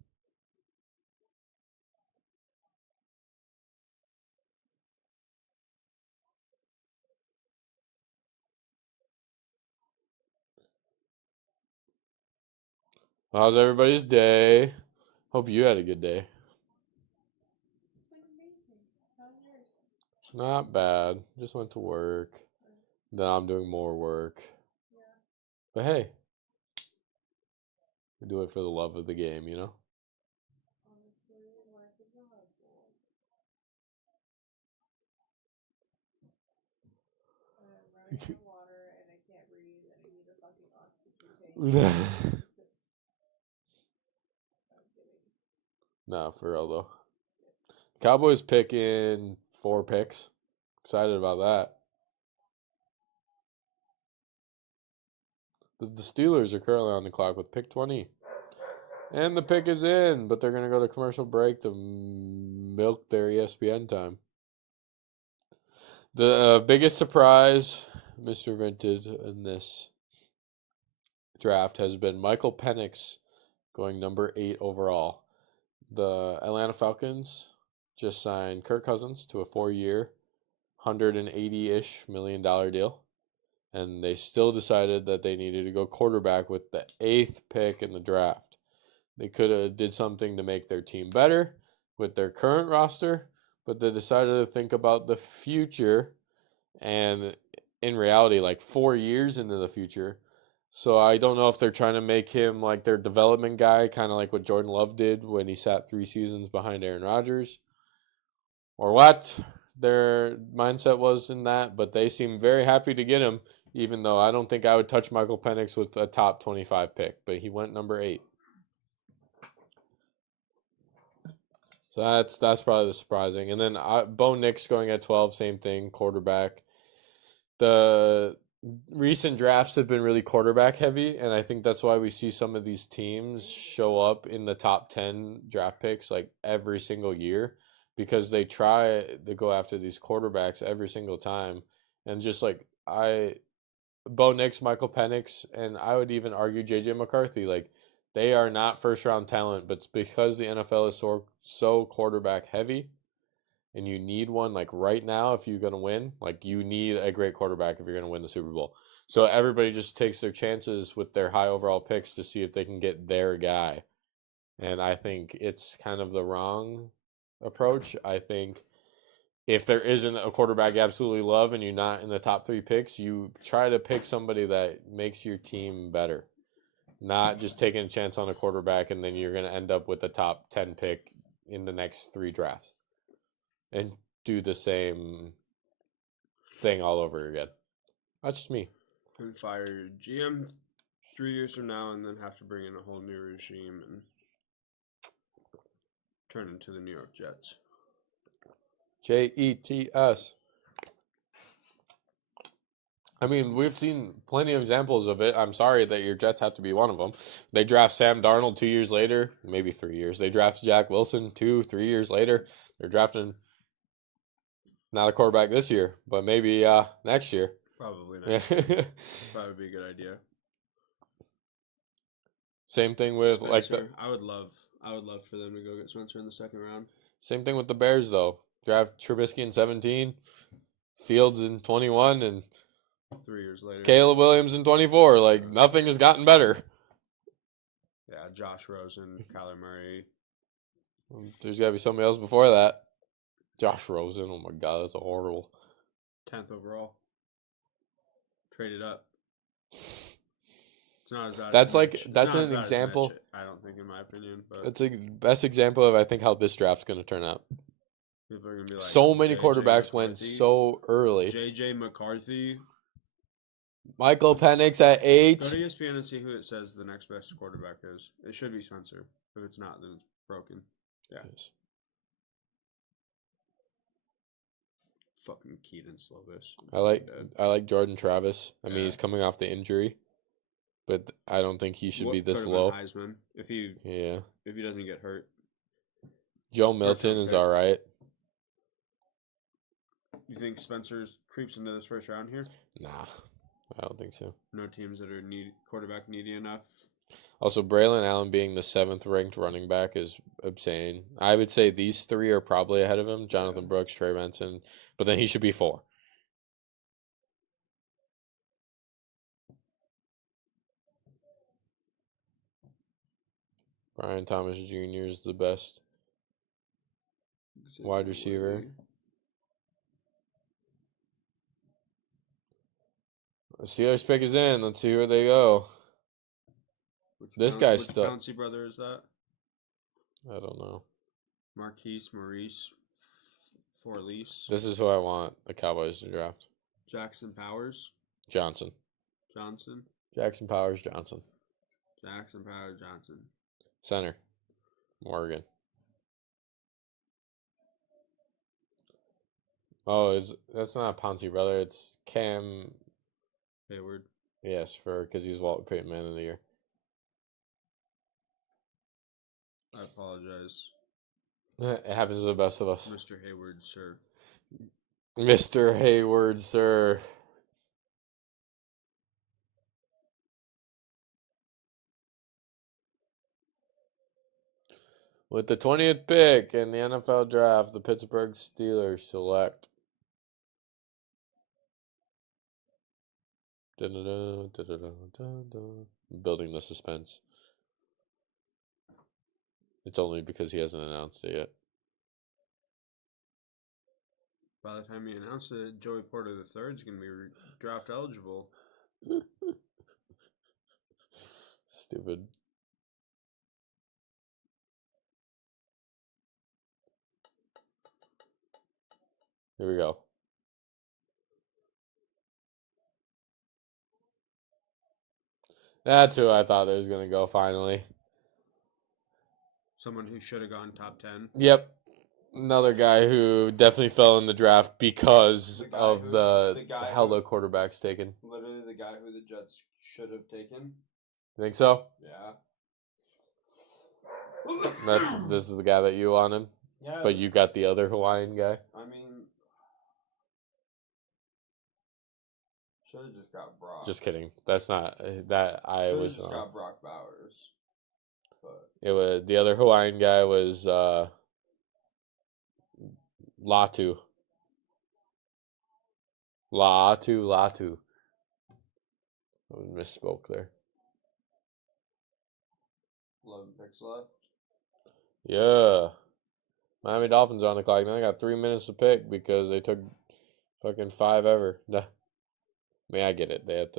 How's everybody's day? Hope you had a good day. It's been amazing. How's yours? Not bad. Just went to work. Then I'm doing more work. Yeah. But hey, we do it for the love of the game, you know? Honestly, life is a hustle. I'm running out of water and I can't breathe and I need a fucking oxygen tank. I'm kidding. Nah, for real though. Cowboys picking 4 picks. Excited about that. The Steelers are currently on the clock with pick 20. And the pick is in, but they're going to go to commercial break to milk their ESPN time. The biggest surprise, Mr. Vintage, in this draft has been Michael Penix going number 8 overall. The Atlanta Falcons just signed Kirk Cousins to a 4-year, $180-ish million deal. And they still decided that they needed to go quarterback with the 8th pick in the draft. They could have did something to make their team better with their current roster, but they decided to think about the future and in reality, like 4 years into the future. So I don't know if they're trying to make him like their development guy, kind of like what Jordan Love did when he sat 3 seasons behind Aaron Rodgers, or what their mindset was in that, but they seem very happy to get him, even though I don't think I would touch Michael Penix with a top 25 pick, but he went number 8. So that's probably the surprising. And then Bo Nix going at 12, same thing, quarterback. The recent drafts have been really quarterback heavy, and I think that's why we see some of these teams show up in the top 10 draft picks like every single year, because they try to go after these quarterbacks every single time. And just like Bo Nix, Michael Penix, and I would even argue JJ McCarthy, like they are not first round talent, but it's because the NFL is so quarterback heavy, and you need one like right now if you're going to win. Like you need a great quarterback if you're going to win the Super Bowl. So everybody just takes their chances with their high overall picks to see if they can get their guy. And I think it's kind of the wrong approach. I think if there isn't a quarterback you absolutely love and you're not in the top 3 picks, you try to pick somebody that makes your team better. Not just taking a chance on a quarterback and then you're going to end up with a top 10 pick in the next 3 drafts and do the same thing all over again. That's just me. and fire your GM 3 years from now, and then have to bring in a whole new regime and turn into the New York Jets. Jets. I mean, we've seen plenty of examples of it. I'm sorry that your Jets have to be one of them. They draft Sam Darnold 2 years later, maybe 3 years. They draft Jack Wilson 2-3 years later. They're drafting not a quarterback this year, but maybe next year. Probably Yeah. not. Probably be a good idea. Same thing with Spencer, I would love for them to go get Spencer in the second round. same thing with the Bears though. Draft Trubisky in 17, Fields in 21, and 3 years later. Caleb Williams in 24. Like nothing has gotten better. Yeah, Josh Rosen, Kyler Murray. There's got to be somebody else before that. Josh Rosen. Oh my God, that's a horrible. 10th overall. Traded up. It's not as bad. That's as like- Mitch. It's that's not as an bad as example- Mitch, I don't think, in my opinion, but That's a best example of I think how this draft's going to turn out. people are gonna be like, So many JJ quarterbacks went McCarthy. so early. JJ McCarthy. Michael Penix at 8. Go to ESPN and see who it says the next best quarterback is. It should be Spencer. If it's not, then it's broken. Yes. Fucking Keaton Slovis. I like Jordan Travis. I mean, Yeah. he's coming off the injury, but I don't think he should be this Could've been low. Heisman if he Yeah. doesn't get hurt. Joe Milton round is pick. all right. You think Spencer's creeps into this first round here? Nah, I don't think so. No teams that are quarterback needy enough. Also, Braylon Allen being the 7th ranked running back is insane. I would say these 3 are probably ahead of him. Jonathan Brooks, Trey Benson, but then he should be 4. Brian Thomas Jr. is the best wide receiver. Steelers pick is in. Let's see where they go. This guy's which still- Pouncey brother is that? I don't know. Marquise Maurice Forlease. This is who I want the Cowboys to draft. Jackson Powers Johnson. Johnson. Jackson Powers Johnson. Jackson Powers Johnson. Center. Morgan. Oh, that's not a Pouncey brother. It's Cam. Hayward. Yes, because he's Walter Payton Man of the Year. I apologize, It happens to the best of us. Mr. Hayward, sir. Mr. Hayward, sir. With the 20th pick in the NFL draft, the Pittsburgh Steelers select. Building the suspense. It's only because he hasn't announced it yet. By the time he announced it, Joey Porter III is going to be draft eligible. Stupid. Here we go. That's who I thought it was going to go finally. Someone who should have gone top 10. Yep. Another guy who definitely fell in the draft because The guy of who- the the guy hella quarterbacks taken. Literally the guy who the Jets should have taken. Think so? Yeah. This is the guy that you wanted, Yeah. but you got the other Hawaiian guy. I mean, should have just got Brock. Just kidding. That's not that I Should've was just wrong. got Brock Bowers. But It was the other Hawaiian guy was Latu. Latu. I misspoke there. 11 picks left. Yeah. Miami Dolphins on the clock. Now they got 3 minutes to pick because they took fucking 5 ever. Nah. I mean, I get it. They have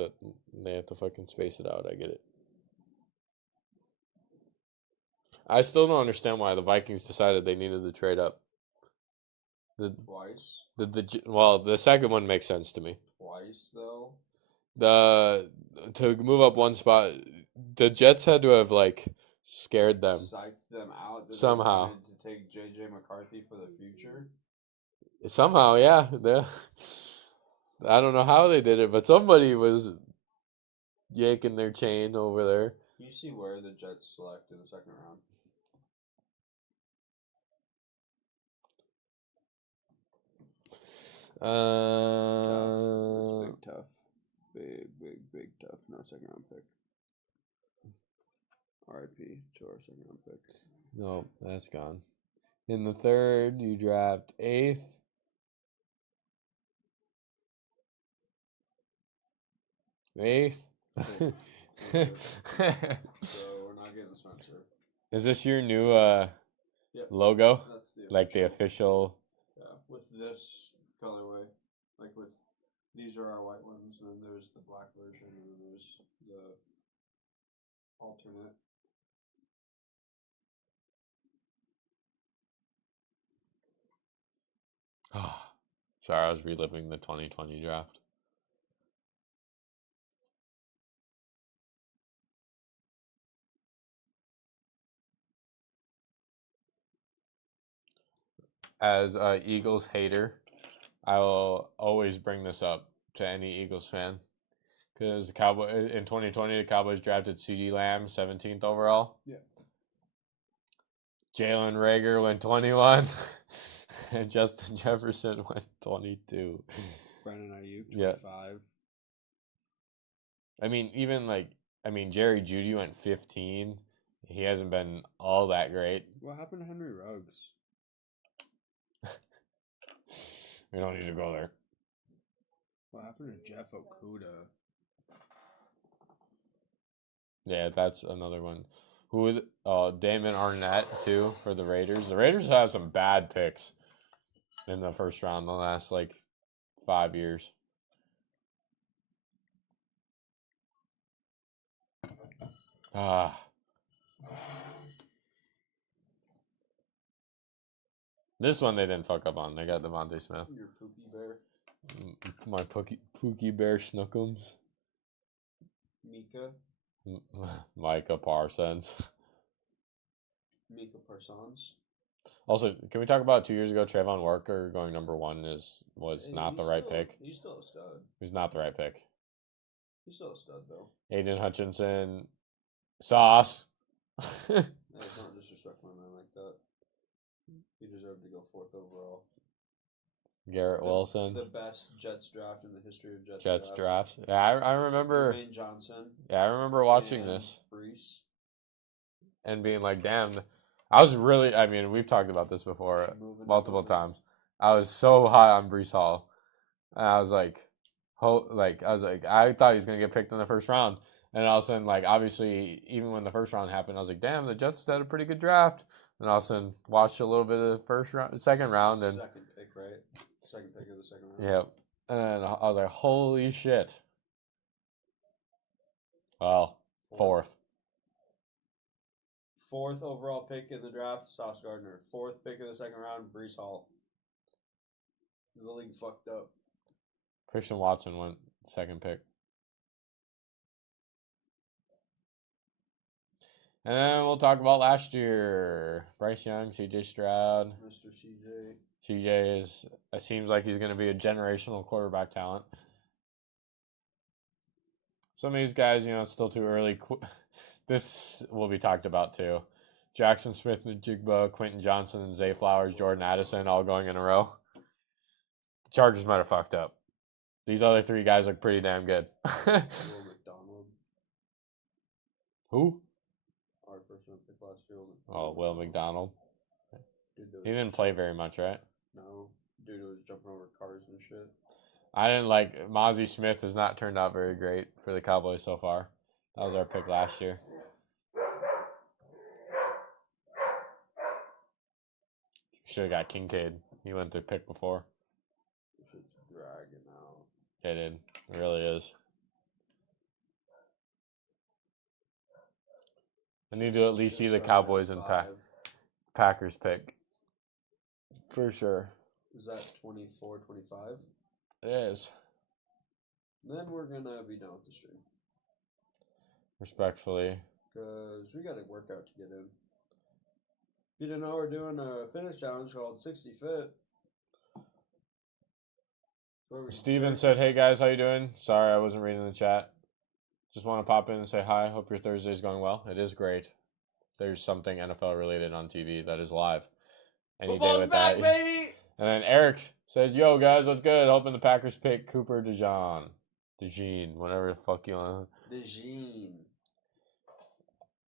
to fucking space it out. I get it. I still don't understand why the Vikings decided they needed to trade up. Twice. Well, the second one makes sense to me. Twice, though. To move up one spot, the Jets had to have like scared them Psyched them out. That somehow. They wanted to take JJ McCarthy for the future. Somehow, yeah. I don't know how they did it, but somebody was yanking their chain over there. Can you see where the Jets select in the second round? Tough. Big tough. No second round pick. RIP to our second round pick. No, that's gone. In the third, you draft 8th. Eighth. So we're not getting Spencer. Is this your new Yep. logo? That's the Like the official? Yeah, with this colorway, like with these are our white ones, and then there's the black version, and then there's the alternate. Sorry, I was reliving the 2020 draft. As a Eagles hater, I will always bring this up to any Eagles fan. Because the Cowboy in 2020, the Cowboys drafted CeeDee Lamb 17th overall. Yeah. Jalen Reagor went 21, and Justin Jefferson went 22. Brandon Ayuk, 25. Yeah. I mean, Jerry Jeudy went 15. He hasn't been all that great. What happened to Henry Ruggs? We don't need to go there. What happened to Jeff Okuda? Yeah, that's another one. Who is it? Oh, Damon Arnett, too, for the Raiders. The Raiders have some bad picks in the first round the last, 5 years. This one they didn't fuck up on. They got Devontae Smith. Your Pookie Bear. My Pookie Bear Snookums. Mika. Micah Parsons. Mika Parsons. Also, can we talk about 2 years ago, Trayvon Walker going number 1 was not the right pick? He's still a stud. He's not the right pick. He's still a stud, though. Aiden Hutchinson. Sauce. Yeah, it's not disrespectful to a man like that. He deserved to go 4th overall. Garrett Wilson. The best Jets draft in the history of Jets drafts. Yeah, I remember. Jermaine Johnson. Yeah, I remember watching and this Brees. and being like, "Damn!" I was really. I mean, we've talked about this before multiple times. I was so high on Brees Hall, and I was like, I thought he was gonna get picked in the first round, and all of a sudden, obviously, even when the first round happened, I was like, "Damn, the Jets had a pretty good draft." And all of a sudden, watched a little bit of the second round, and second pick, right? Second pick of the second round. Yep. And then I was like, holy shit. Well, 4th. 4th overall pick in the draft, Sauce Gardner. 4th pick of the second round, Brees Hall. The league fucked up. Christian Watson went 2nd pick. And then we'll talk about last year. Bryce Young, CJ Stroud. Mr. CJ. CJ seems like he's going to be a generational quarterback talent. Some of these guys, it's still too early. This will be talked about too. Jackson Smith, Njigba, Quentin Johnson, and Zay Flowers, Jordan Addison, all going in a row. The Chargers might have fucked up. These other 3 guys look pretty damn good. Will McDonald. Who? Our first round pick last year. Oh, Will McDonald. Dude, He didn't play very much, right? No. Dude was jumping over cars and shit. I didn't like Mozzie Smith has not turned out very great for the Cowboys so far. That was our pick last year. Should have got Kincaid. He went through pick before. This shit's dragging out. It did. It really is. I need to at least see the Cowboys and Packers pick. For sure. Is that 24, 25? It is. Then we're gonna be done with the stream Respectfully. because we got a workout to get in. If you didn't know, we're doing a fitness challenge called 60 Fit. where we Steven jerk- said, "Hey guys, how you doing? Sorry, I wasn't reading the chat. Just want to pop in and say hi. Hope your Thursday's going well. It is great. There's something NFL related on TV that is live. Any day Football's with back, that." baby! And then Eric says, "Yo guys, what's good? Hoping the Packers pick Cooper DeJean, whatever the fuck you want." DeJean.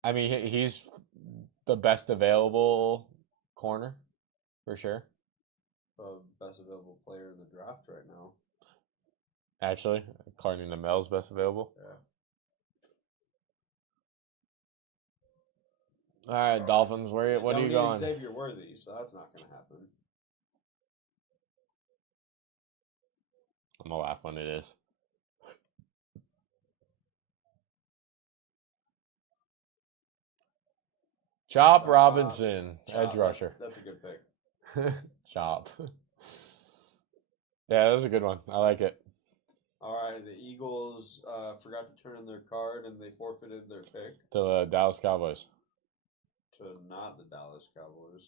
I mean, he's the best available corner for sure. Best available player in the draft right now. Actually, according to Mel's best available. Yeah. All right, Dolphins. What are you Don't going? need Xavier Worthy, so that's not gonna happen. I'm gonna laugh when it is. Chop Robinson, edge Chop, rusher. That's a good pick. Chop. Yeah, that's a good one. I like it. All right, the Eagles forgot to turn in their card and they forfeited their pick To the Dallas Cowboys. to not the Dallas Cowboys,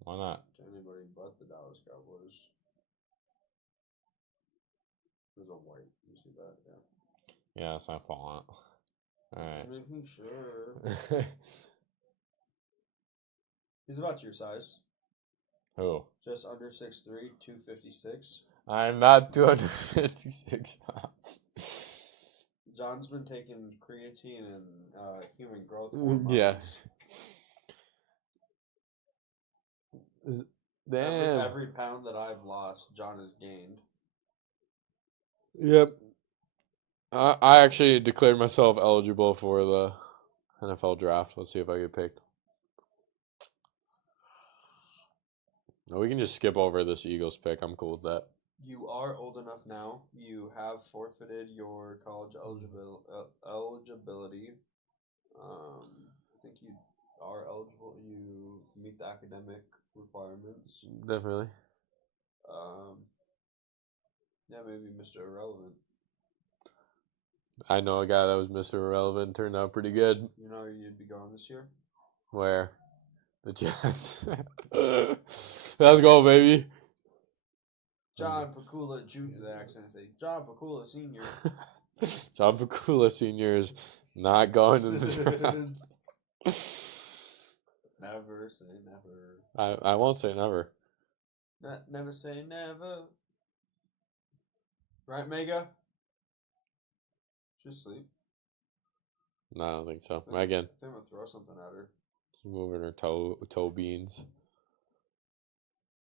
Why not? to anybody but the Dallas Cowboys. There's a white. You see that? Yeah. Yeah, that's not falling. All Just making sure. right. He's about your size. Who? Just under 6'3", 256. I'm not 256 pounds. John's been taking creatine and human growth Yeah. hormones. Damn. Every pound that I've lost, John has gained. Yep. I actually declared myself eligible for the NFL draft. Let's see if I get picked. No, we can just skip over this Eagles pick. I'm cool with that. You are old enough now. You have forfeited your college eligibility. I think you are eligible. You meet the academic requirements. Definitely. Yeah, maybe Mr. Irrelevant. I know a guy that was Mr. Irrelevant. Turned out pretty good. You know you'd be going this year. Where? The Jets. Let's go, baby. John Pakula Jr. The accent say John Pakula Sr. John Pakula Sr. is not going to the draft. Never say never. I won't say never. Never say never. Right, Mega? Just sleep. No, I don't think so. Megan, I think I'm gonna throw something at her. she's moving her toe beans.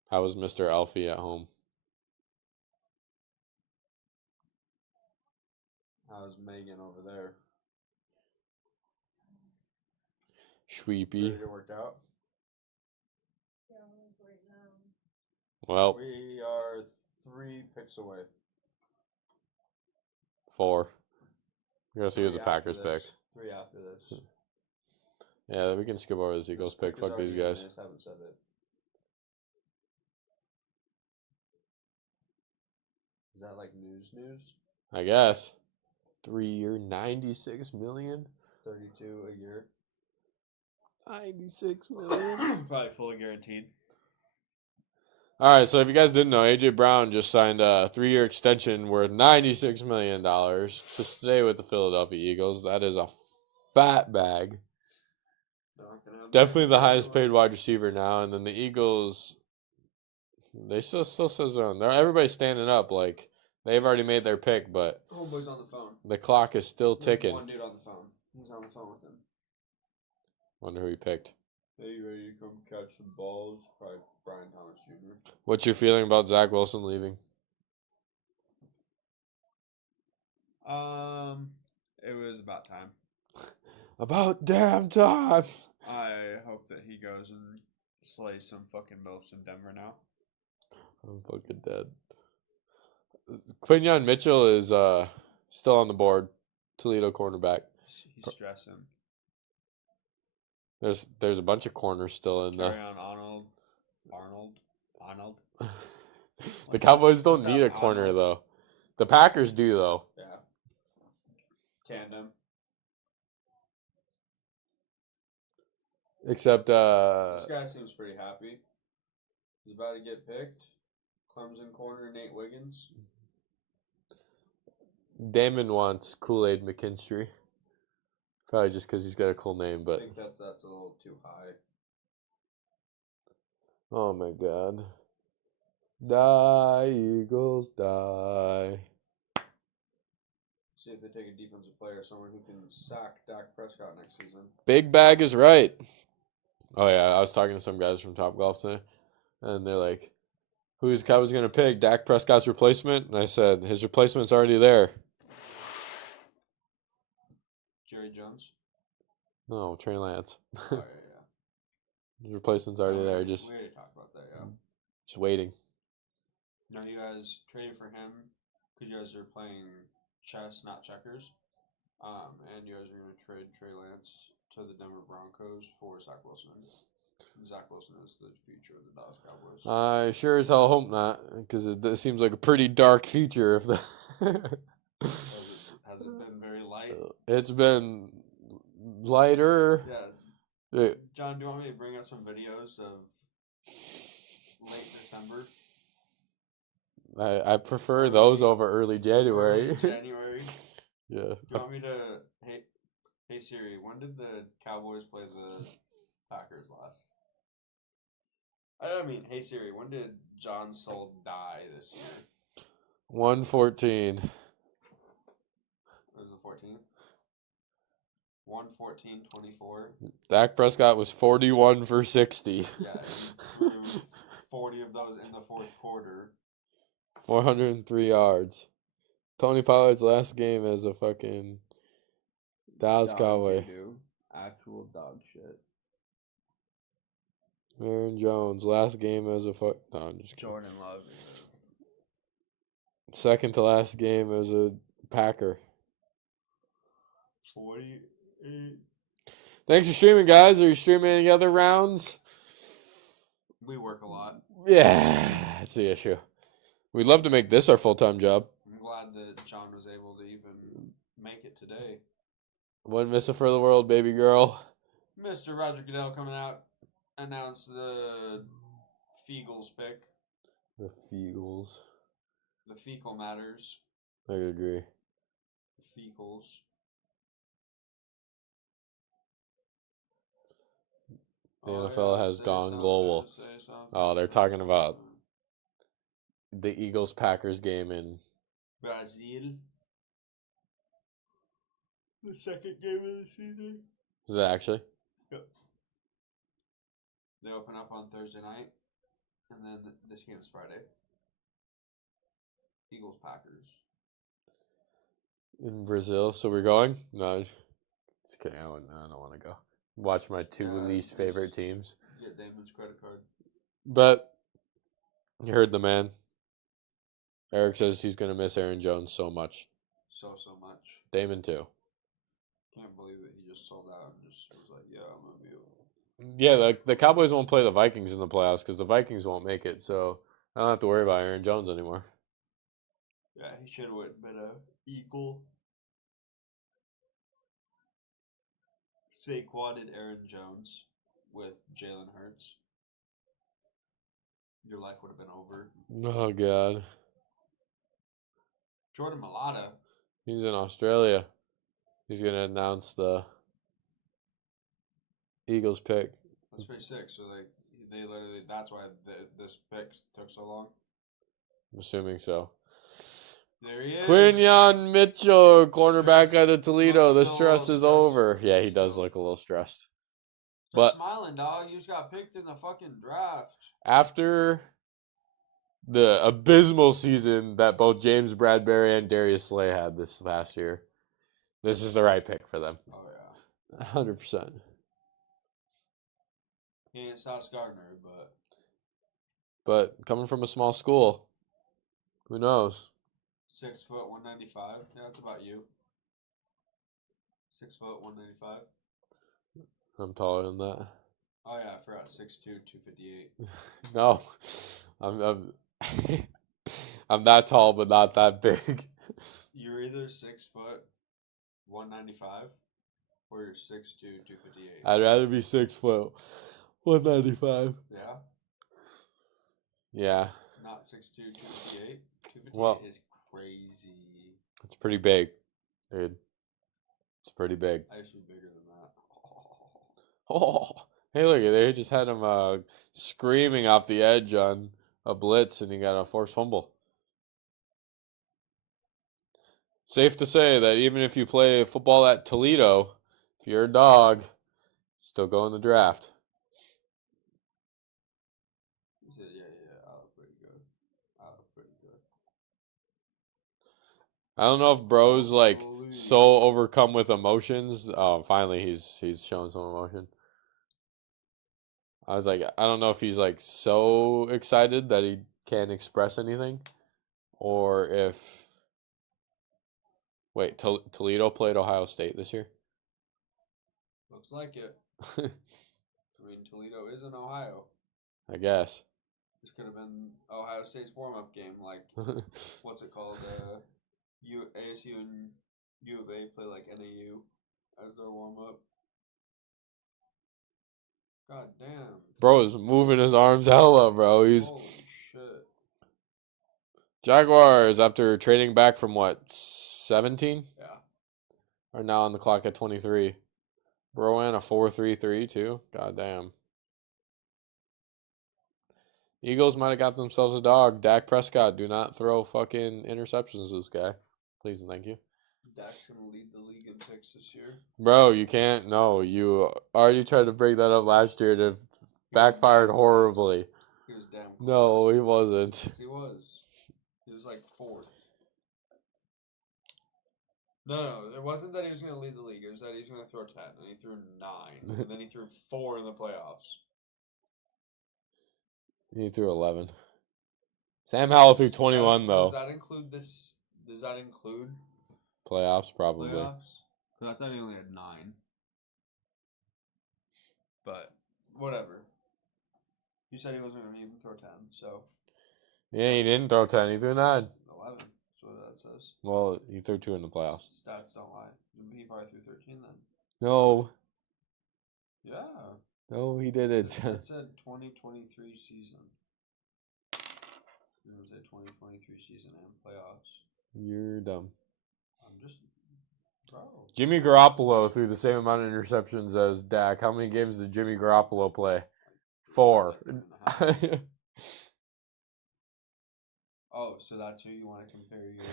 How was Mr. Alfie at home? How's Megan over there? Sweepy. Ready to work out? Well, We are 3 picks away. 4. We're gonna see who 3 the after Packers pick. this. 3 after this. Yeah, we can skip over this Eagles This pick. is Fuck already these in there, guys. I just haven't said it. Is that like news? I guess. 3-year, $96 million. 32 a year. 96 million. Probably fully guaranteed. All right, so if you guys didn't know, AJ Brown just signed a 3-year extension worth $96 million to stay with the Philadelphia Eagles. That is a fat bag. Definitely the highest paid wide receiver now. And then the Eagles, they still says they're everybody's standing up. Like, they've already made their pick, but Homeboy's on the phone. the clock is still There's ticking. one dude on the phone. He's on the phone with him. Wonder who he picked. Hey, you ready to come catch some balls? Probably Brian Thomas Jr. What's your feeling about Zach Wilson leaving? It was about time. About damn time. I hope that he goes and slays some fucking MILFs in Denver now. I'm fucking dead. Quinyon Mitchell is still on the board. Toledo cornerback. He's stressing. There's a bunch of corners still in the. Carry on Arnold. The Cowboys don't what's need up, a corner Arnold? though. The Packers do though. Yeah. tandem. Except This guy seems pretty happy. He's about to get picked. Clemson corner Nate Wiggins. Damon wants Kool-Aid McKinstry. Probably just because he's got a cool name, I but think that's a little too high. oh my god. Die, Eagles, die. See if they take a defensive player, someone who can sack Dak Prescott next season. Big Bag is right. Oh yeah, I was talking to some guys from Top Golf today, and they're like, "Who's Cowboys gonna pick? Dak Prescott's replacement?" And I said, "His replacement's already there." Jerry Jones. No, Trey Lance. Oh yeah. His replacement's already No, there, we just already talked about that. Yeah. just waiting. No, you guys traded for him because you guys are playing chess, not checkers. And you guys are going to trade Trey Lance to the Denver Broncos for Zach Wilson. Zach Wilson is the future of the Dallas Cowboys. I sure as hell hope not, because it seems like a pretty dark future. If the Has it been very light? it's been lighter. Yeah. John, do you want me to bring up some videos of late December? I prefer those over early January. Early January. Yeah. Do you want me to? Hey Siri, when did the Cowboys play the Packers last? I mean, hey Siri, when did John Soul die this year? 114. It was the 14th. 114-24. Dak Prescott was 41 for 60. Yeah, and threw 40 of those in the fourth quarter. 403 yards. Tony Pollard's last game as a fucking Dallas Cowboy. Actual dog shit. Aaron Jones, last game as a fuck. No, I'm just kidding. Jordan Love. Second to last game as a Packer. 48. Thanks for streaming, guys. Are you streaming any other rounds? We work a lot. Yeah, that's the issue. We'd love to make this our full-time job. I'm glad that John was able to even make it today. Wouldn't miss it for the world, baby girl. Mr. Roger Goodell coming out, announced the Feagles pick. The Feagles. The fecal matters. I agree. The fecals. The NFL has say gone something, global. say something. Oh, they're talking about the Eagles-Packers game in Brazil. The second game of the season. Is it actually? Yep. They open up on Thursday night, and then this game is Friday. Eagles Packers. In Brazil. So we're going? No, just kidding. I don't want to go. Watch my two least just favorite teams. Get Damon's credit card. But you heard the man. Eric says he's going to miss Aaron Jones so much. So much. Damon too. Can't believe that he just sold out and just was like, yeah, I'm going to be able. Yeah, the Cowboys won't play the Vikings in the playoffs because the Vikings won't make it. So I don't have to worry about Aaron Jones anymore. Yeah, he should have been equal. Saquon and Aaron Jones with Jalen Hurts. Your life would have been over. Oh, God. Jordan Mailata. He's in Australia. He's going to announce the Eagles pick. That's pretty sick. So they literally, that's why this pick took so long. I'm assuming so. There he is. Quinyon Mitchell, cornerback Stress. out of Toledo. The Looks still a little stress is stressed. over. Yeah, he does Still. look a little stressed. Stop But smiling, dog. You just got picked in the fucking draft. after the abysmal season that both James Bradbury and Darius Slay had this past year, this is the right pick for them. Oh yeah. 100%. He ain't Sauce Gardner, but But coming from a small school, who knows? 6 foot 195. Yeah, that's about you. 6 foot 195. I'm taller than that. Oh yeah, I forgot. 6'2", 258. No, I'm I'm that tall, but not that big. You're either 6 foot 195, or you're 6'2", 258. I'd rather be 6 foot, 195. Yeah, Yeah, not 6'2", 258. 258 Well- is crazy. it's pretty big, dude. It's pretty big. I used to be bigger than that. Oh, hey, look, they just had him screaming off the edge on a blitz, and he got a forced fumble. Safe to say that even if you play football at Toledo, if you're a dog, still go in the draft. Yeah, I look pretty good. I look pretty good. I don't know if bro's like Holy. so overcome with emotions. Oh, finally he's showing some emotion. I was like, I don't know if he's like so excited that he can't express anything, or if wait, Toledo played Ohio State this year. Looks like it. I mean, Toledo is in Ohio. I guess. This could have been Ohio State's warm-up game. Like, what's it called? ASU and U of A play like NAU as their warm-up. God damn. Bro is moving his arms hella, bro. He's Holy shit. Jaguars after trading back from what 17 Yeah. are now on the clock at 23. Bro ran a 4.33 too. God damn. Eagles might have got themselves a dog. Dak Prescott, do not throw fucking interceptions to this guy. Please and thank you. Dak's going to lead the league in picks this year. Bro, you can't. No, you already tried to bring that up last year and it backfired damn horribly. He was damn close. No, he wasn't. Yes, he was. He was like 4th. No, it wasn't that he was going to lead the league. It was that he was going to throw 10, and he threw 9, and then he threw 4 in the playoffs. He threw 11. Sam Howell threw 21 Does though. that include this? Does that include Playoffs probably. playoffs? Because I thought he only had 9. But whatever. You said he wasn't going to even throw 10, so Yeah, he didn't throw 10. He threw 9. 11. That's what that says. Well, he threw 2 in the playoffs. Stats don't lie. He probably threw 13 then. No. Yeah. No, he didn't. It said 2023 season. It was a 2023 season and playoffs. You're dumb. I'm just, bro. Jimmy Garoppolo threw the same amount of interceptions as Dak. How many games did Jimmy Garoppolo play? 4. Like 3.5. Oh, so that's who you want to compare your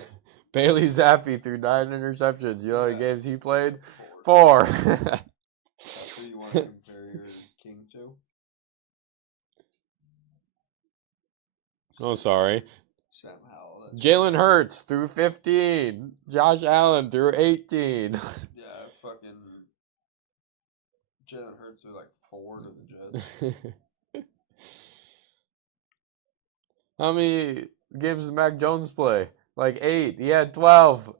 Bailey Zappi threw 9 interceptions. You know how many Yeah. games he played? 4. 4. That's who you want to compare your king to? Oh, sorry. Sam Howell. That's Jalen Hurts threw 15. Josh Allen threw 18. Yeah, fucking Jalen Hurts threw like 4 to the Jets. How many games did Mac Jones play? Like 8. He had 12.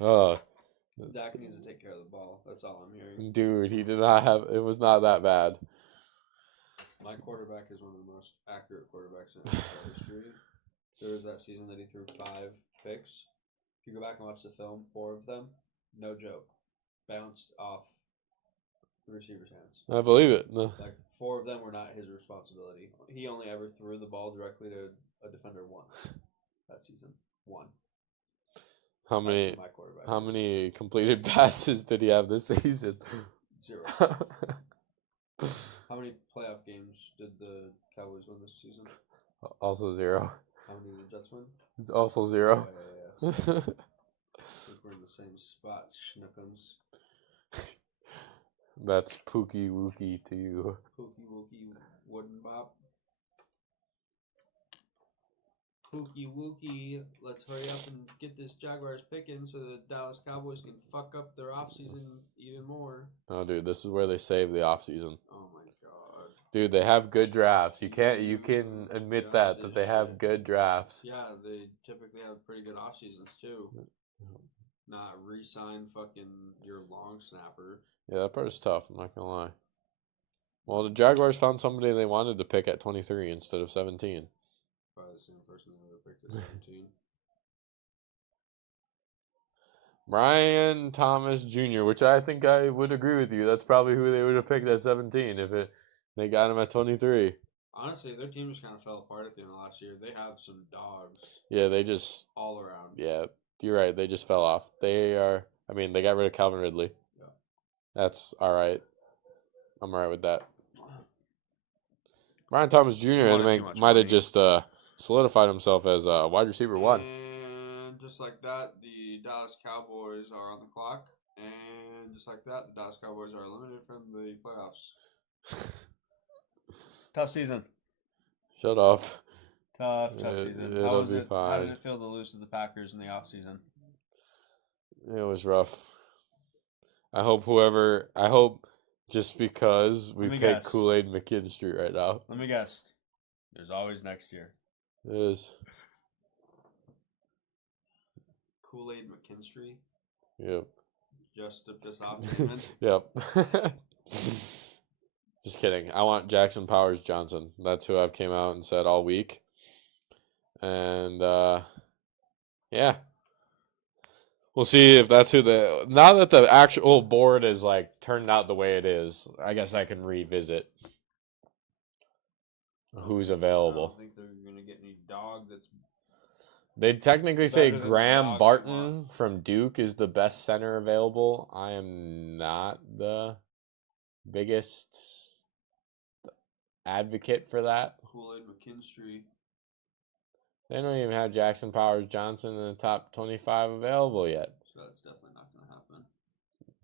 Oh, Dak needs to take care of the ball. That's all I'm hearing. dude, he did not have. It was not that bad. My quarterback is one of the most accurate quarterbacks in NFL history. There was that season that he threw 5 picks. If you go back and watch the film, 4 of them, no joke, bounced off the receiver's hands. I believe it. No. Like 4 of them were not his responsibility. He only ever threw the ball directly to a defender once that season. 1. How That's many? who my quarterback How is. many completed passes did he have this season? 0. How many playoff games did the Cowboys win this season? Also 0. How many did the Jets win? It's also 0. Yeah. So I think we're in the same spot, Schnookums. That's Pookie Wookie to you. Pookie Wookie Wooden Bop. Pookie Wookie, let's hurry up and get this Jaguars picking so the Dallas Cowboys can fuck up their offseason even more. Oh, dude, this is where they save the offseason. Oh my god. Dude, they have good drafts. You can admit that they have good drafts. Yeah, they typically have pretty good off seasons too. Not re-sign fucking your long snapper. Yeah, that part is tough. I'm not gonna lie. Well, the Jaguars found somebody they wanted to pick at 23 instead of 17. Probably the same person who would have picked at 17. Brian Thomas Jr., which I think I would agree with you. That's probably who they would have picked at 17 if they got him at 23. Honestly, their team just kind of fell apart at the end of last year. They have some dogs Yeah, they just, all around. yeah, you're right. They just fell off. They got rid of Calvin Ridley. Yeah. That's all right. I'm all right with that. Brian Thomas Jr. Wanted too much might have money. just solidified himself as wide receiver 1. And just like that, the Dallas Cowboys are on the clock. And just like that, the Dallas Cowboys are eliminated from the playoffs. Tough season. Shut up. Tough It- season. it'll How was be it? How did fine. it feel to lose to the Packers in the offseason? It was rough. I hope just because we Let me picked guess. Kool-Aid McKinstry right now. Let me guess. There's always next year. It is. Kool-Aid McKinstry. Yep. Just to piss off Damon. Yep. Just kidding. I want Jackson Powers Johnson. That's who I've came out and said all week. And yeah. We'll see if that's now that the actual board is like turned out the way it is, I guess I can revisit who's I available. don't think they're gonna get any dog that's They technically say Better than the Graham dog Barton from Duke is the best center available. I am not the biggest advocate for that. Kool-Aid McKinstry. They don't even have Jackson Powers Johnson in the top 25 available yet. So that's definitely not gonna happen.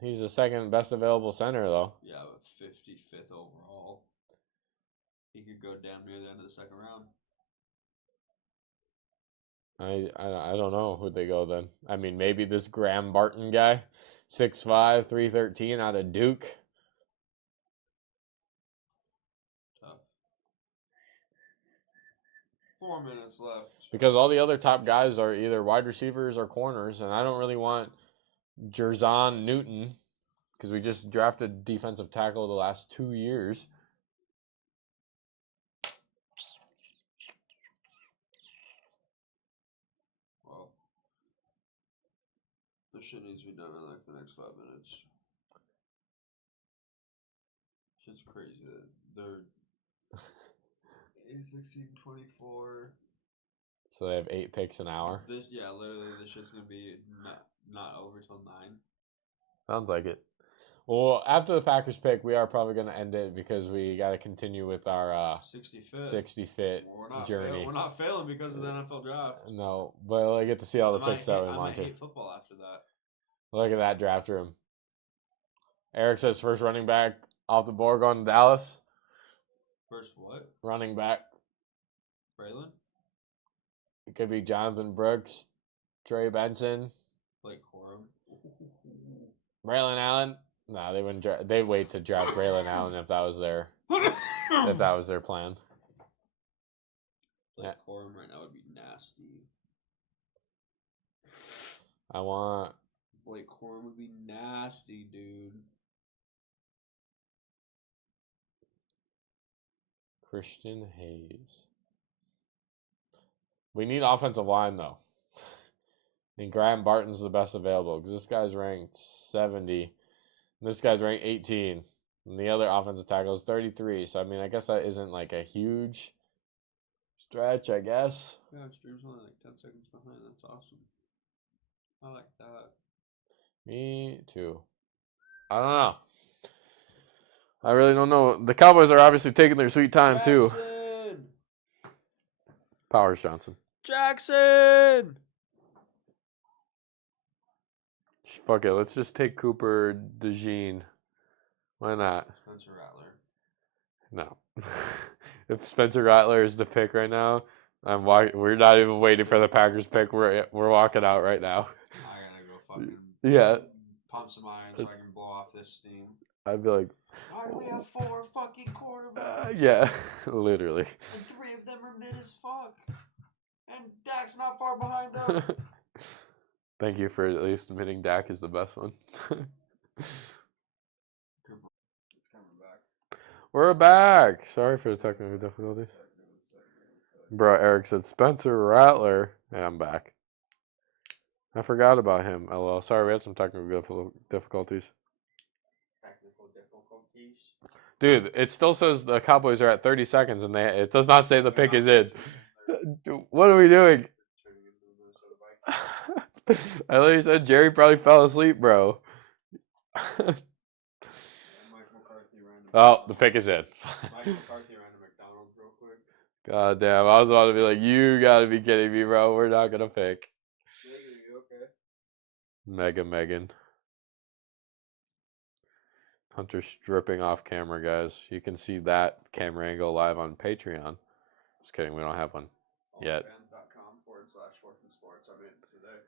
He's the second best available center, though. Yeah, but 55th overall. He could go damn near the end of the second round. I don't know who'd they go then. I mean, maybe this Graham Barton guy, 6'5", 313 out of Duke. Tough. 4 minutes left. Because all the other top guys are either wide receivers or corners, and I don't really want Jerzon Newton because we just drafted defensive tackle the last 2 years. Well, this shit needs to be done in like the next 5 minutes. Shit's crazy that they're 16, 24. So they have 8 picks an hour. Literally, this shit's gonna be not over till 9. Sounds like it. Well, after the Packers pick, we are probably going to end it because we got to continue with our 60 fit We're not journey. We're not failing because of the NFL draft. No, but I get to see all the picks that we I want might to. hate football after that. Look at that draft room. Eric says first running back off the board going to Dallas. First what? Running back. Braylon? It could be Jonathan Brooks, Trey Benson, Blake Corum. Braylon Allen. No, they wouldn't. They'd wait to draft Braylon Allen if that was their plan. Blake Yeah. Corum right now would be nasty. I want Blake Corum would be nasty, dude. Christian Hayes. We need offensive line though. And Graham Barton's the best available because this guy's ranked 70. And this guy's ranked 18. And the other offensive tackle is 33. So I mean, I guess that isn't like a huge stretch, I guess. Yeah, stream's only like 10 seconds behind. That's awesome. I like that. Me too. I don't know. I really don't know. The Cowboys are obviously taking their sweet time too. Jackson! Powers Johnson. Jackson! Fuck it. Let's just take Cooper DeJean. Why not? Spencer Rattler. No. If Spencer Rattler is the pick right now, we're not even waiting for the Packers pick. We're walking out right now. I gotta go fucking Yeah. pump some iron so I can blow off this steam. I'd be like, Why do we have 4 fucking quarterbacks? yeah, literally. And 3 of them are mid as fuck. And Dak's not far behind them. Thank you for at least admitting Dak is the best one. Coming back. We're back. Sorry for the technical difficulties. Bro, Eric said Spencer Rattler. And I'm back. I forgot about him. LL. Sorry, we had some technical difficulties. Technical difficulties. Dude, it still says the Cowboys are at 30 seconds, and it does not say the They're pick not is in. touching. Dude, what are we doing? Turning into the Minnesota Vikings. I literally said Jerry probably fell asleep, bro. Mike McCarthy ran to Oh, the McDonald's. pick is in. Mike McCarthy ran to McDonald's real quick. God damn, I was about to be like, you gotta be kidding me, bro. We're not gonna pick. Megan, you okay? Megan. Hunter stripping off camera, guys. You can see that camera angle live on Patreon. Just kidding, we don't have one yet. Allfans.com/4thsports. I made it today.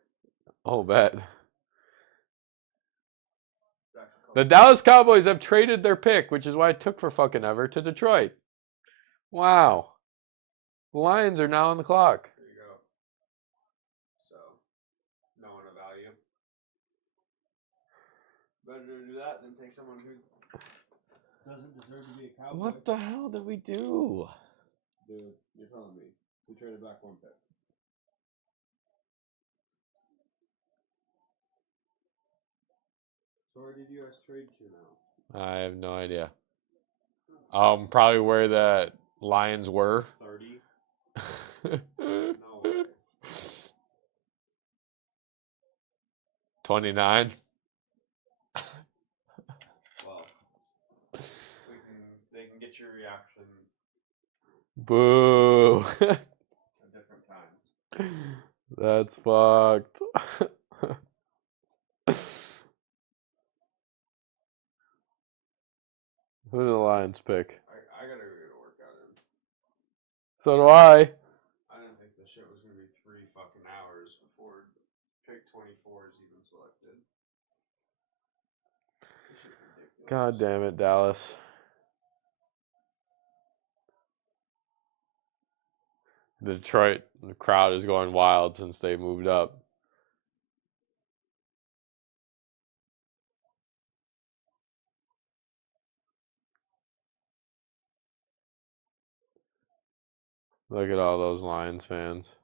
Oh, bet. It's actually called The Dallas Cowboys have traded their pick, which is why it took for fucking ever, to Detroit. Wow. The Lions are now on the clock. There you go. So, no one of value. Better to do that than take someone who doesn't deserve to be a Cowboy. What the hell did we do? Dude, you're telling me. We traded back one pick. So where did you guys trade to now? I have no idea. Probably where the Lions were. 30? No way. 29. Well, they can get your reaction Boo. a different time. That's fucked. Who did the Lions pick? I gotta go get a workout in. So do I. I didn't think the shit was gonna be 3 fucking hours before pick 24 is even selected. This shit's ridiculous. God damn it, Dallas. The Detroit crowd is going wild since they moved up. Look at all those Lions fans.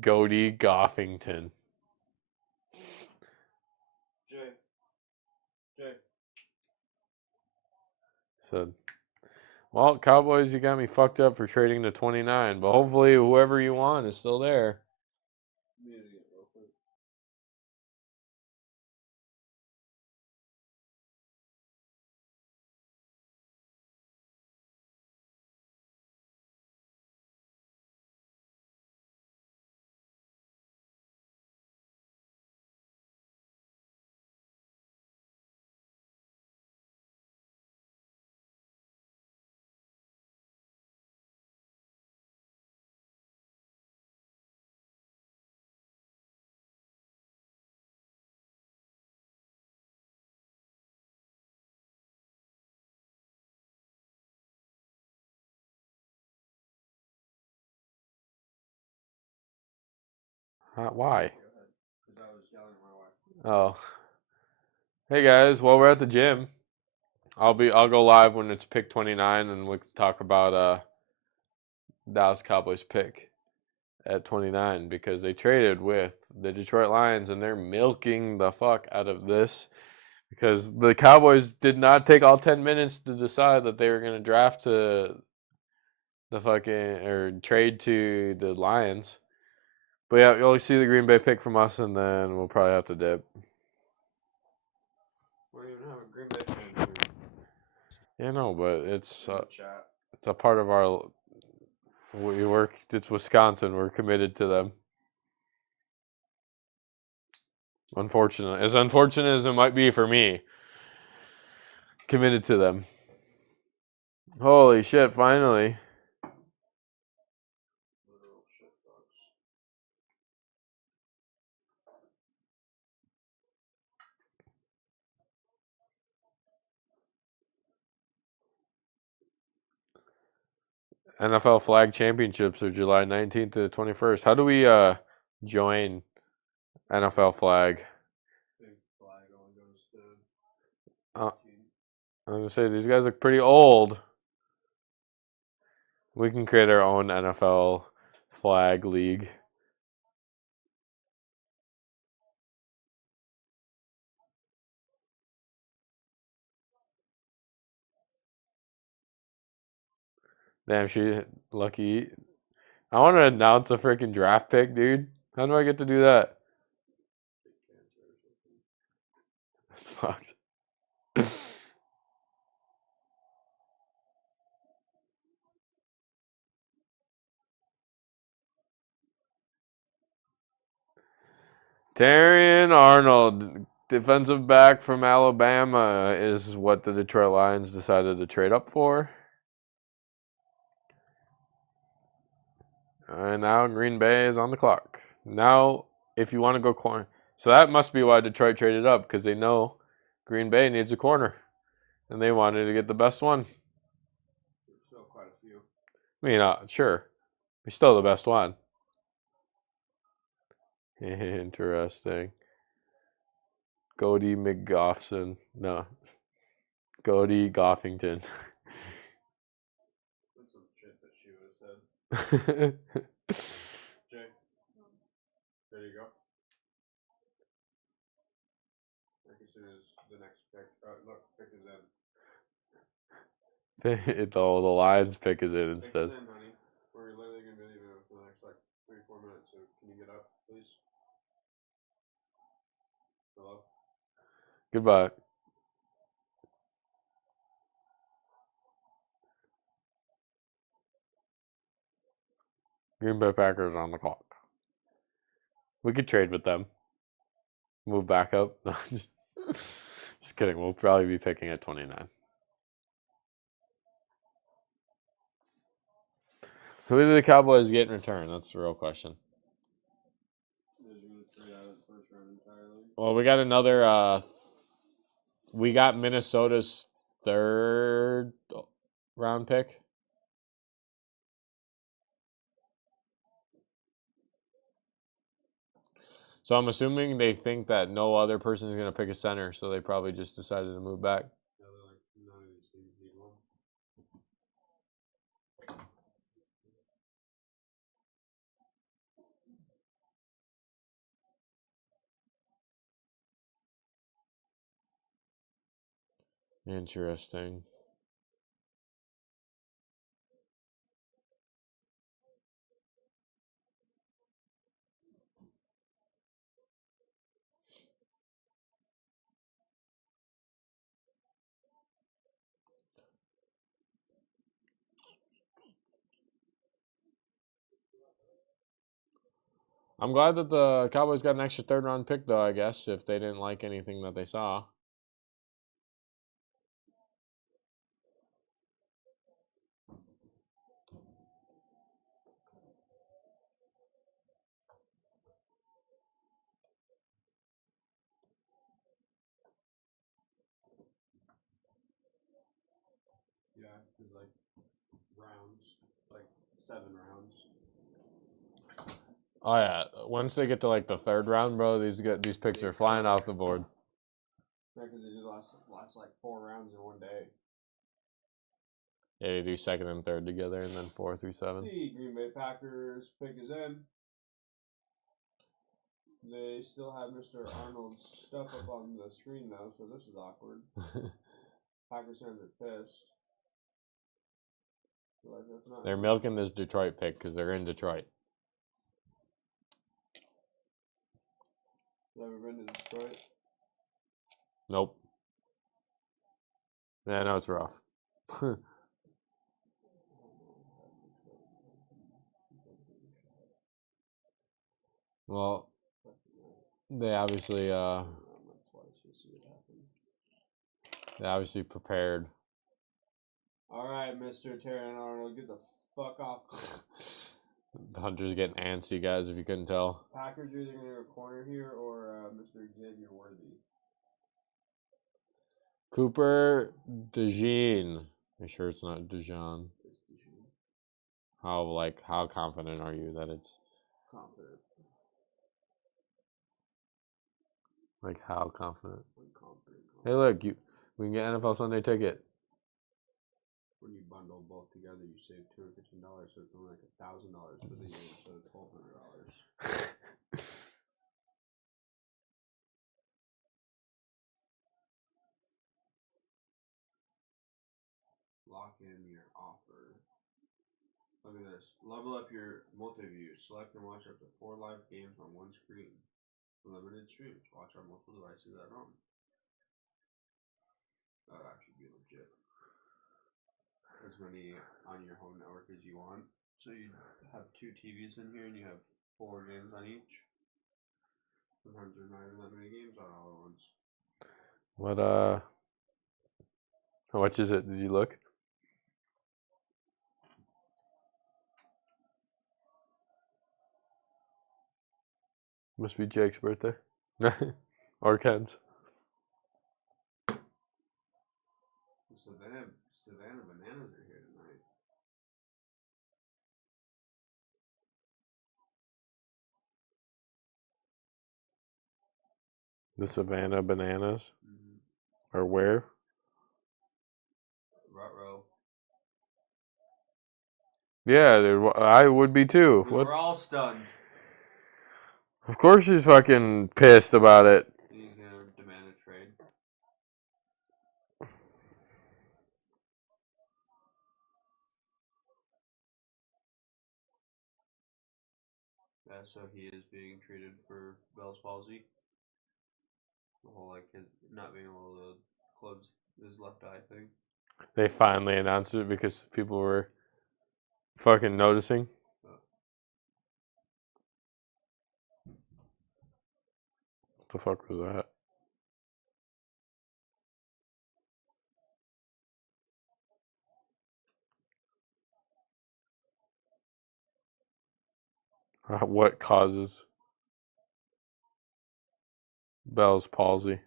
Goldie Goffington. Jay. Said, well, Cowboys, you got me fucked up for trading to 29, but hopefully whoever you want is still there. Muted it real quick. Why? Go ahead. Because I was yelling at my wife. Oh. Hey guys, well we're at the gym. I'll go live when it's pick 29 and we can talk about Dallas Cowboys pick at 29 because they traded with the Detroit Lions and they're milking the fuck out of this because the Cowboys did not take all 10 minutes to decide that they were going to draft to the fucking or trade to the Lions. But yeah, you'll see the Green Bay pick from us and then we'll probably have to dip. We don't even have a Green Bay fan here. Yeah, no, but it's In the chat. a part of our. We work. It's Wisconsin. We're committed to them. Unfortunate, as unfortunate as it might be for me, committed to them. Holy shit! Finally. Literal shit bugs. NFL flag championships are July 19th to the 21st. How do we join NFL flag. Big flag only goes to Uh, 18. I'm gonna say these guys look pretty old. We can create our own NFL flag league. Damn, she lucky. I want to announce a freaking draft pick, dude. How do I get to do that? That's fucked. Terrion Arnold, defensive back from Alabama, is what the Detroit Lions decided to trade up for. And now Green Bay is on the clock. Now, if you want to go corner. So that must be why Detroit traded up, because they know Green Bay needs a corner. And they wanted to get the best one. There's still quite a few. I mean, sure. He's still the best one. Interesting. Cody McGoffson. No. Cody Goffington. That's some shit that she would have said. Jay, there you go. Like as soon as the next pick. Look, pick is in. The Lions pick is in Pick instead. is in, honey. We're literally gonna be leaving for the next like 3-4 minutes. So can you get up, please? Hello. Goodbye. Green Bay Packers on the clock. We could trade with them. Move back up. No, just kidding. We'll probably be picking at 29. Who do the Cowboys get in return? That's the real question. Is you gonna trade out of the first round entirely? Well, we got another. We got Minnesota's third round pick. So I'm assuming they think that no other person is going to pick a center, so they probably just decided to move back. Yeah, they're like none of these teams need one. Interesting. I'm glad that the Cowboys got an extra third round pick, though, I guess, if they didn't like anything that they saw. Yeah, it's like rounds, like 7 rounds. Oh, yeah. Once they get to like the third round, bro, these picks are flying off the board. Yeah, because they did last like 4 rounds in one day. Yeah, they do second and third together, and then 4 through 7. The Green Bay Packers pick is in. They still have Mr. Arnold's stuff up on the screen though, so this is awkward. Packers fans are pissed. Like, that's not They're milking this Detroit pick because they're in Detroit. You ever been to Detroit? Nope. Yeah, no, it's rough. Well, they obviously prepared. Alright, Mr. Terrion Arnold, get the fuck off. The Hunter's getting antsy, guys, if you couldn't tell. Packers are either going to go corner here or Mr. Xavier Worthy. Cooper DeJean. Are you sure it's not DeJean? How confident are you that it's... Confident. Like how confident? I'm confident. Hey, look, we can get NFL Sunday ticket. When you bundle both together, you save $215, so it's only like $1,000 for the year instead of $1,200. Lock in your offer. Look at this. Level up your multi-view. Select and watch up to 4 live games on one screen. Limited streams. Watch on multiple devices at home. That would actually be legit. As many on your home network as you want. So you have 2 TVs in here and you have 4 games on each. Sometimes there's not even that many games on all at once. What how much is it? Did you look? Must be Jake's birthday. Or Ken's. Savannah Bananas are here tonight. The Savannah Bananas. Mm-hmm. Or where? Ruh-roh. Yeah, dude, I would be too. Dude, What? we're all stunned. Of course she's fucking pissed about it. He's gonna demand a trade. Yeah, so he is being treated for Bell's palsy. The whole like his not being able to close his left eye thing. They finally announced it because people were fucking noticing. What the fuck was that? What causes Bell's palsy?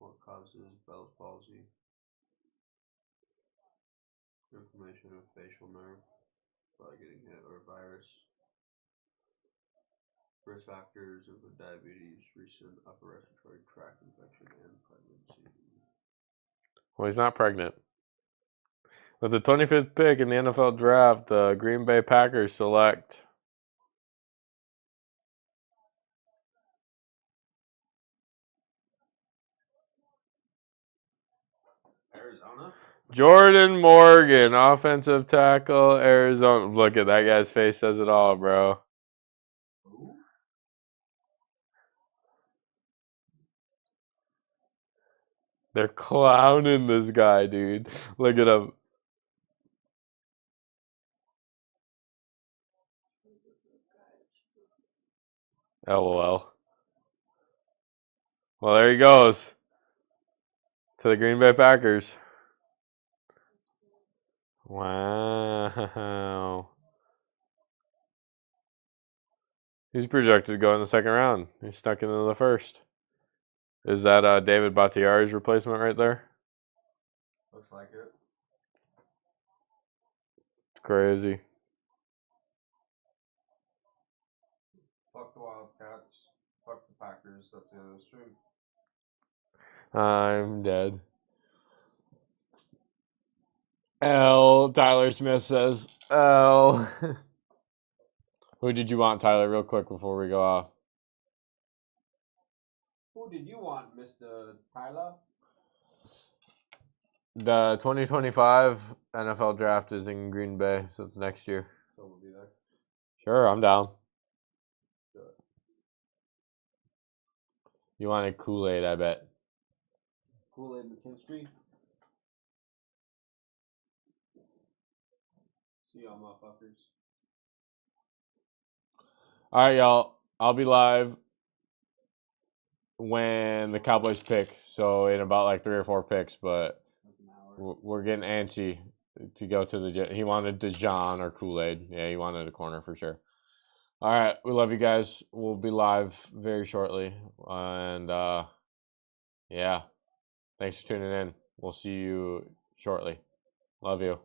What causes Bell's palsy? Inflammation of facial nerve by getting hit or virus. Risk factors include diabetes, recent upper respiratory tract infection, and pregnancy. Well, he's not pregnant. With the 25th pick in the NFL draft, the Green Bay Packers select Arizona? Jordan Morgan, offensive tackle, Arizona. Look at that guy's face, says it all, bro. Who? They're clowning this guy, dude. Look at him. LOL. Well, there he goes. To the Green Bay Packers. Wow. He's projected to go in the second round. He's stuck into the first. Is that David Bakhtiari's replacement right there? Looks like it. It's crazy. Fuck the Wildcats. Fuck the Packers. That's the end of the stream. I'm dead. L. Tyler Smith says L. Who did you want, Tyler, real quick before we go off? Who did you want, Mr. Tyler? The 2025 NFL draft is in Green Bay, so it's next year. So we'll be there. Sure, I'm down. Good. You wanted Kool-Aid, I bet. Kool-Aid McKinstry. See y'all, motherfuckers. All right, y'all. I'll be live when the Cowboys pick, so in about like 3 or 4 picks, but Like an hour. we're getting antsy to go to the. He wanted Dijon or Kool-Aid. Yeah, he wanted a corner for sure. All right, we love you guys. We'll be live very shortly, and yeah, thanks for tuning in. We'll see you shortly. Love you.